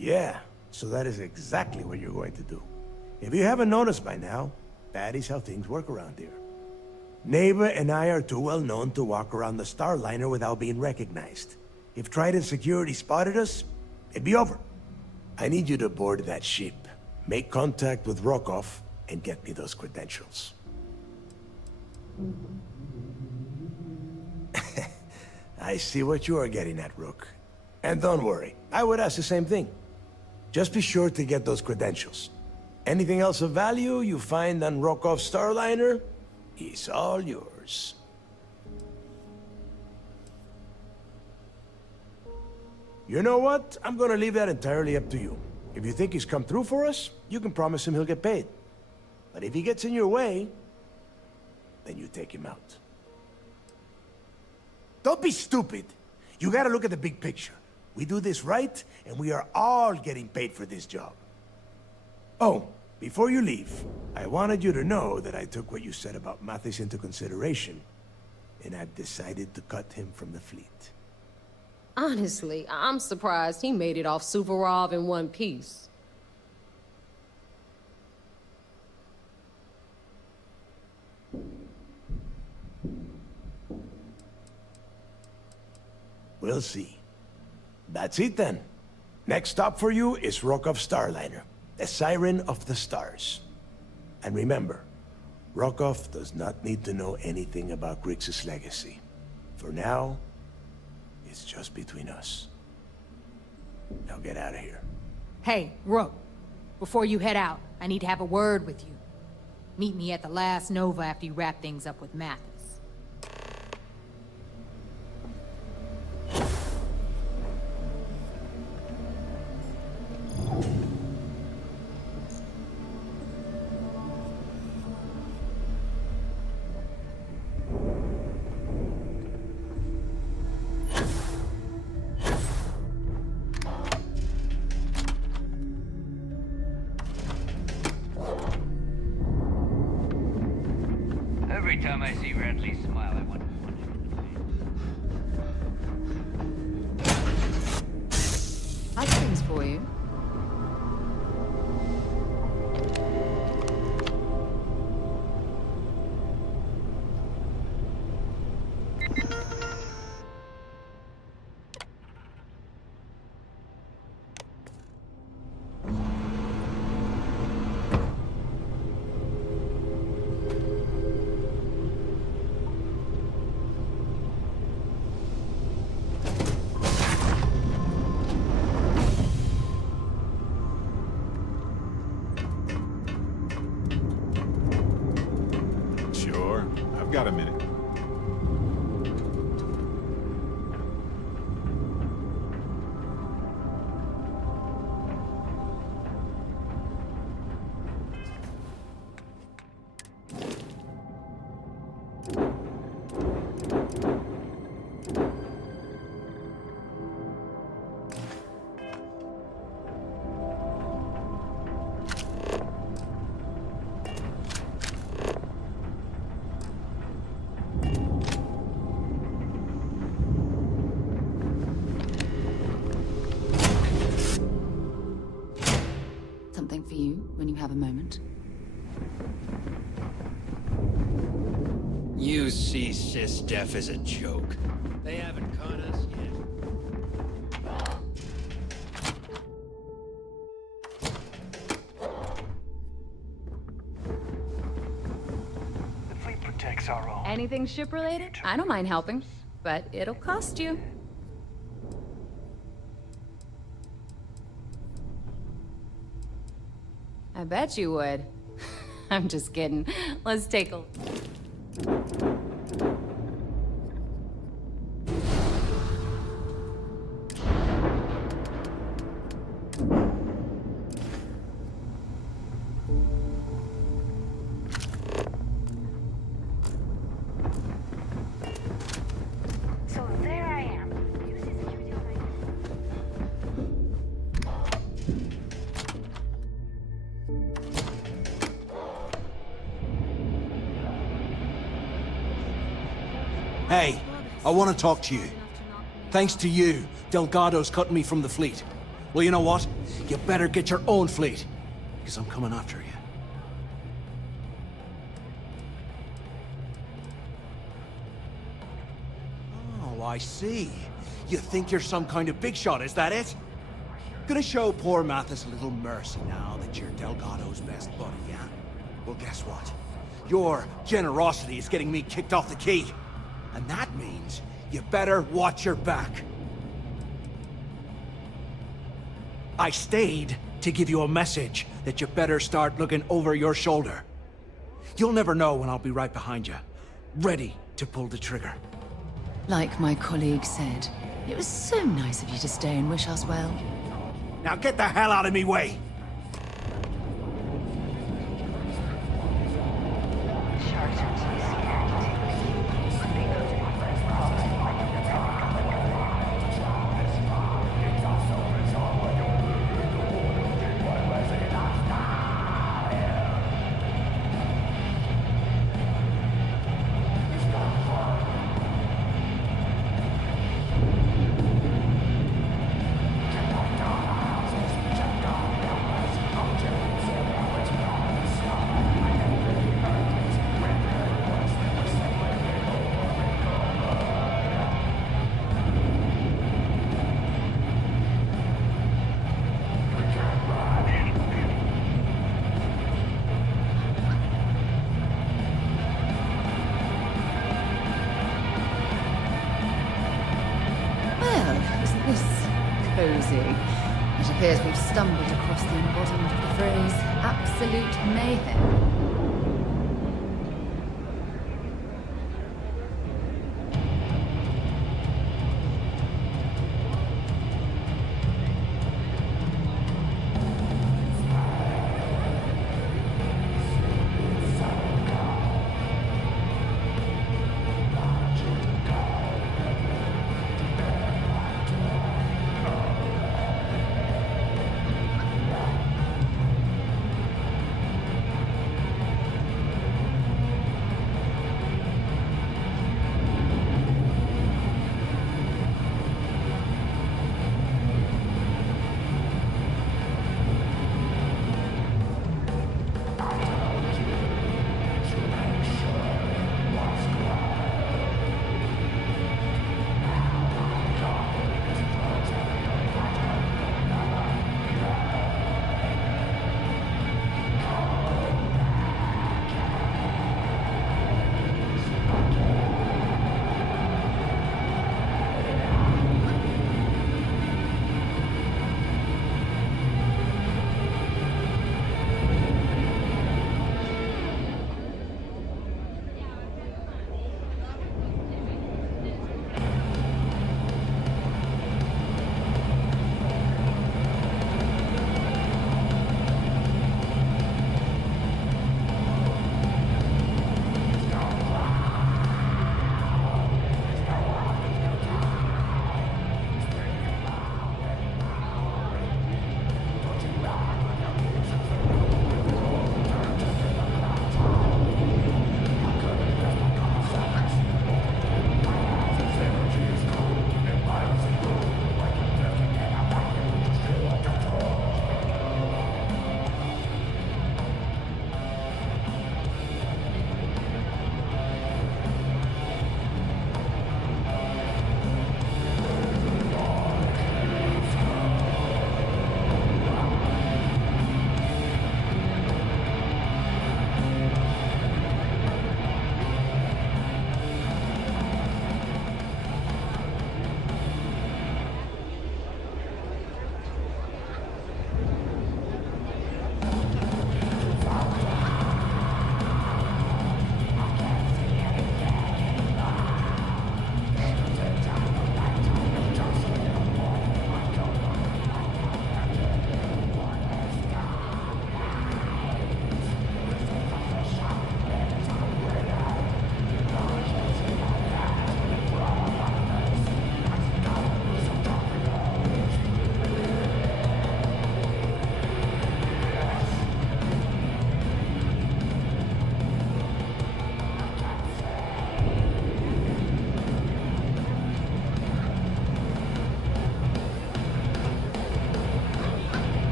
Yeah, so that is exactly what you're going to do. If you haven't noticed by now, that is how things work around here. Neva and I are too well known to walk around the Starliner without being recognized. If Trident security spotted us, it'd be over. I need you to board that ship, make contact with Rokov, and get me those credentials. I see what you are getting at, Rook. And don't worry, I would ask the same thing. Just be sure to get those credentials. Anything else of value you find on Rokov's Starliner is all yours. You know what? I'm gonna leave that entirely up to you. If you think he's come through for us, you can promise him he'll get paid. But if he gets in your way, then you take him out. Don't be stupid. You gotta look at the big picture. We do this right, and we are all getting paid for this job. Oh, before you leave, I wanted you to know that I took what you said about Mathis into consideration, and I've decided to cut him from the fleet. Honestly, I'm surprised he made it off Suvorov in one piece. We'll see. That's it then. Next stop for you is Rokov's Starliner, the Siren of the Stars. And remember, Rokov does not need to know anything about Grixis' legacy. For now, it's just between us. Now get out of here. Hey, Rook. Before you head out, I need to have a word with you. Meet me at the last Nova after you wrap things up with Mathis. Every time I see Radley smile, I want to punch him. I got things for you. I've got a minute. Something for you when you have a moment. You see SysDef as a joke. They haven't caught us yet. The fleet protects our own. Anything ship-related? I don't mind helping, but it'll cost you. I bet you would. I'm just kidding. Let's take a... So there I am. Hey, I want to talk to you. Thanks to you, Delgado's cutting me from the fleet. Well, you know what? You better get your own fleet, because I'm coming after you. Oh, I see. You think you're some kind of big shot, is that it? Gonna show poor Mathis a little mercy now that you're Delgado's best buddy, yeah? Well, guess what? Your generosity is getting me kicked off the key. And that means you better watch your back. I stayed to give you a message that you better start looking over your shoulder. You'll never know when I'll be right behind you, ready to pull the trigger. Like my colleague said, it was so nice of you to stay and wish us well. Now get the hell out of me way! cozy. It appears we've stumbled across the embodiment of the phrase absolute mayhem.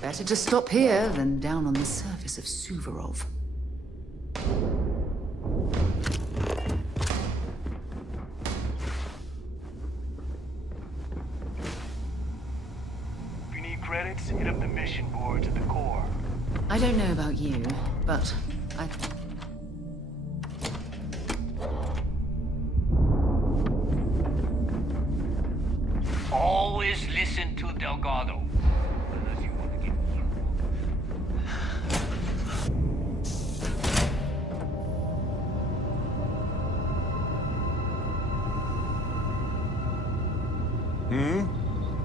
Better to stop here than down on the surface of Suvorov. If you need credits, hit up the mission boards at the core. I don't know about you, but I... Always listen to Delgado. Unless you want to get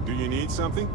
Do you need something?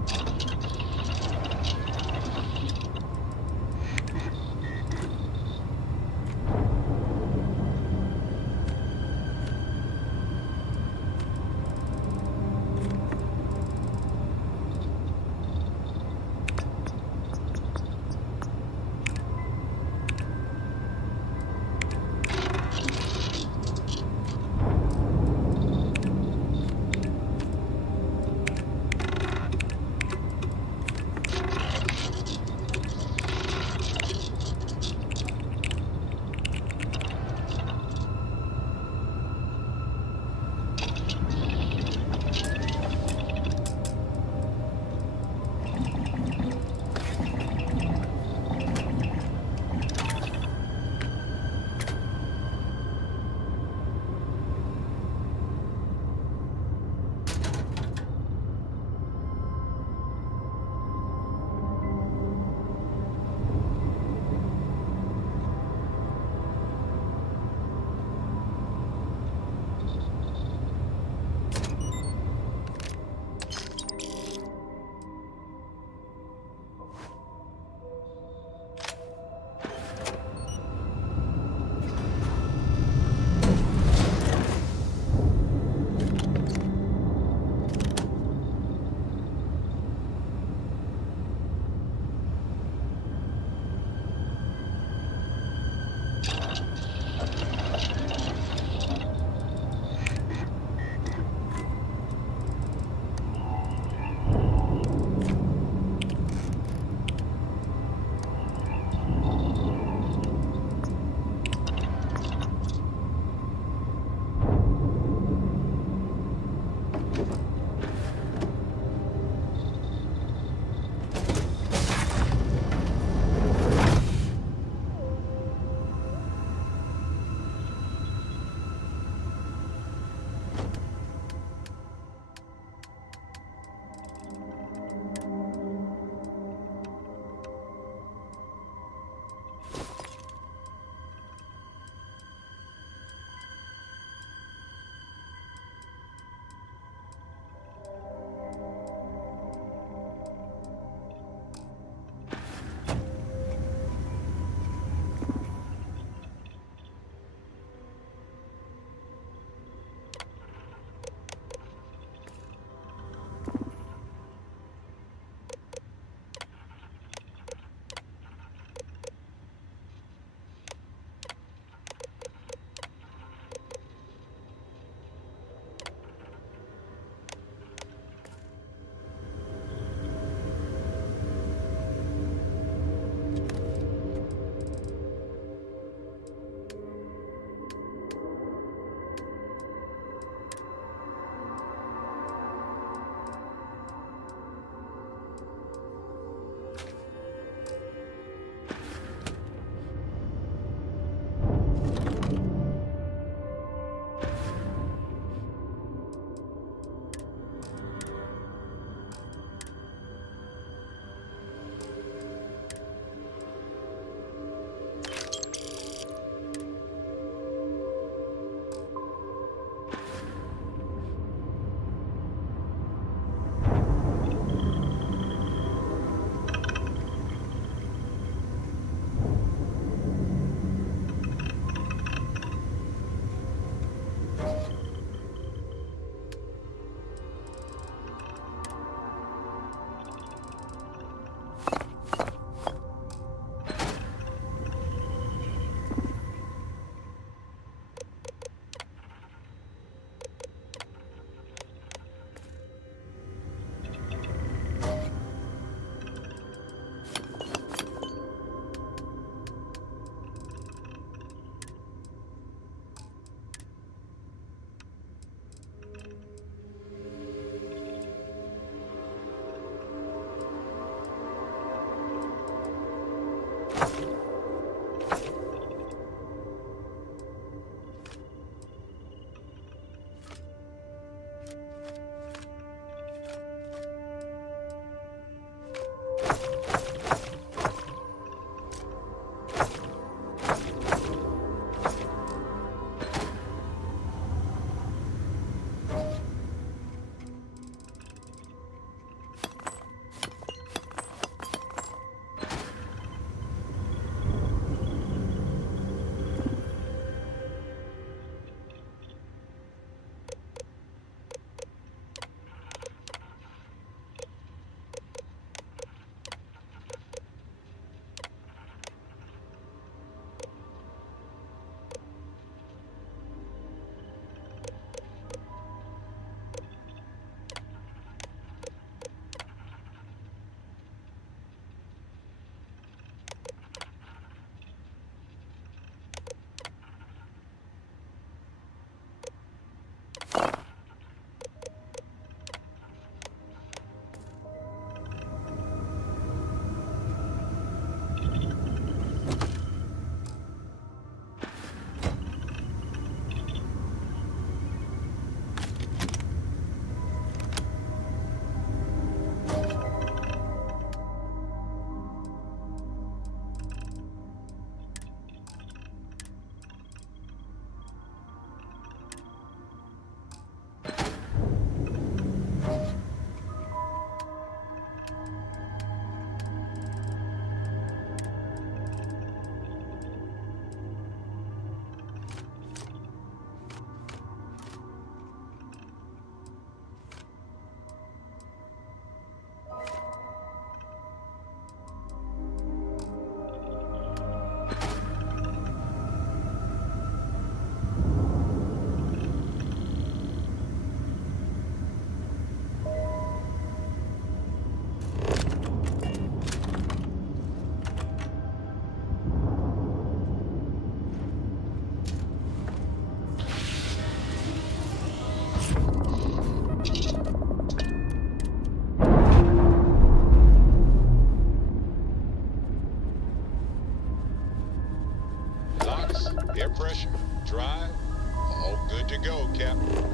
pressure, drive, all good to go, Captain.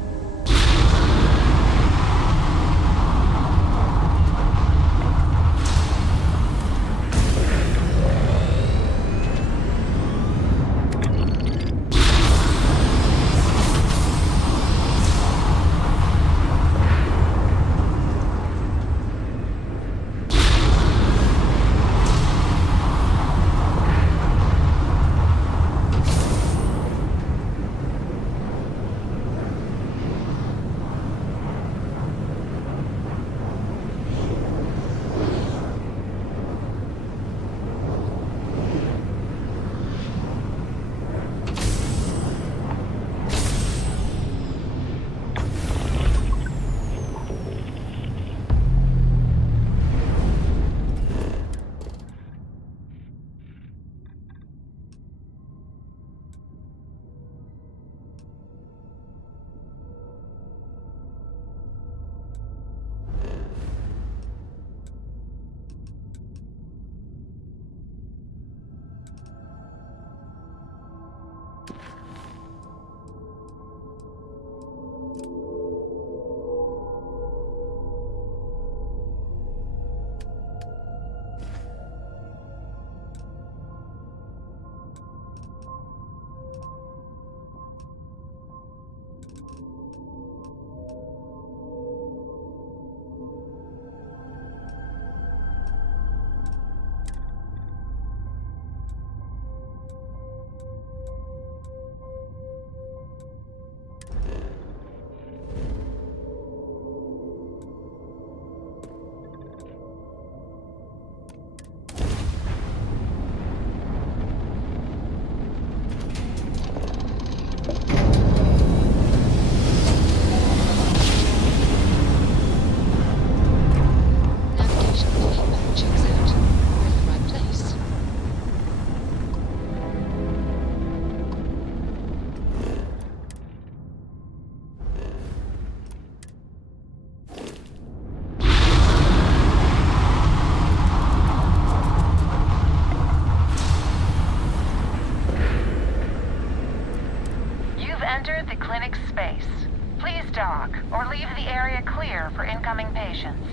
Entered the clinic's space. Please dock, or leave the area clear for incoming patients.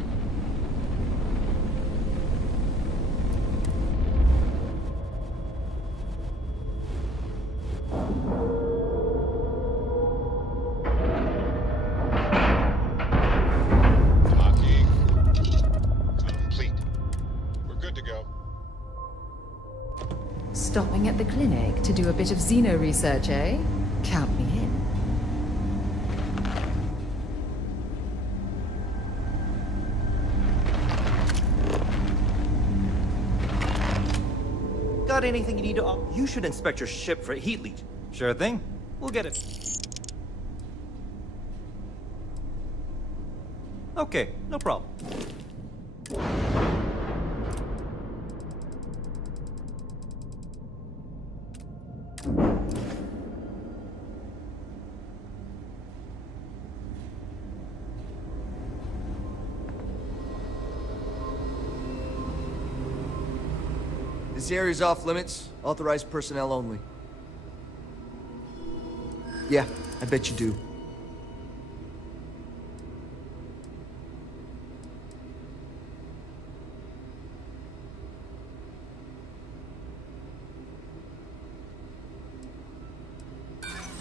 Docking. Complete. We're good to go. Stopping at the clinic to do a bit of xeno research, eh? Count me in. Got anything you need to... You should inspect your ship for heat leak. Sure thing. We'll get it. Okay, no problem. This area's off limits. Authorized personnel only. Yeah, I bet you do.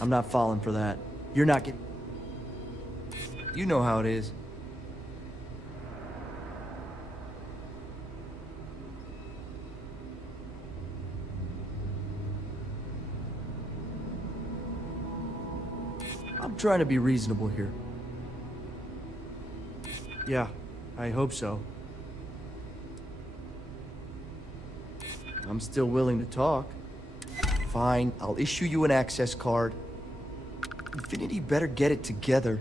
I'm not falling for that. You're not getting... You know how it is. I'm trying to be reasonable here. Yeah, I hope so. I'm still willing to talk. Fine, I'll issue you an access card. Infinity better get it together.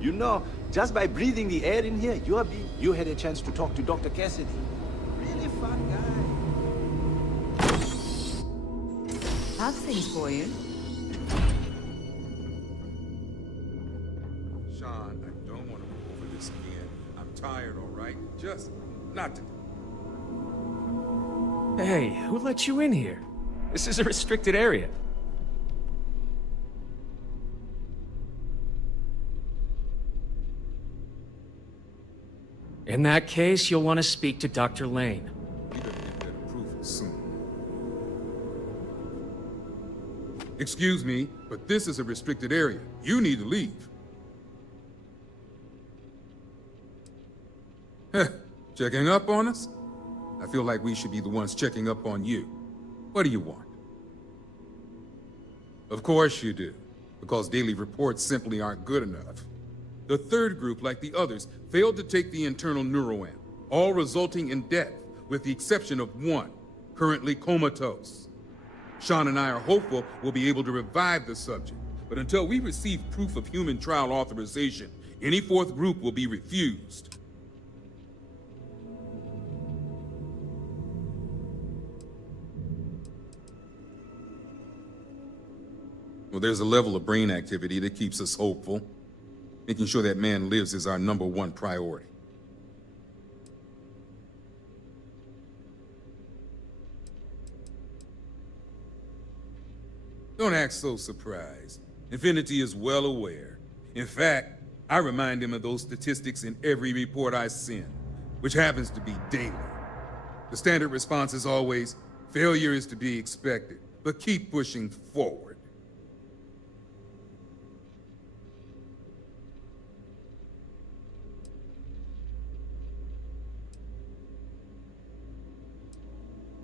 You know, just by breathing the air in here, you had a chance to talk to Dr. Cassidy. Really fun guy. Have things for you. Sean, I don't want to go over this again. I'm tired, all right? Just not today. Hey, who let you in here? This is a restricted area. In that case, you'll want to speak to Dr. Lane. You better get that approval soon. Excuse me, but this is a restricted area. You need to leave. Checking up on us? I feel like we should be the ones checking up on you. What do you want? Of course you do, because daily reports simply aren't good enough. The third group, like the others, failed to take the internal neuroamp, all resulting in death, with the exception of one, currently comatose. Sean and I are hopeful we'll be able to revive the subject, but until we receive proof of human trial authorization, any fourth group will be refused. Well, there's a level of brain activity that keeps us hopeful. Making sure that man lives is our #1 priority. Don't act so surprised. Infinity is well aware. In fact, I remind him of those statistics in every report I send, which happens to be daily. The standard response is always, failure is to be expected, but keep pushing forward.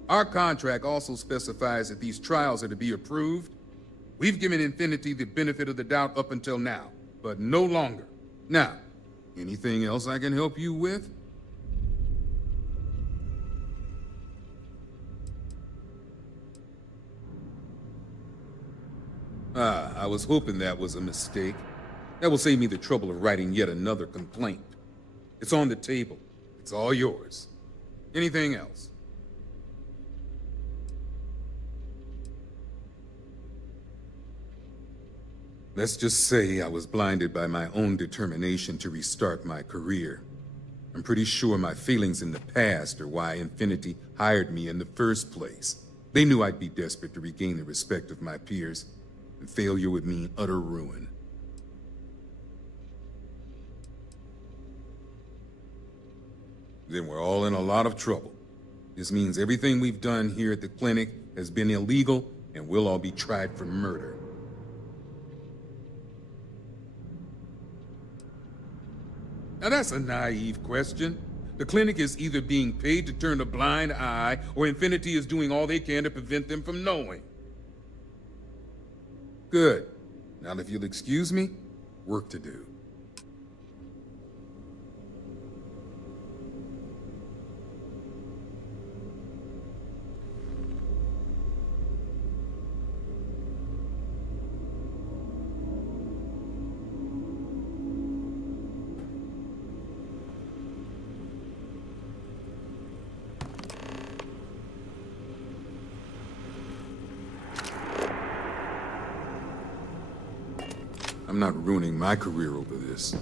Our contract also specifies that these trials are to be approved. We've given Infinity the benefit of the doubt up until now, but no longer. Now, anything else I can help you with? I was hoping that was a mistake. That will save me the trouble of writing yet another complaint. It's on the table. It's all yours. Anything else? Let's just say I was blinded by my own determination to restart my career. I'm pretty sure my feelings in the past are why Infinity hired me in the first place. They knew I'd be desperate to regain the respect of my peers, and failure would mean utter ruin. Then we're all in a lot of trouble. This means everything we've done here at the clinic has been illegal, and we'll all be tried for murder. Now that's a naive question. The clinic is either being paid to turn a blind eye, or Infinity is doing all they can to prevent them from knowing. Good. Now if you'll excuse me, work to do. I'm not ruining my career over this.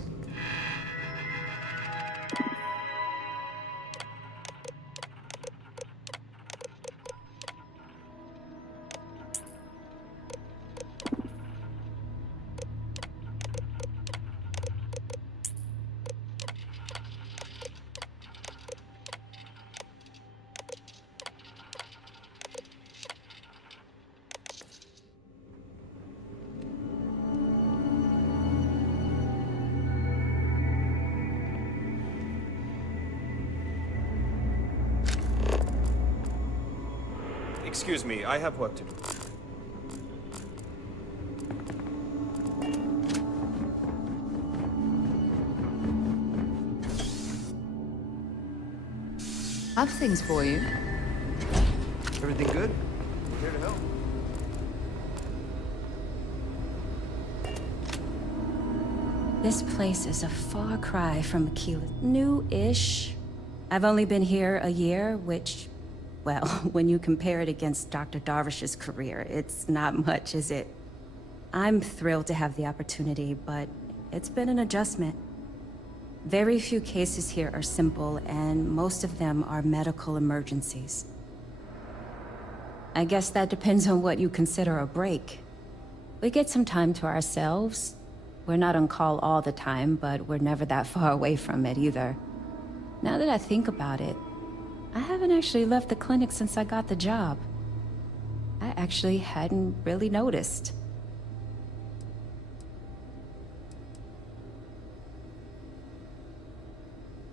Excuse me, I have work to do. Have things for you. Everything good? Here to help. This place is a far cry from Aquila. New-ish. I've only been here a year, which, well, when you compare it against Dr. Darvish's career, it's not much, is it? I'm thrilled to have the opportunity, but it's been an adjustment. Very few cases here are simple, and most of them are medical emergencies. I guess that depends on what you consider a break. We get some time to ourselves. We're not on call all the time, but we're never that far away from it either. Now that I think about it, I haven't actually left the clinic since I got the job. I actually hadn't really noticed.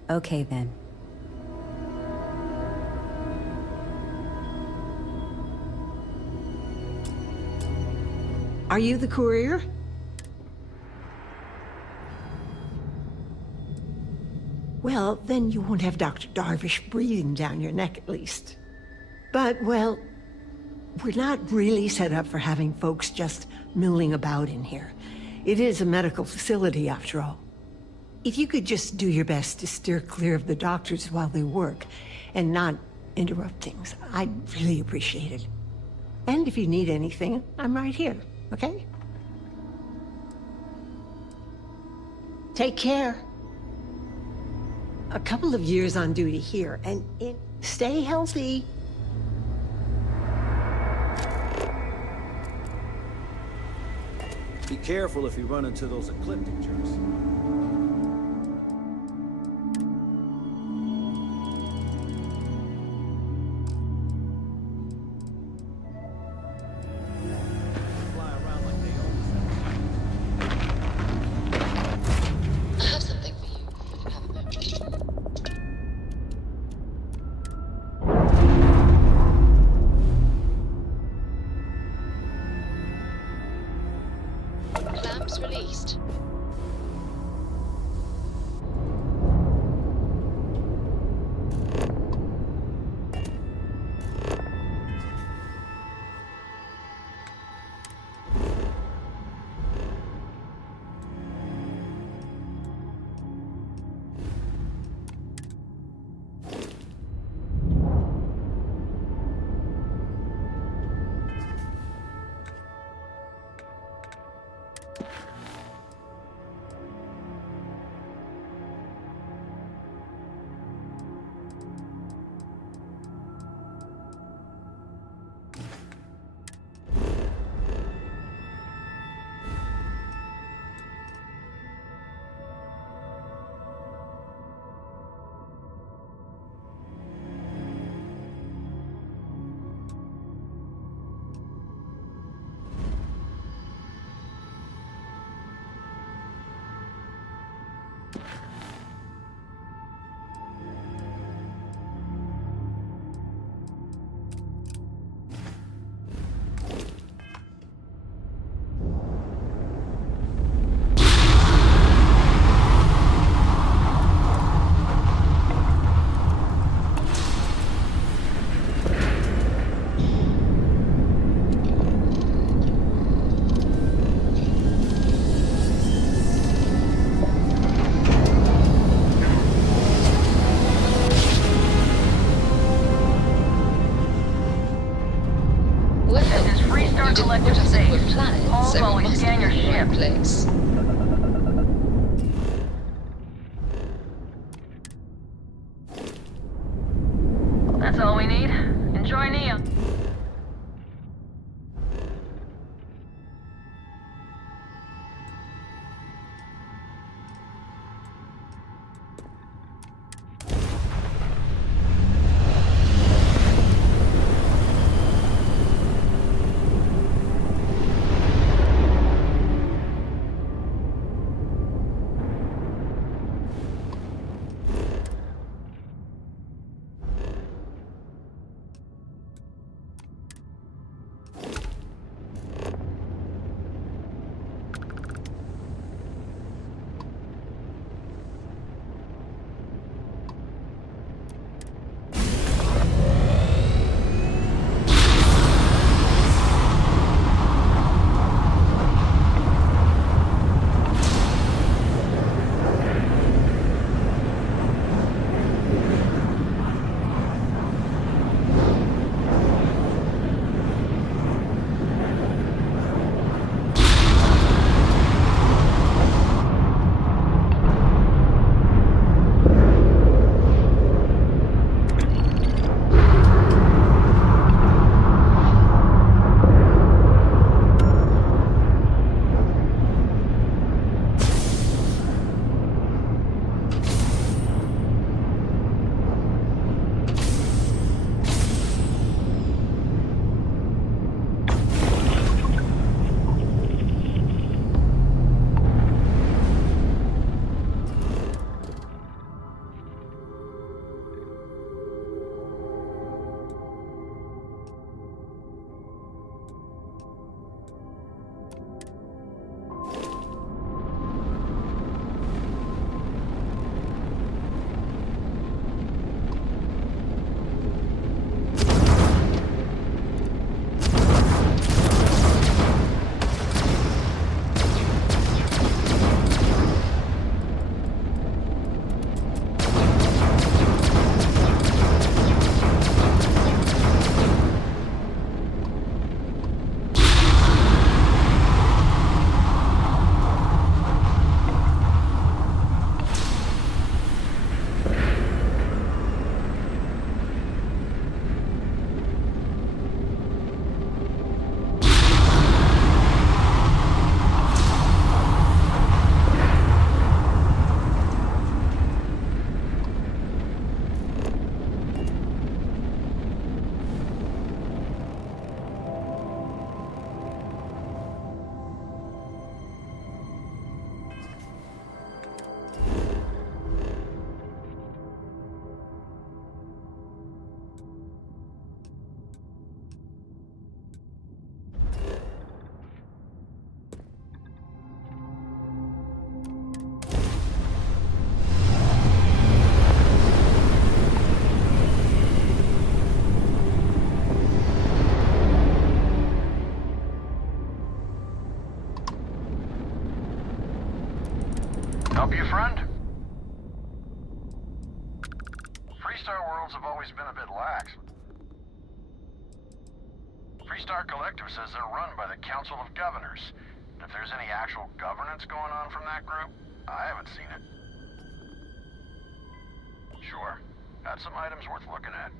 Okay then. Are you the courier? Well, then you won't have Dr. Darvish breathing down your neck at least. But, well, we're not really set up for having folks just milling about in here. It is a medical facility after all. If you could just do your best to steer clear of the doctors while they work and not interrupt things, I'd really appreciate it. And if you need anything, I'm right here, okay? Take care. A couple of years on duty here, and stay healthy. Be careful if you run into those ecliptic jerks. Released. Collective safe. Hold while we scan your ship. Place. That's all we need. Enjoy Neon. Freestar worlds have always been a bit lax. Freestar Collective says they're run by the Council of Governors. And if there's any actual governance going on from that group, I haven't seen it. Sure, got some items worth looking at.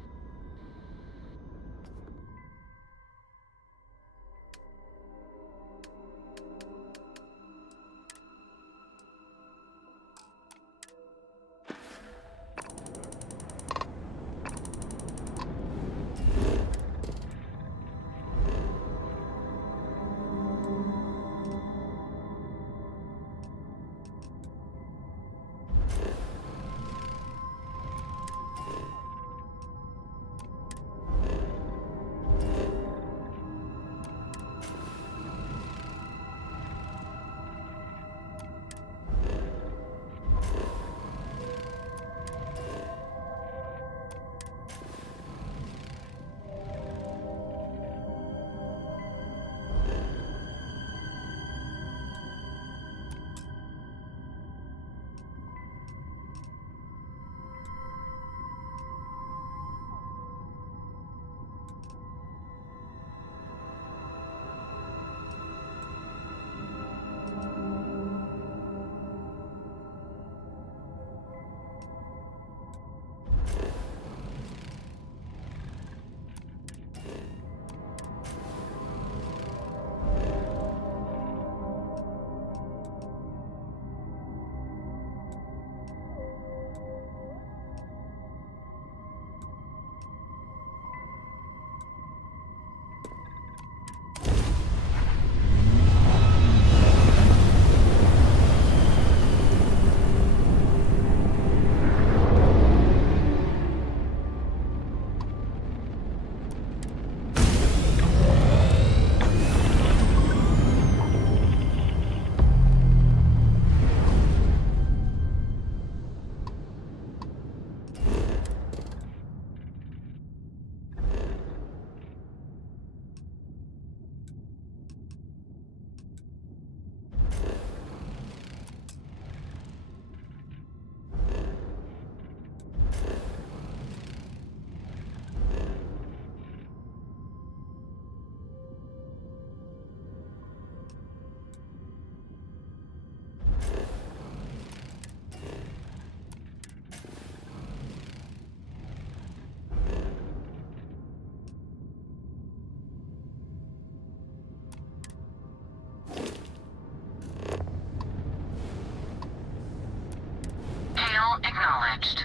Acknowledged.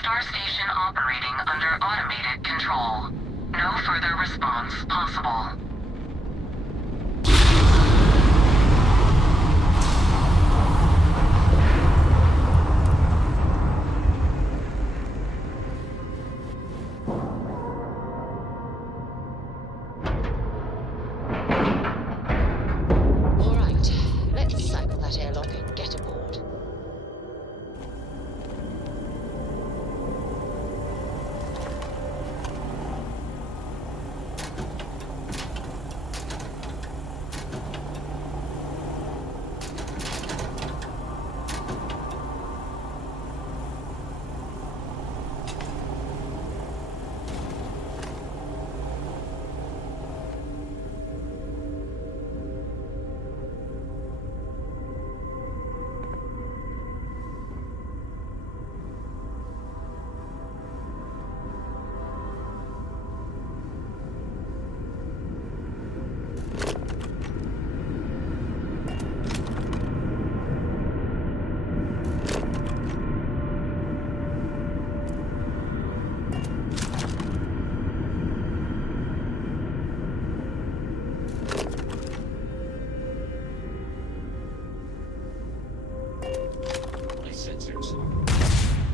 Star station operating under automated control. No further response possible. All right, let's cycle that airlock and get aboard.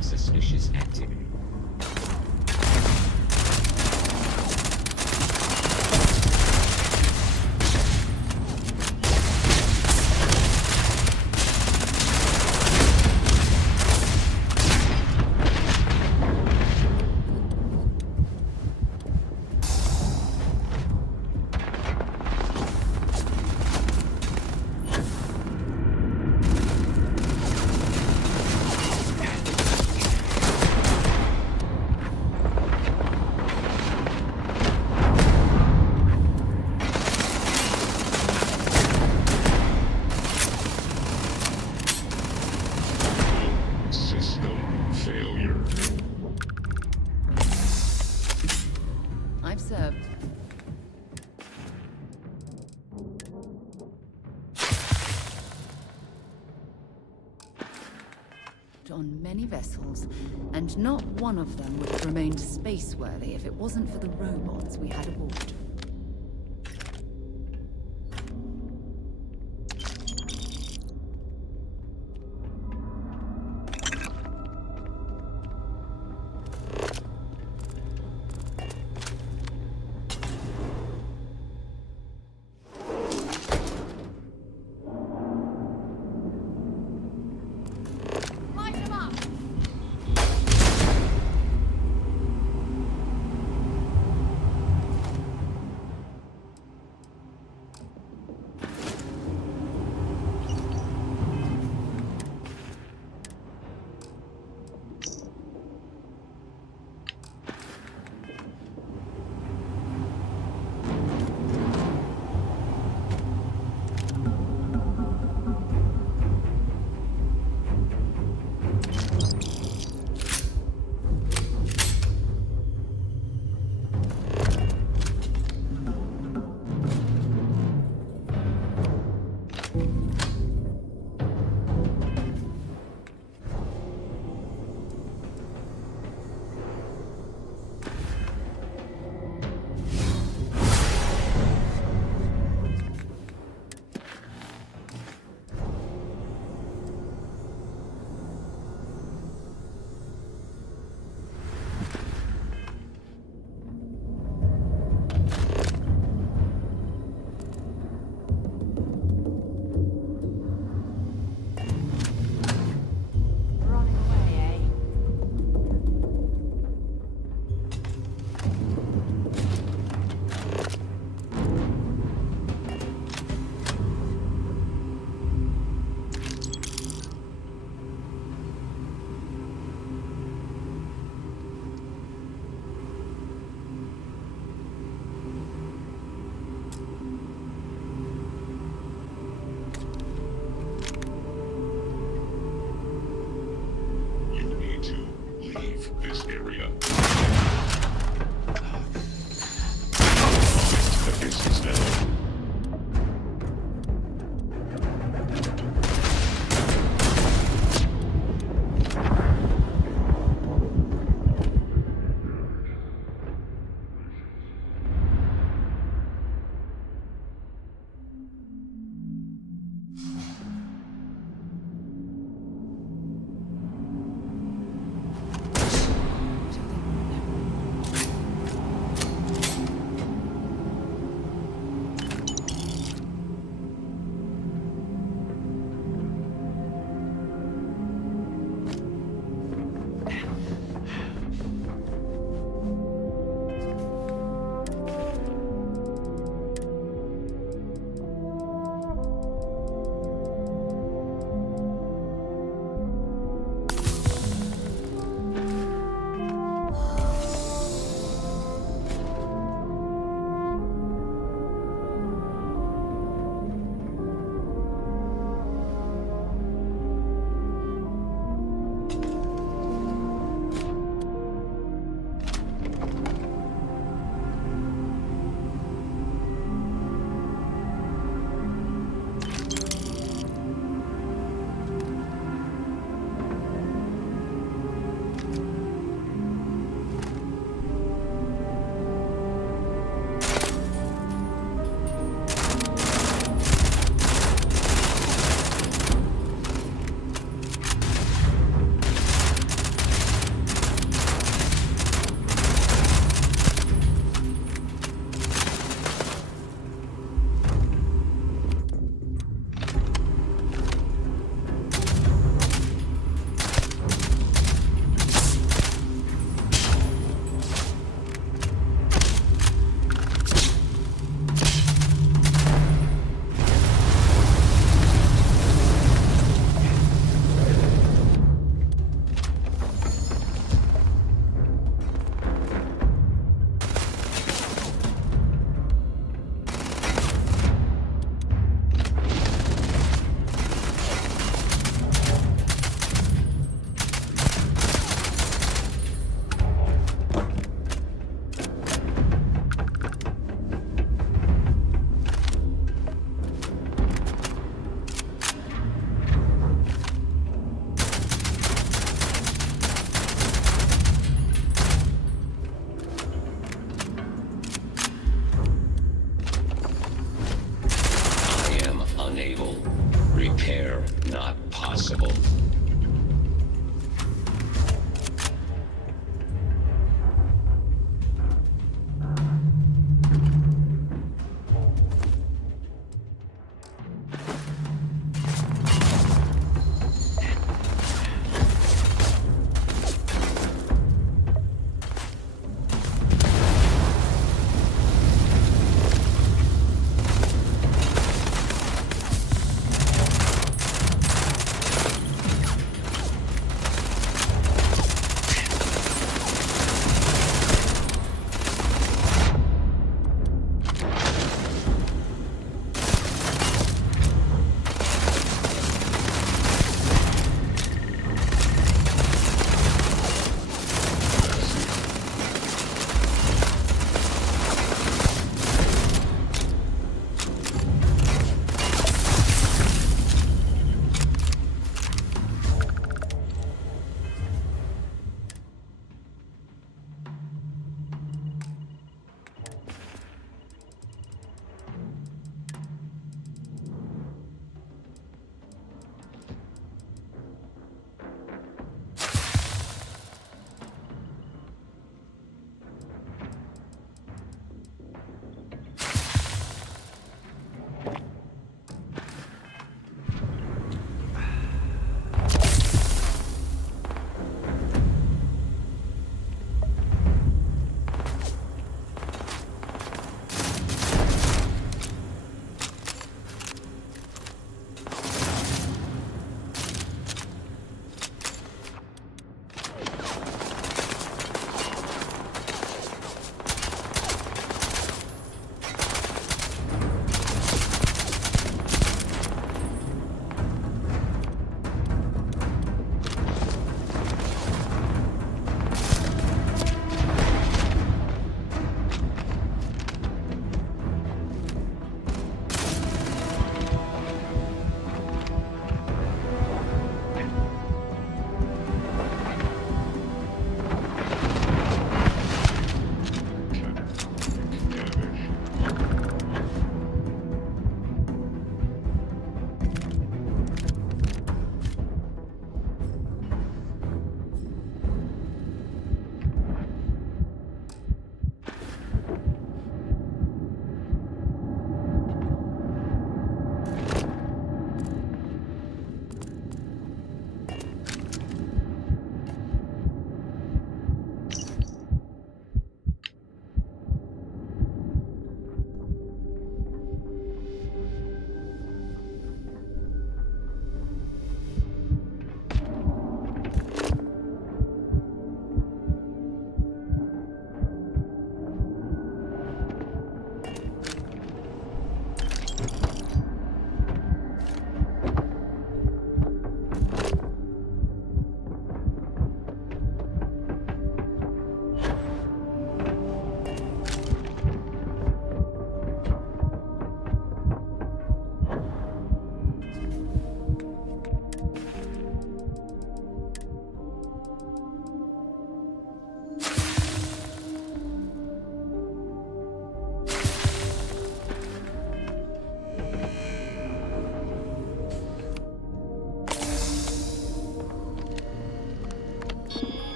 Suspicious activity. served. On many vessels, and not one of them would have remained space-worthy if it wasn't for the robots we had aboard. This area.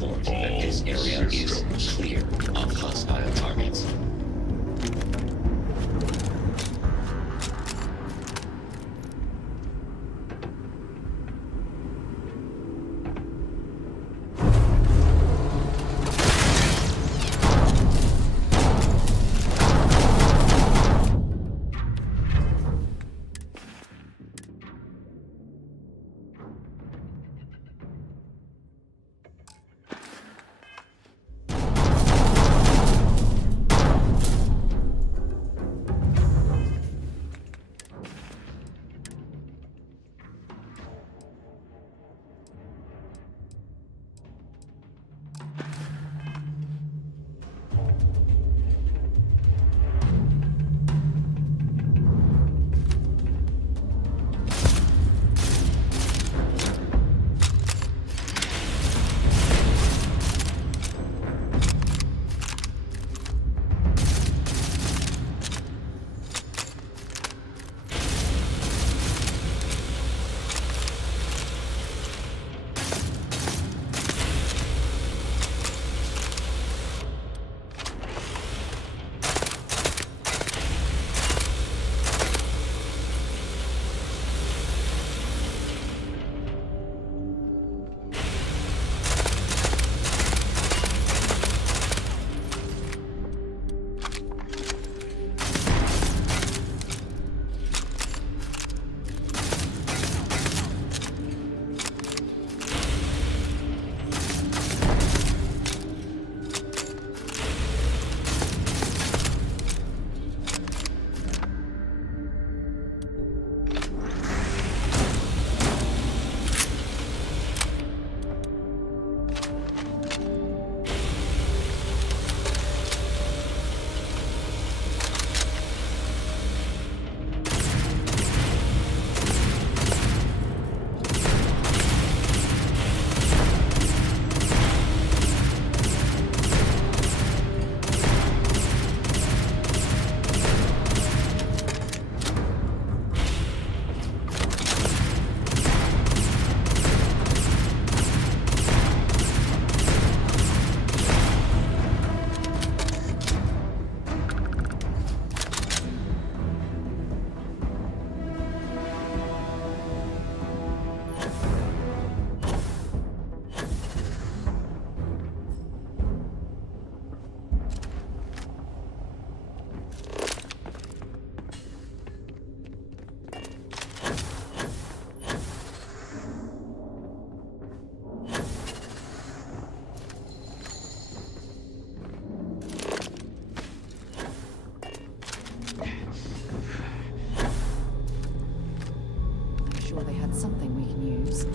report that this area is clear of hostile targets. Sure they had something we can use.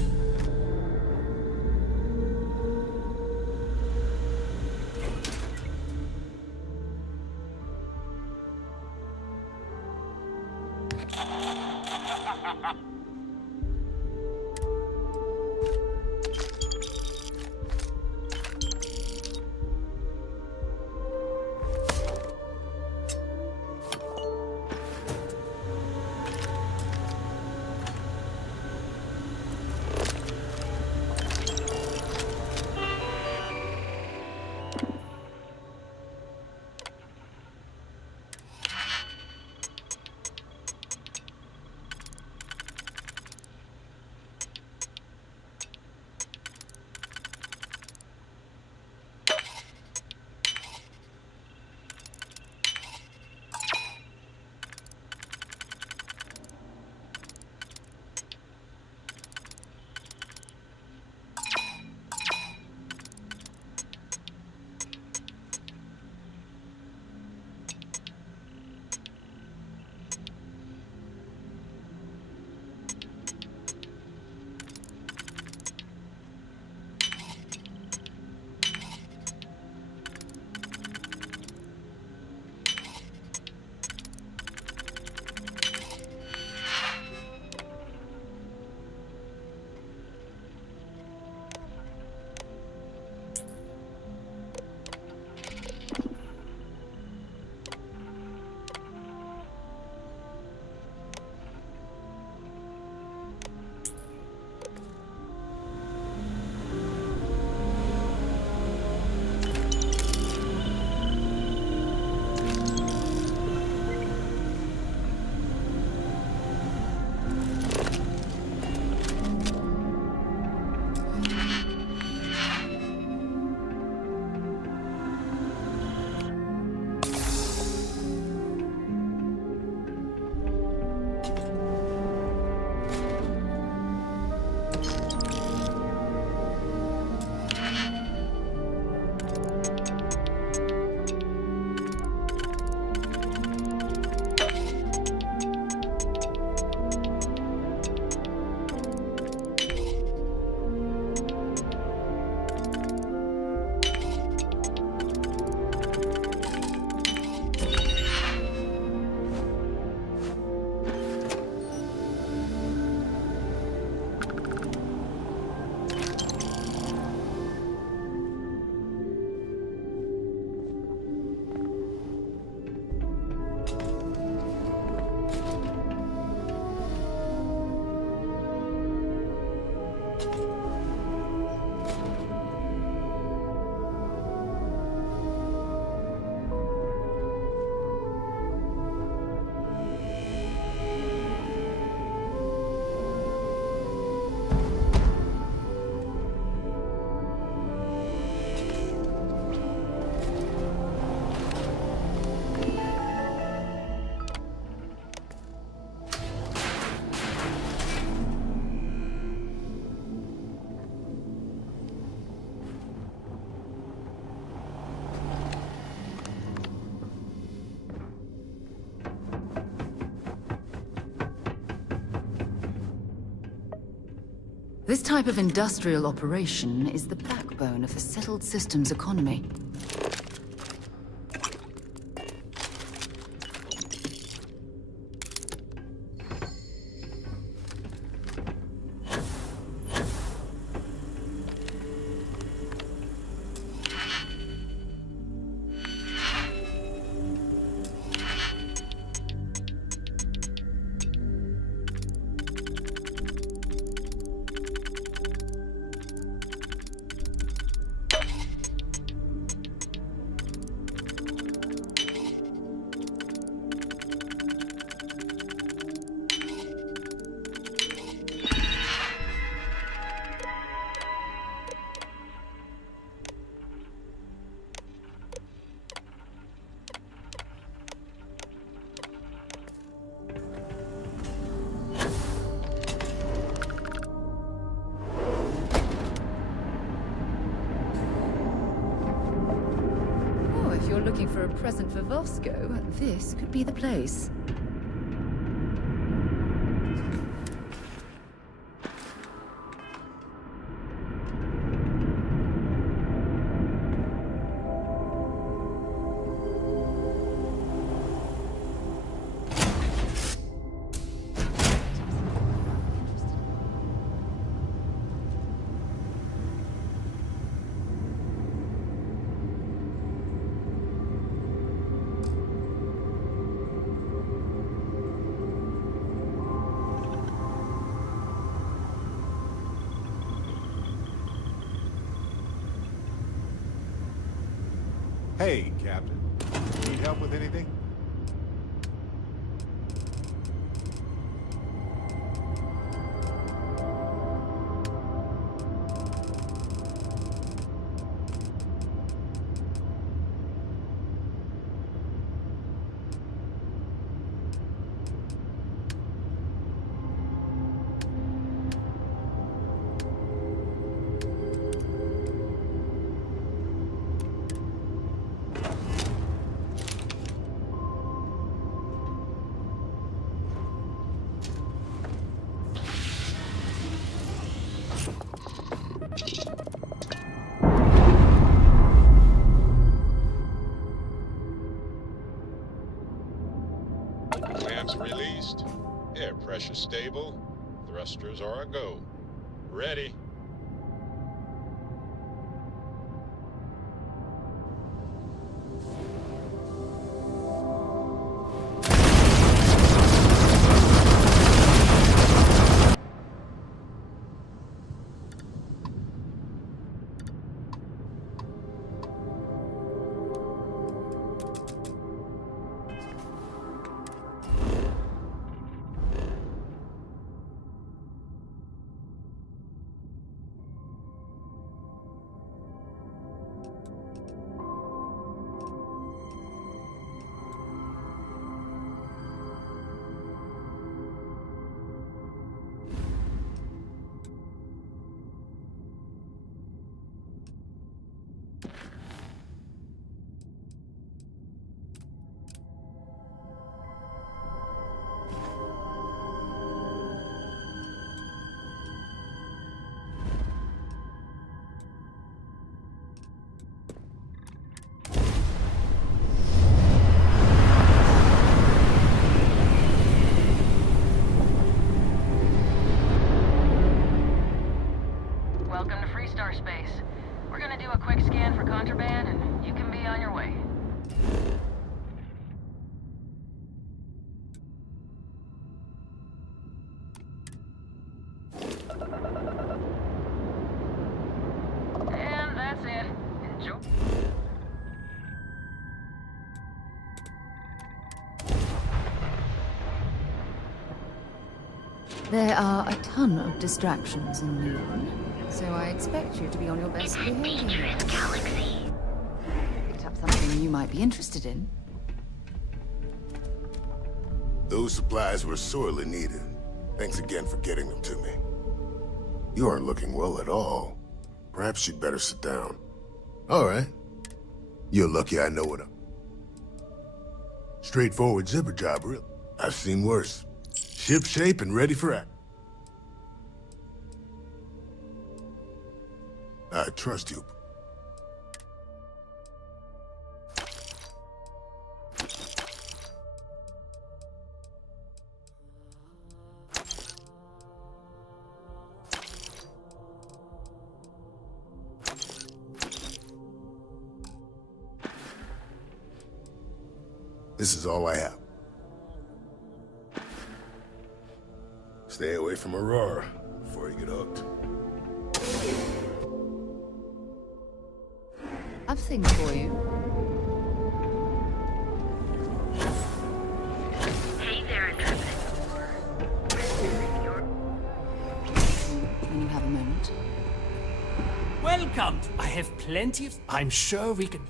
This type of industrial operation is the backbone of the settled systems economy. Looking for a present for Vosko, this could be the place. Hey, Captain. Need help with anything? Clamps released. Air pressure stable. Thrusters are a go. Ready. Welcome to Freestar Space. We're gonna do a quick scan for contraband, and you can be on your way. And that's it. Enjoy. There are a ton of distractions in Neon, so I expect you to be on your best behavior. Picked up something you might be interested in. Those supplies were sorely needed. Thanks again for getting them to me. You aren't looking well at all. Perhaps you'd better sit down. All right. You're lucky I know what I'm... Straightforward zipper job, really. I've seen worse. Ship shape and ready for act. I trust you. This is all I have. Stay away from Aurora before you get hooked. I've things for you. Hey there, Intrepid Explorer. When you have a moment. Welcome. I have plenty of... I'm sure we can...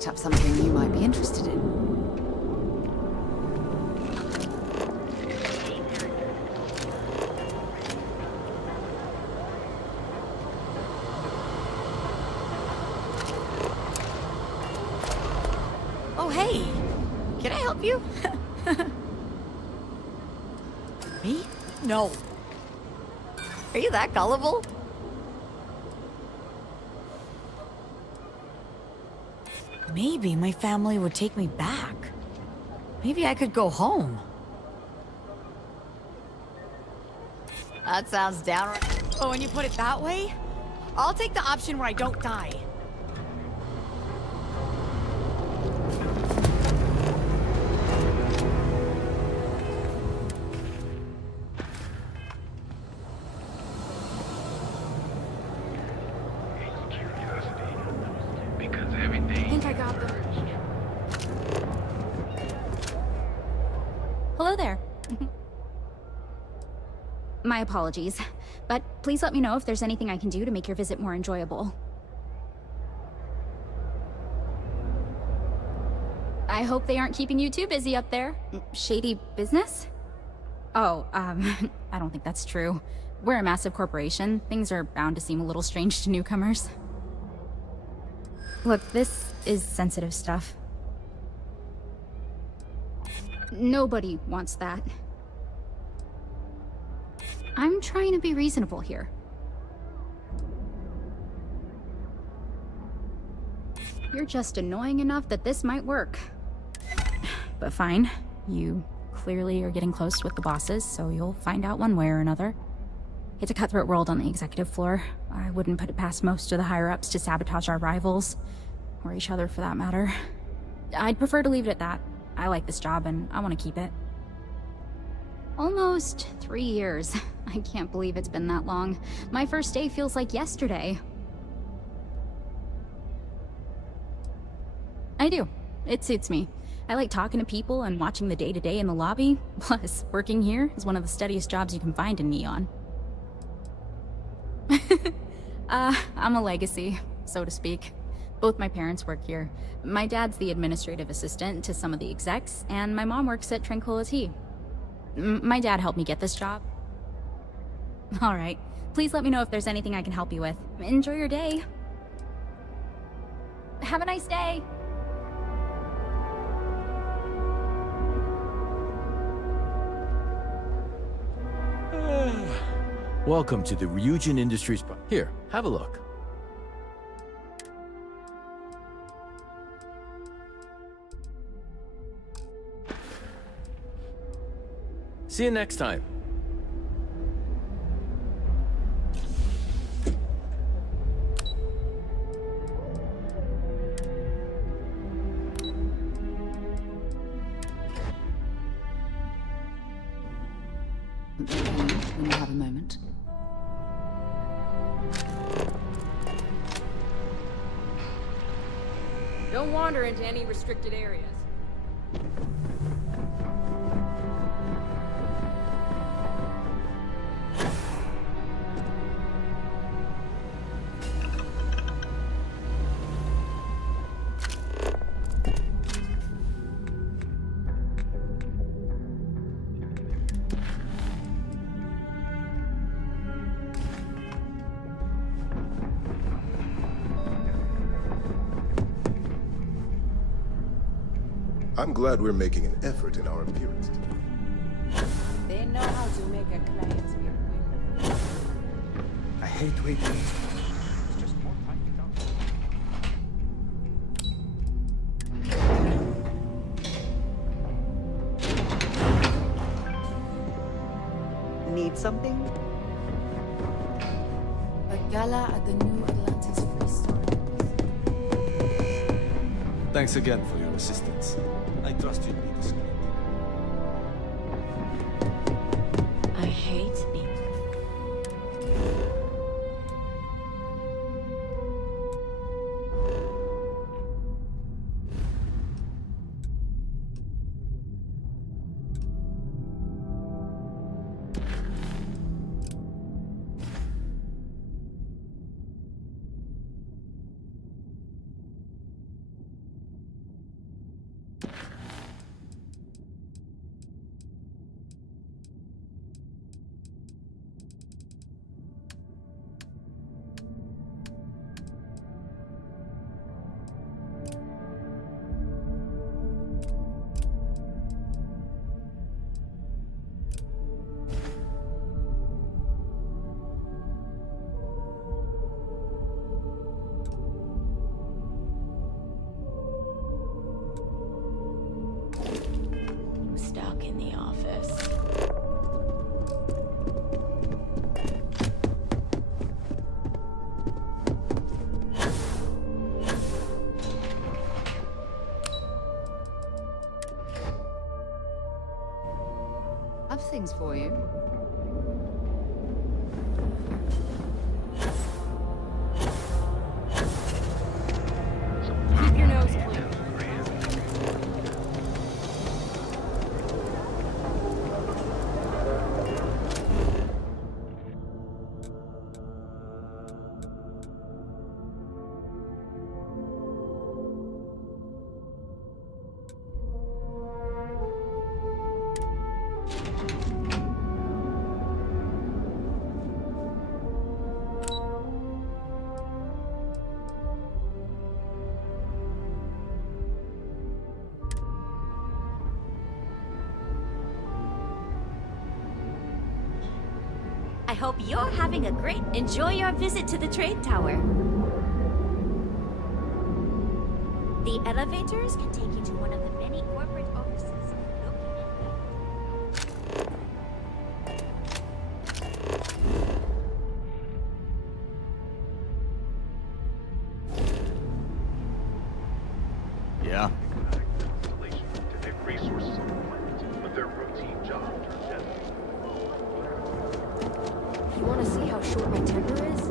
Perhaps something you might be interested in. Oh, hey! Can I help you? Me? No. Are you that gullible? Maybe my family would take me back. Maybe I could go home. That sounds downright... Oh, when you put it that way, I'll take the option where I don't die. I think I got them. Hello there. My apologies, but please let me know if there's anything I can do to make your visit more enjoyable. I hope they aren't keeping you too busy up there. Shady business? Oh, I don't think that's true. We're a massive corporation. Things are bound to seem a little strange to newcomers. Look, this is sensitive stuff. Nobody wants that. I'm trying to be reasonable here. You're just annoying enough that this might work. But fine. You clearly are getting close with the bosses, so you'll find out one way or another. It's a cutthroat world on the executive floor. I wouldn't put it past most of the higher-ups to sabotage our rivals. Or each other, for that matter. I'd prefer to leave it at that. I like this job, and I want to keep it. Almost 3 years. I can't believe it's been that long. My first day feels like yesterday. I do. It suits me. I like talking to people and watching the day-to-day in the lobby. Plus, working here is one of the steadiest jobs you can find in Neon. I'm a legacy, so to speak. Both my parents work here. My dad's the administrative assistant to some of the execs, and my mom works at Tranquility. My dad helped me get this job. All right. Please let me know if there's anything I can help you with. Enjoy your day. Have a nice day. Welcome to the Ryujin Industries. Here, have a look. See you next time. When you have a moment. Don't wander into any restricted areas. I'm glad we're making an effort in our appearance today. They know how to make a client feel good. I hate waiting. It's just more time without. Need something? A gala at the New Atlantis Free Store. Thanks again for your assistance. I trust you'll be discreet. I hate me. Stuck in the office. I've things for you. Keep your nose clean. I hope you're having a great... Enjoy your visit to the trade tower. The elevators can take you to one of the many corporate offices located. Yeah? To take resources on the planet, but their routine job turned deadly. You want to see how short my temper is?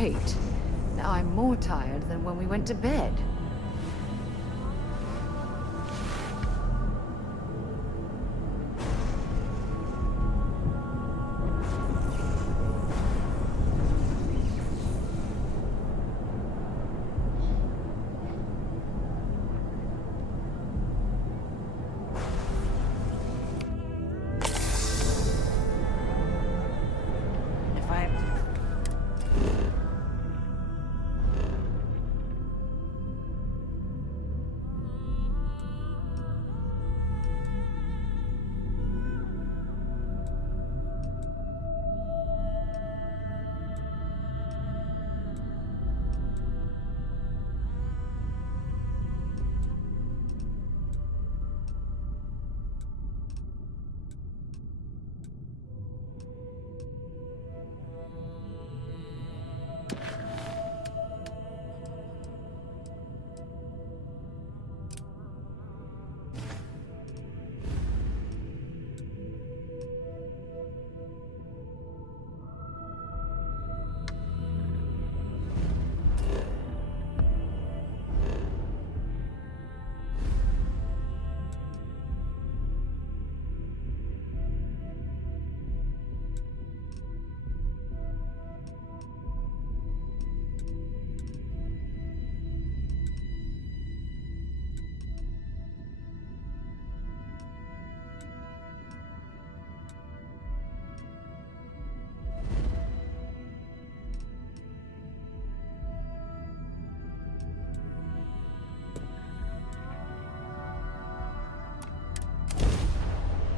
Great. Now I'm more tired than when we went to bed.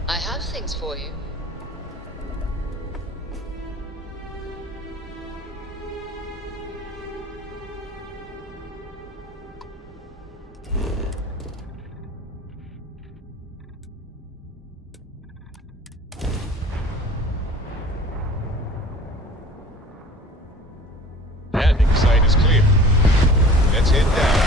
I have things for you. Landing site is clear. Let's head down.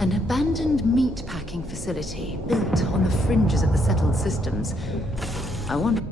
An abandoned meatpacking facility built on the fringes of the settled systems. I wonder...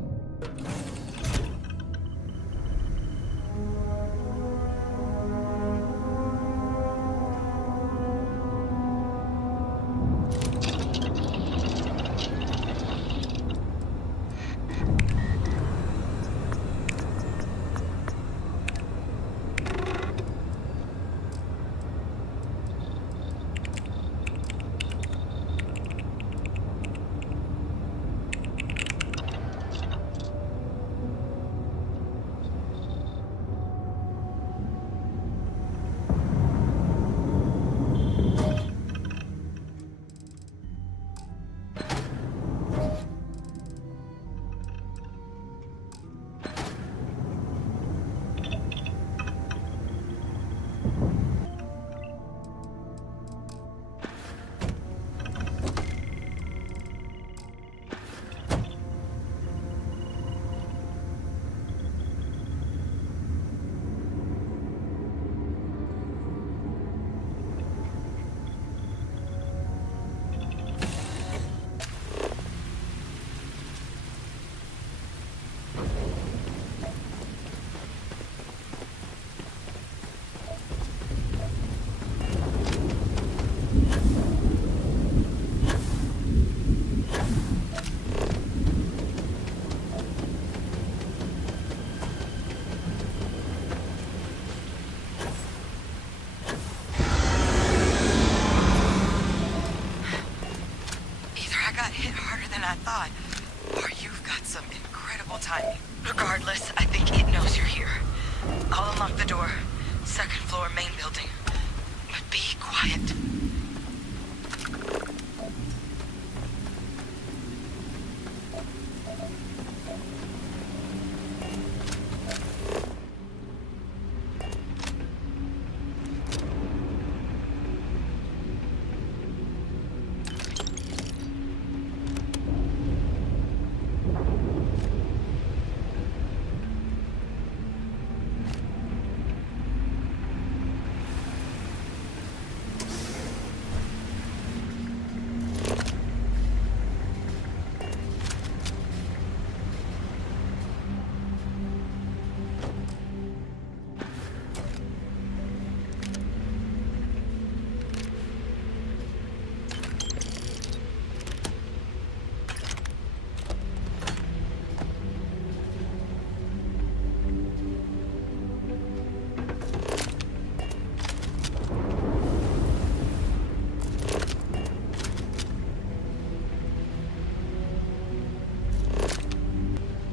timing. Regardless, I think it knows you're here. I'll unlock the door. Second floor, main building. But be quiet.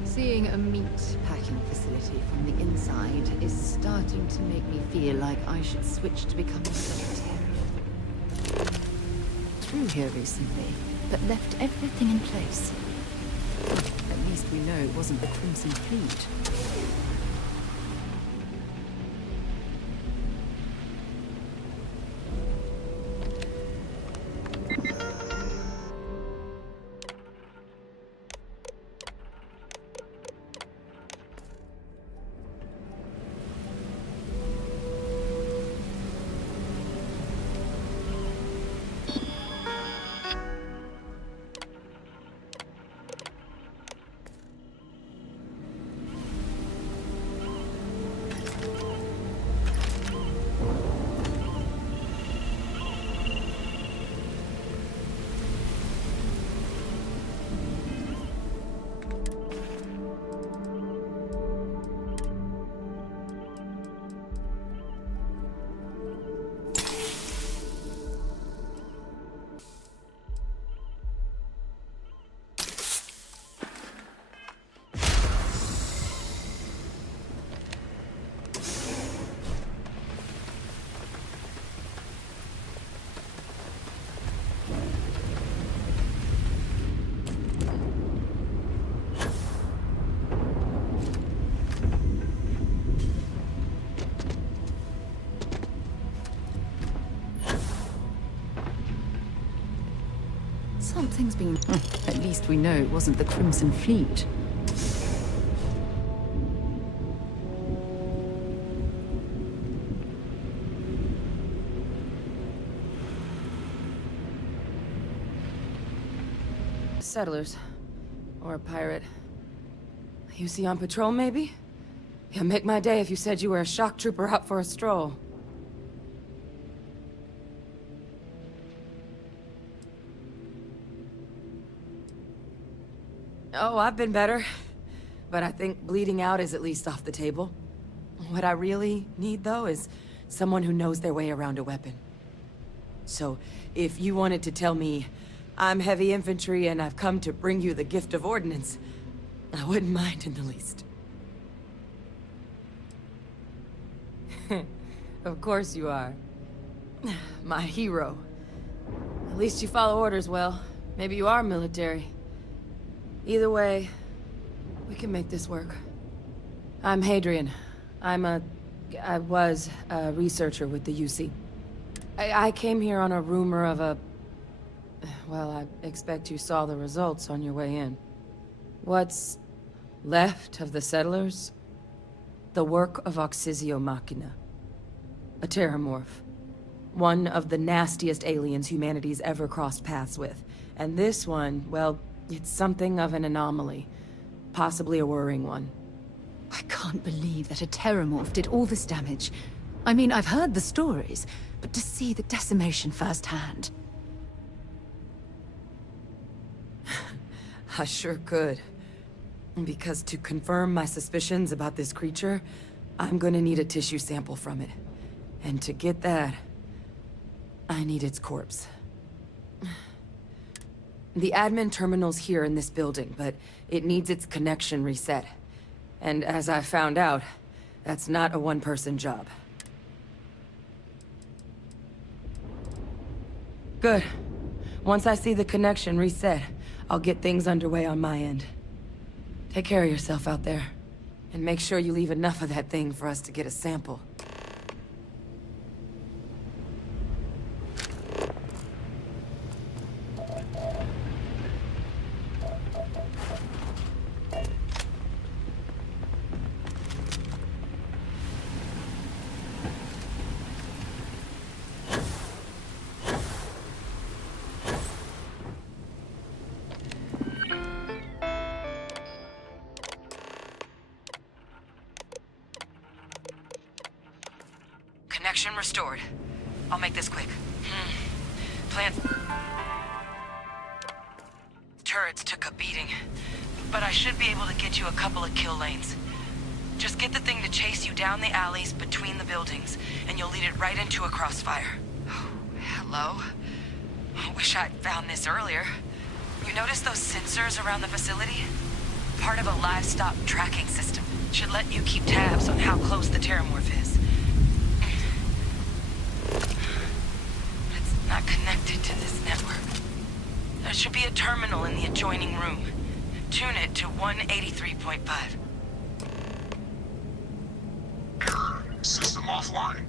Seeing a meat packing facility from the inside is starting to make me feel like I should switch to becoming a secretarian. Through here recently, but left everything in place. At least we know it wasn't the Crimson Fleet. Something's been... At least we know it wasn't the Crimson Fleet. Settlers. Or a pirate. You see on patrol, maybe? Yeah, make my day if you said you were a shock trooper out for a stroll. Oh, I've been better. But I think bleeding out is at least off the table. What I really need, though, is someone who knows their way around a weapon. So, if you wanted to tell me, I'm heavy infantry and I've come to bring you the gift of ordnance, I wouldn't mind in the least. Of course you are. My hero. At least you follow orders well. Maybe you are military. Either way, we can make this work. I'm Hadrian. I was a researcher with the UC. I came here on a rumor of a... Well, I expect you saw the results on your way in. What's left of the settlers? The work of Oxysio Machina. A terramorph. One of the nastiest aliens humanity's ever crossed paths with. And this one, well, it's something of an anomaly. Possibly a worrying one. I can't believe that a terramorph did all this damage. I mean, I've heard the stories, but to see the decimation firsthand... I sure could. Because to confirm my suspicions about this creature, I'm gonna need a tissue sample from it. And to get that, I need its corpse. The admin terminal's here in this building, but it needs its connection reset. And as I found out, that's not a one-person job. Good. Once I see the connection reset, I'll get things underway on my end. Take care of yourself out there. And make sure you leave enough of that thing for us to get a sample. Connection restored. I'll make this quick. Plant... Turrets took a beating, but I should be able to get you a couple of kill lanes. Just get the thing to chase you down the alleys between the buildings, and you'll lead it right into a crossfire. Oh, hello? Wish I'd found this earlier. You notice those sensors around the facility? Part of a livestock tracking system. Should let you keep tabs on how close the terramorph is. Not connected to this network. There should be a terminal in the adjoining room. Tune it to 183.5. Error. System offline.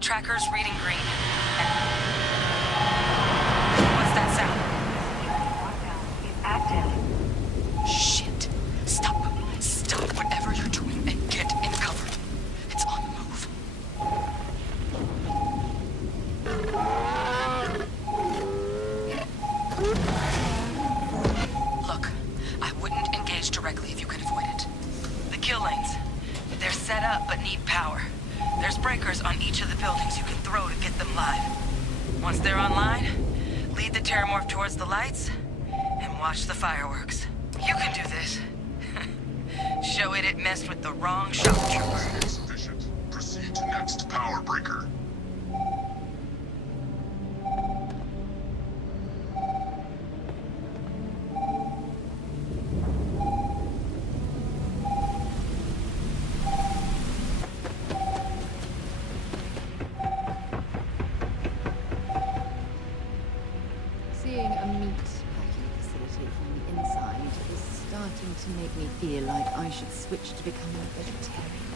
Tracker's reading green. What's that sound? Active. Shit. Stop. Stop whatever you're doing and get in cover. It's on the move. Look, I wouldn't engage directly if you could avoid it. The kill lanes. They're set up but need power. There's breakers on each of the buildings you can throw to get them live. Once they're online, lead the terramorph towards the lights and watch the fireworks. You can do this. Show it messed with the wrong shock trooper. Insufficient. Proceed to next power breaker. Seeing a meat packing facility from the inside is starting to make me feel like I should switch to becoming a vegetarian.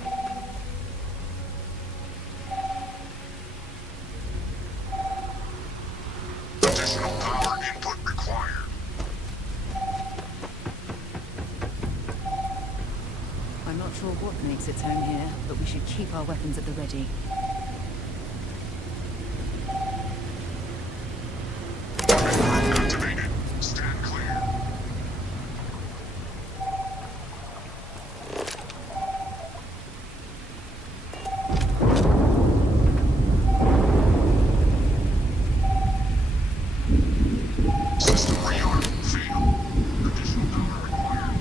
Additional power input required. I'm not sure what makes its home here, but we should keep our weapons at the ready. Activated. Stand clear. System rearm. Fail. Additional power required.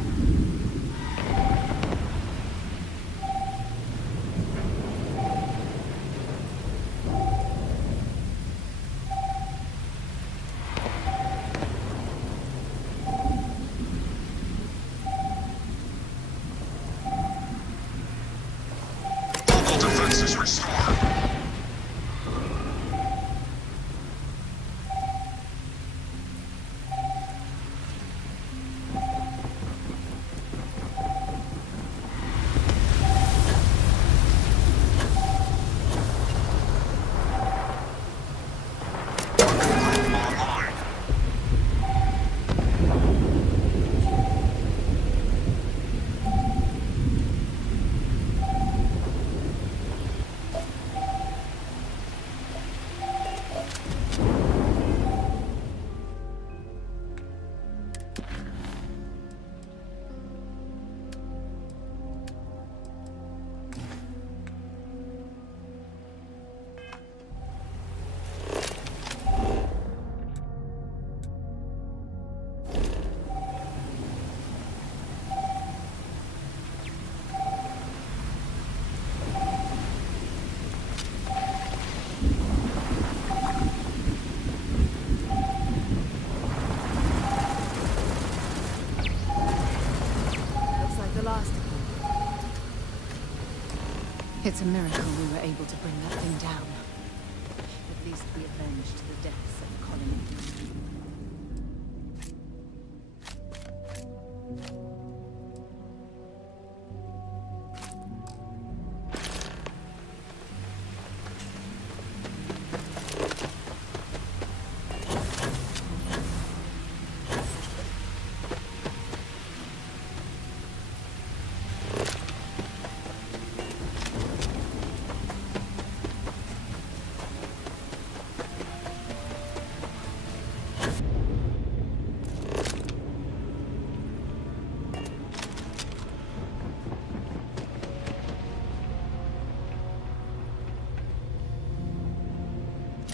It's a miracle we were able to bring that thing down. At least we avenged the deaths of the colony.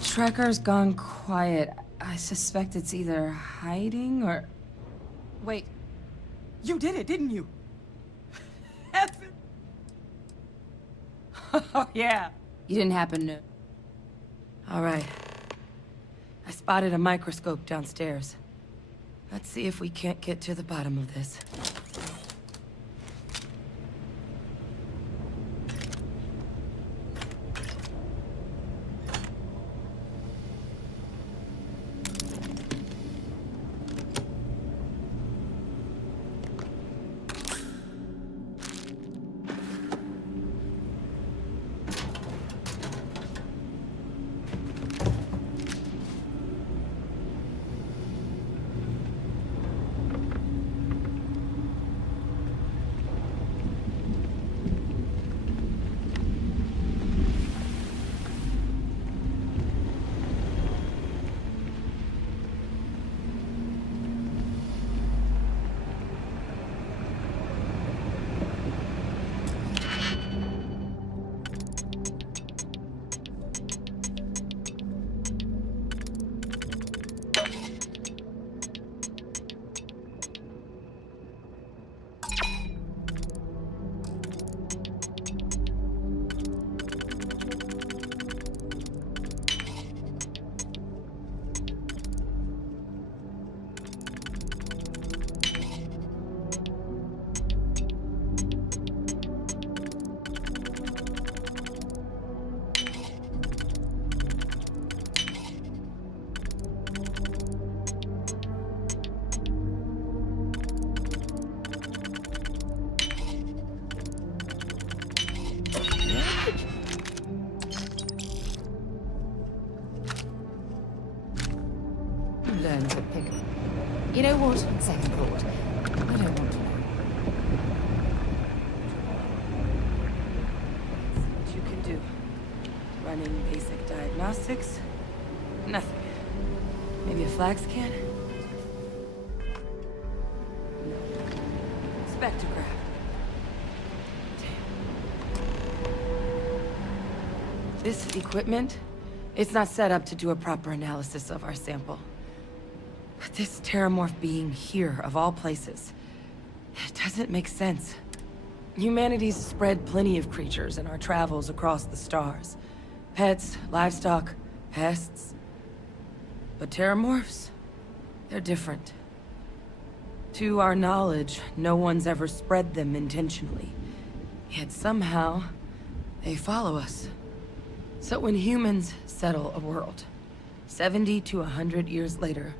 Tracker's gone quiet. I suspect it's either hiding or... Wait. You did it, didn't you? Heaven! Oh, yeah. You didn't happen to... All right. I spotted a microscope downstairs. Let's see if we can't get to the bottom of this. Learn to pick. You know what? On second thought, I don't want to know. What you can do. Running basic diagnostics. Nothing. Maybe a flag scan? No. Spectrograph. Damn. This equipment, it's not set up to do a proper analysis of our sample. But this terramorph being here, of all places, it doesn't make sense. Humanity's spread plenty of creatures in our travels across the stars. Pets, livestock, pests. But terramorphs, they're different. To our knowledge, no one's ever spread them intentionally. Yet somehow, they follow us. So when humans settle a world, 70 to 100 years later,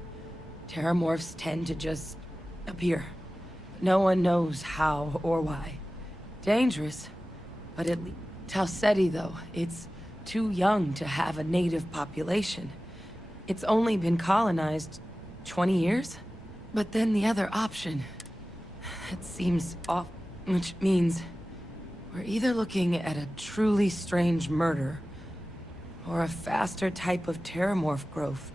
terramorphs tend to just appear. No one knows how or why. Dangerous, but at least... Talseti, though, it's too young to have a native population. It's only been colonized 20 years? But then the other option, that seems off, which means we're either looking at a truly strange murder or a faster type of terramorph growth,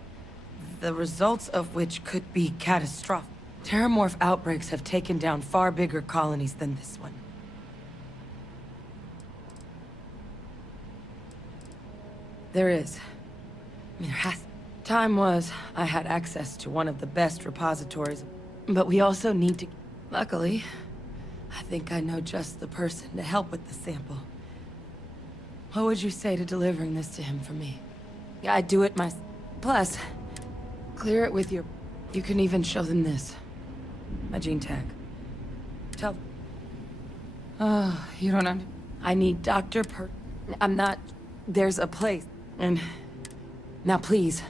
the results of which could be catastrophic. Terramorph outbreaks have taken down far bigger colonies than this one. There is. I mean, there has... Time was, I had access to one of the best repositories, but we also need to... Luckily, I think I know just the person to help with the sample. What would you say to delivering this to him for me? Yeah, I'd do it myself. Plus, clear it with your... You can even show them this. My gene tag. Tell... Oh, you don't I need Dr. I'm not... There's a place, and... Now, please.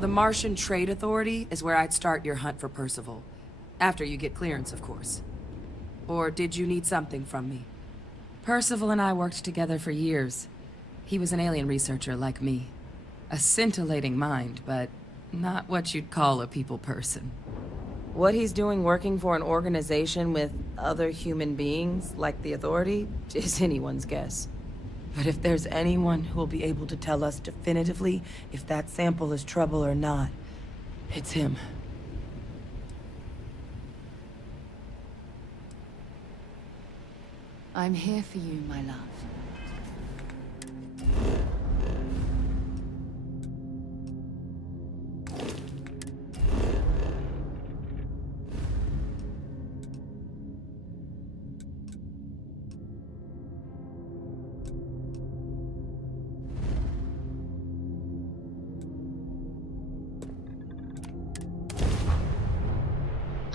The Martian Trade Authority is where I'd start your hunt for Percival. After you get clearance, of course. Or did you need something from me? Percival and I worked together for years. He was an alien researcher like me. A scintillating mind, but not what you'd call a people person. What he's doing working for an organization with other human beings, like the Authority, is anyone's guess. But if there's anyone who will be able to tell us definitively if that sample is trouble or not, it's him. I'm here for you, my love.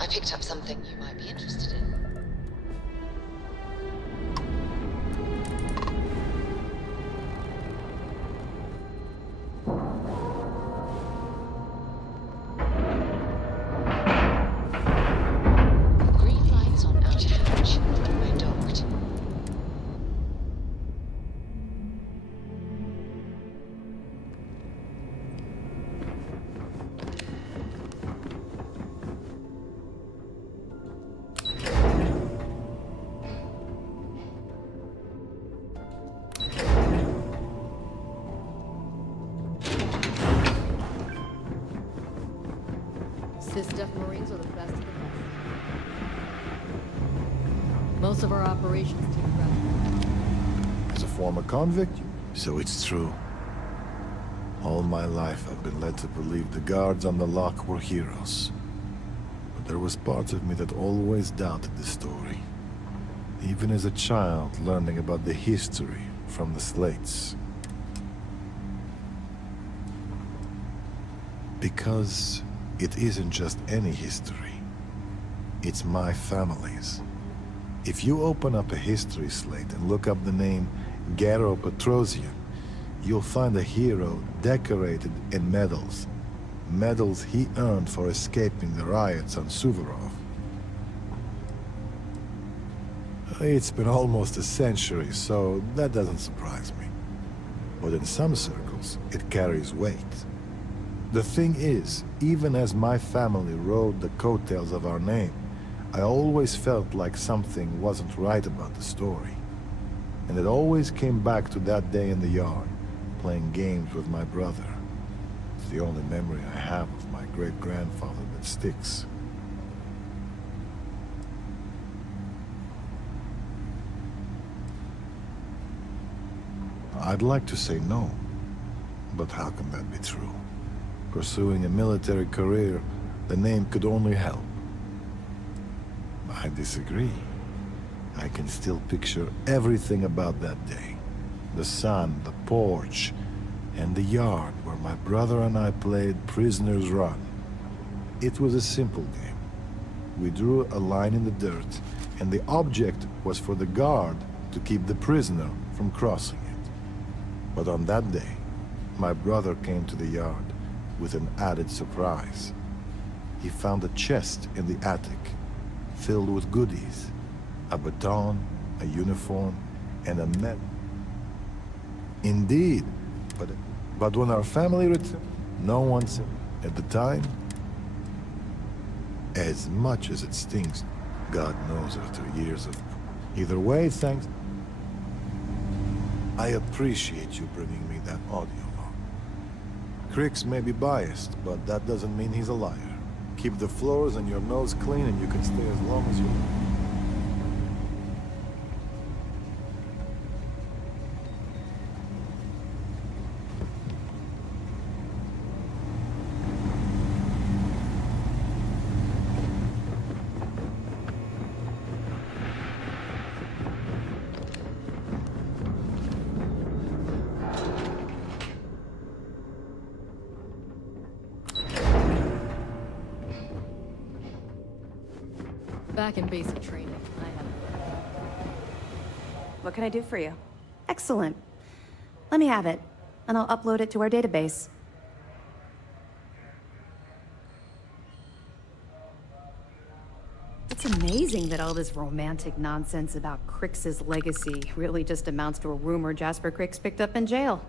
I picked up something you might be interested in. Green lights on outer hatch. We're docked. Sys-Def Marines are the best of the best. Most of our operations take ground. As a former convict, so it's true. All my life I've been led to believe the guards on the lock were heroes. But there was part of me that always doubted the story. Even as a child, learning about the history from the slates. Because it isn't just any history. It's my family's. If you open up a history slate and look up the name Garo Petrosian, you'll find a hero decorated in medals. Medals he earned for escaping the riots on Suvorov. It's been almost a century, so that doesn't surprise me. But in some circles, it carries weight. The thing is, even as my family rode the coattails of our name, I always felt like something wasn't right about the story. And it always came back to that day in the yard, playing games with my brother. It's the only memory I have of my great-grandfather that sticks. I'd like to say no, but how can that be true? Pursuing a military career, the name could only help. I disagree. I can still picture everything about that day. The sun, the porch, and the yard where my brother and I played Prisoner's Run. It was a simple game. We drew a line in the dirt, and the object was for the guard to keep the prisoner from crossing it. But on that day, my brother came to the yard with an added surprise. He found a chest in the attic, filled with goodies. A baton, a uniform, and a medal. Indeed, but when our family returned, no one said at the time, as much as it stings, God knows after years of... Either way, thanks. I appreciate you bringing me that audio log. Crix may be biased, but that doesn't mean he's a liar. Keep the floors and your nose clean and you can stay as long as you want. Back in basic training, I have... What can I do for you? Excellent. Let me have it, and I'll upload it to our database. It's amazing that all this romantic nonsense about Crix's legacy really just amounts to a rumor Jasper Crix picked up in jail.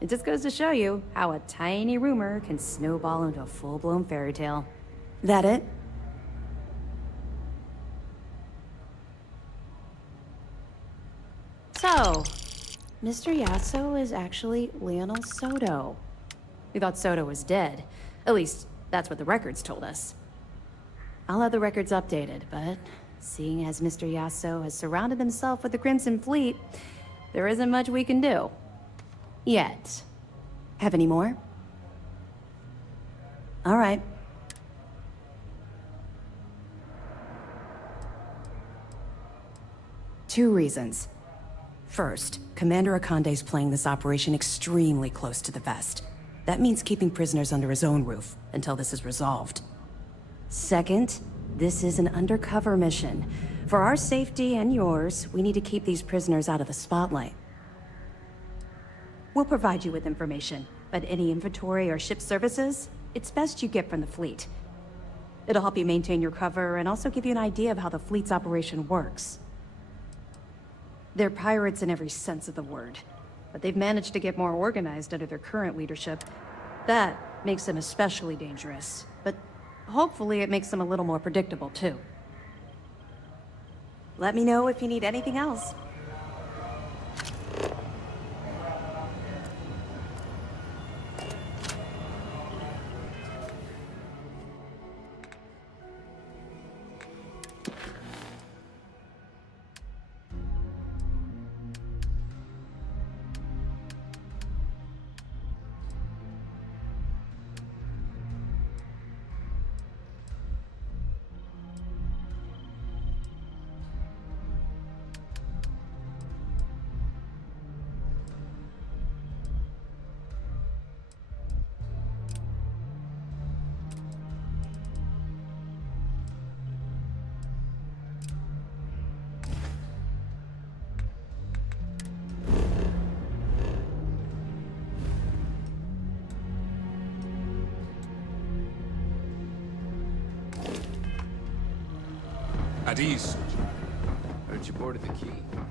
It just goes to show you how a tiny rumor can snowball into a full-blown fairy tale. That it? So, Mr. Yasso is actually Lionel Soto. We thought Soto was dead. At least, that's what the records told us. I'll have the records updated, but seeing as Mr. Yasso has surrounded himself with the Crimson Fleet, there isn't much we can do. Yet. Have any more? All right. Two reasons. First, Commander Akande's playing this operation extremely close to the vest. That means keeping prisoners under his own roof until this is resolved. Second, this is an undercover mission. For our safety and yours, we need to keep these prisoners out of the spotlight. We'll provide you with information, but any inventory or ship services, it's best you get from the fleet. It'll help you maintain your cover and also give you an idea of how the fleet's operation works. They're pirates in every sense of the word, but they've managed to get more organized under their current leadership. That makes them especially dangerous, but hopefully it makes them a little more predictable too. Let me know if you need anything else. At ease. Heard you boarded the key. Can't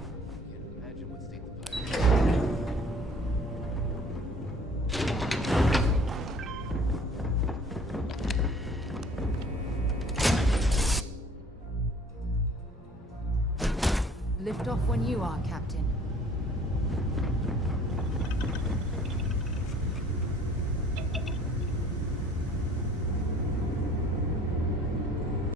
imagine what state the Lift off when you are, Captain.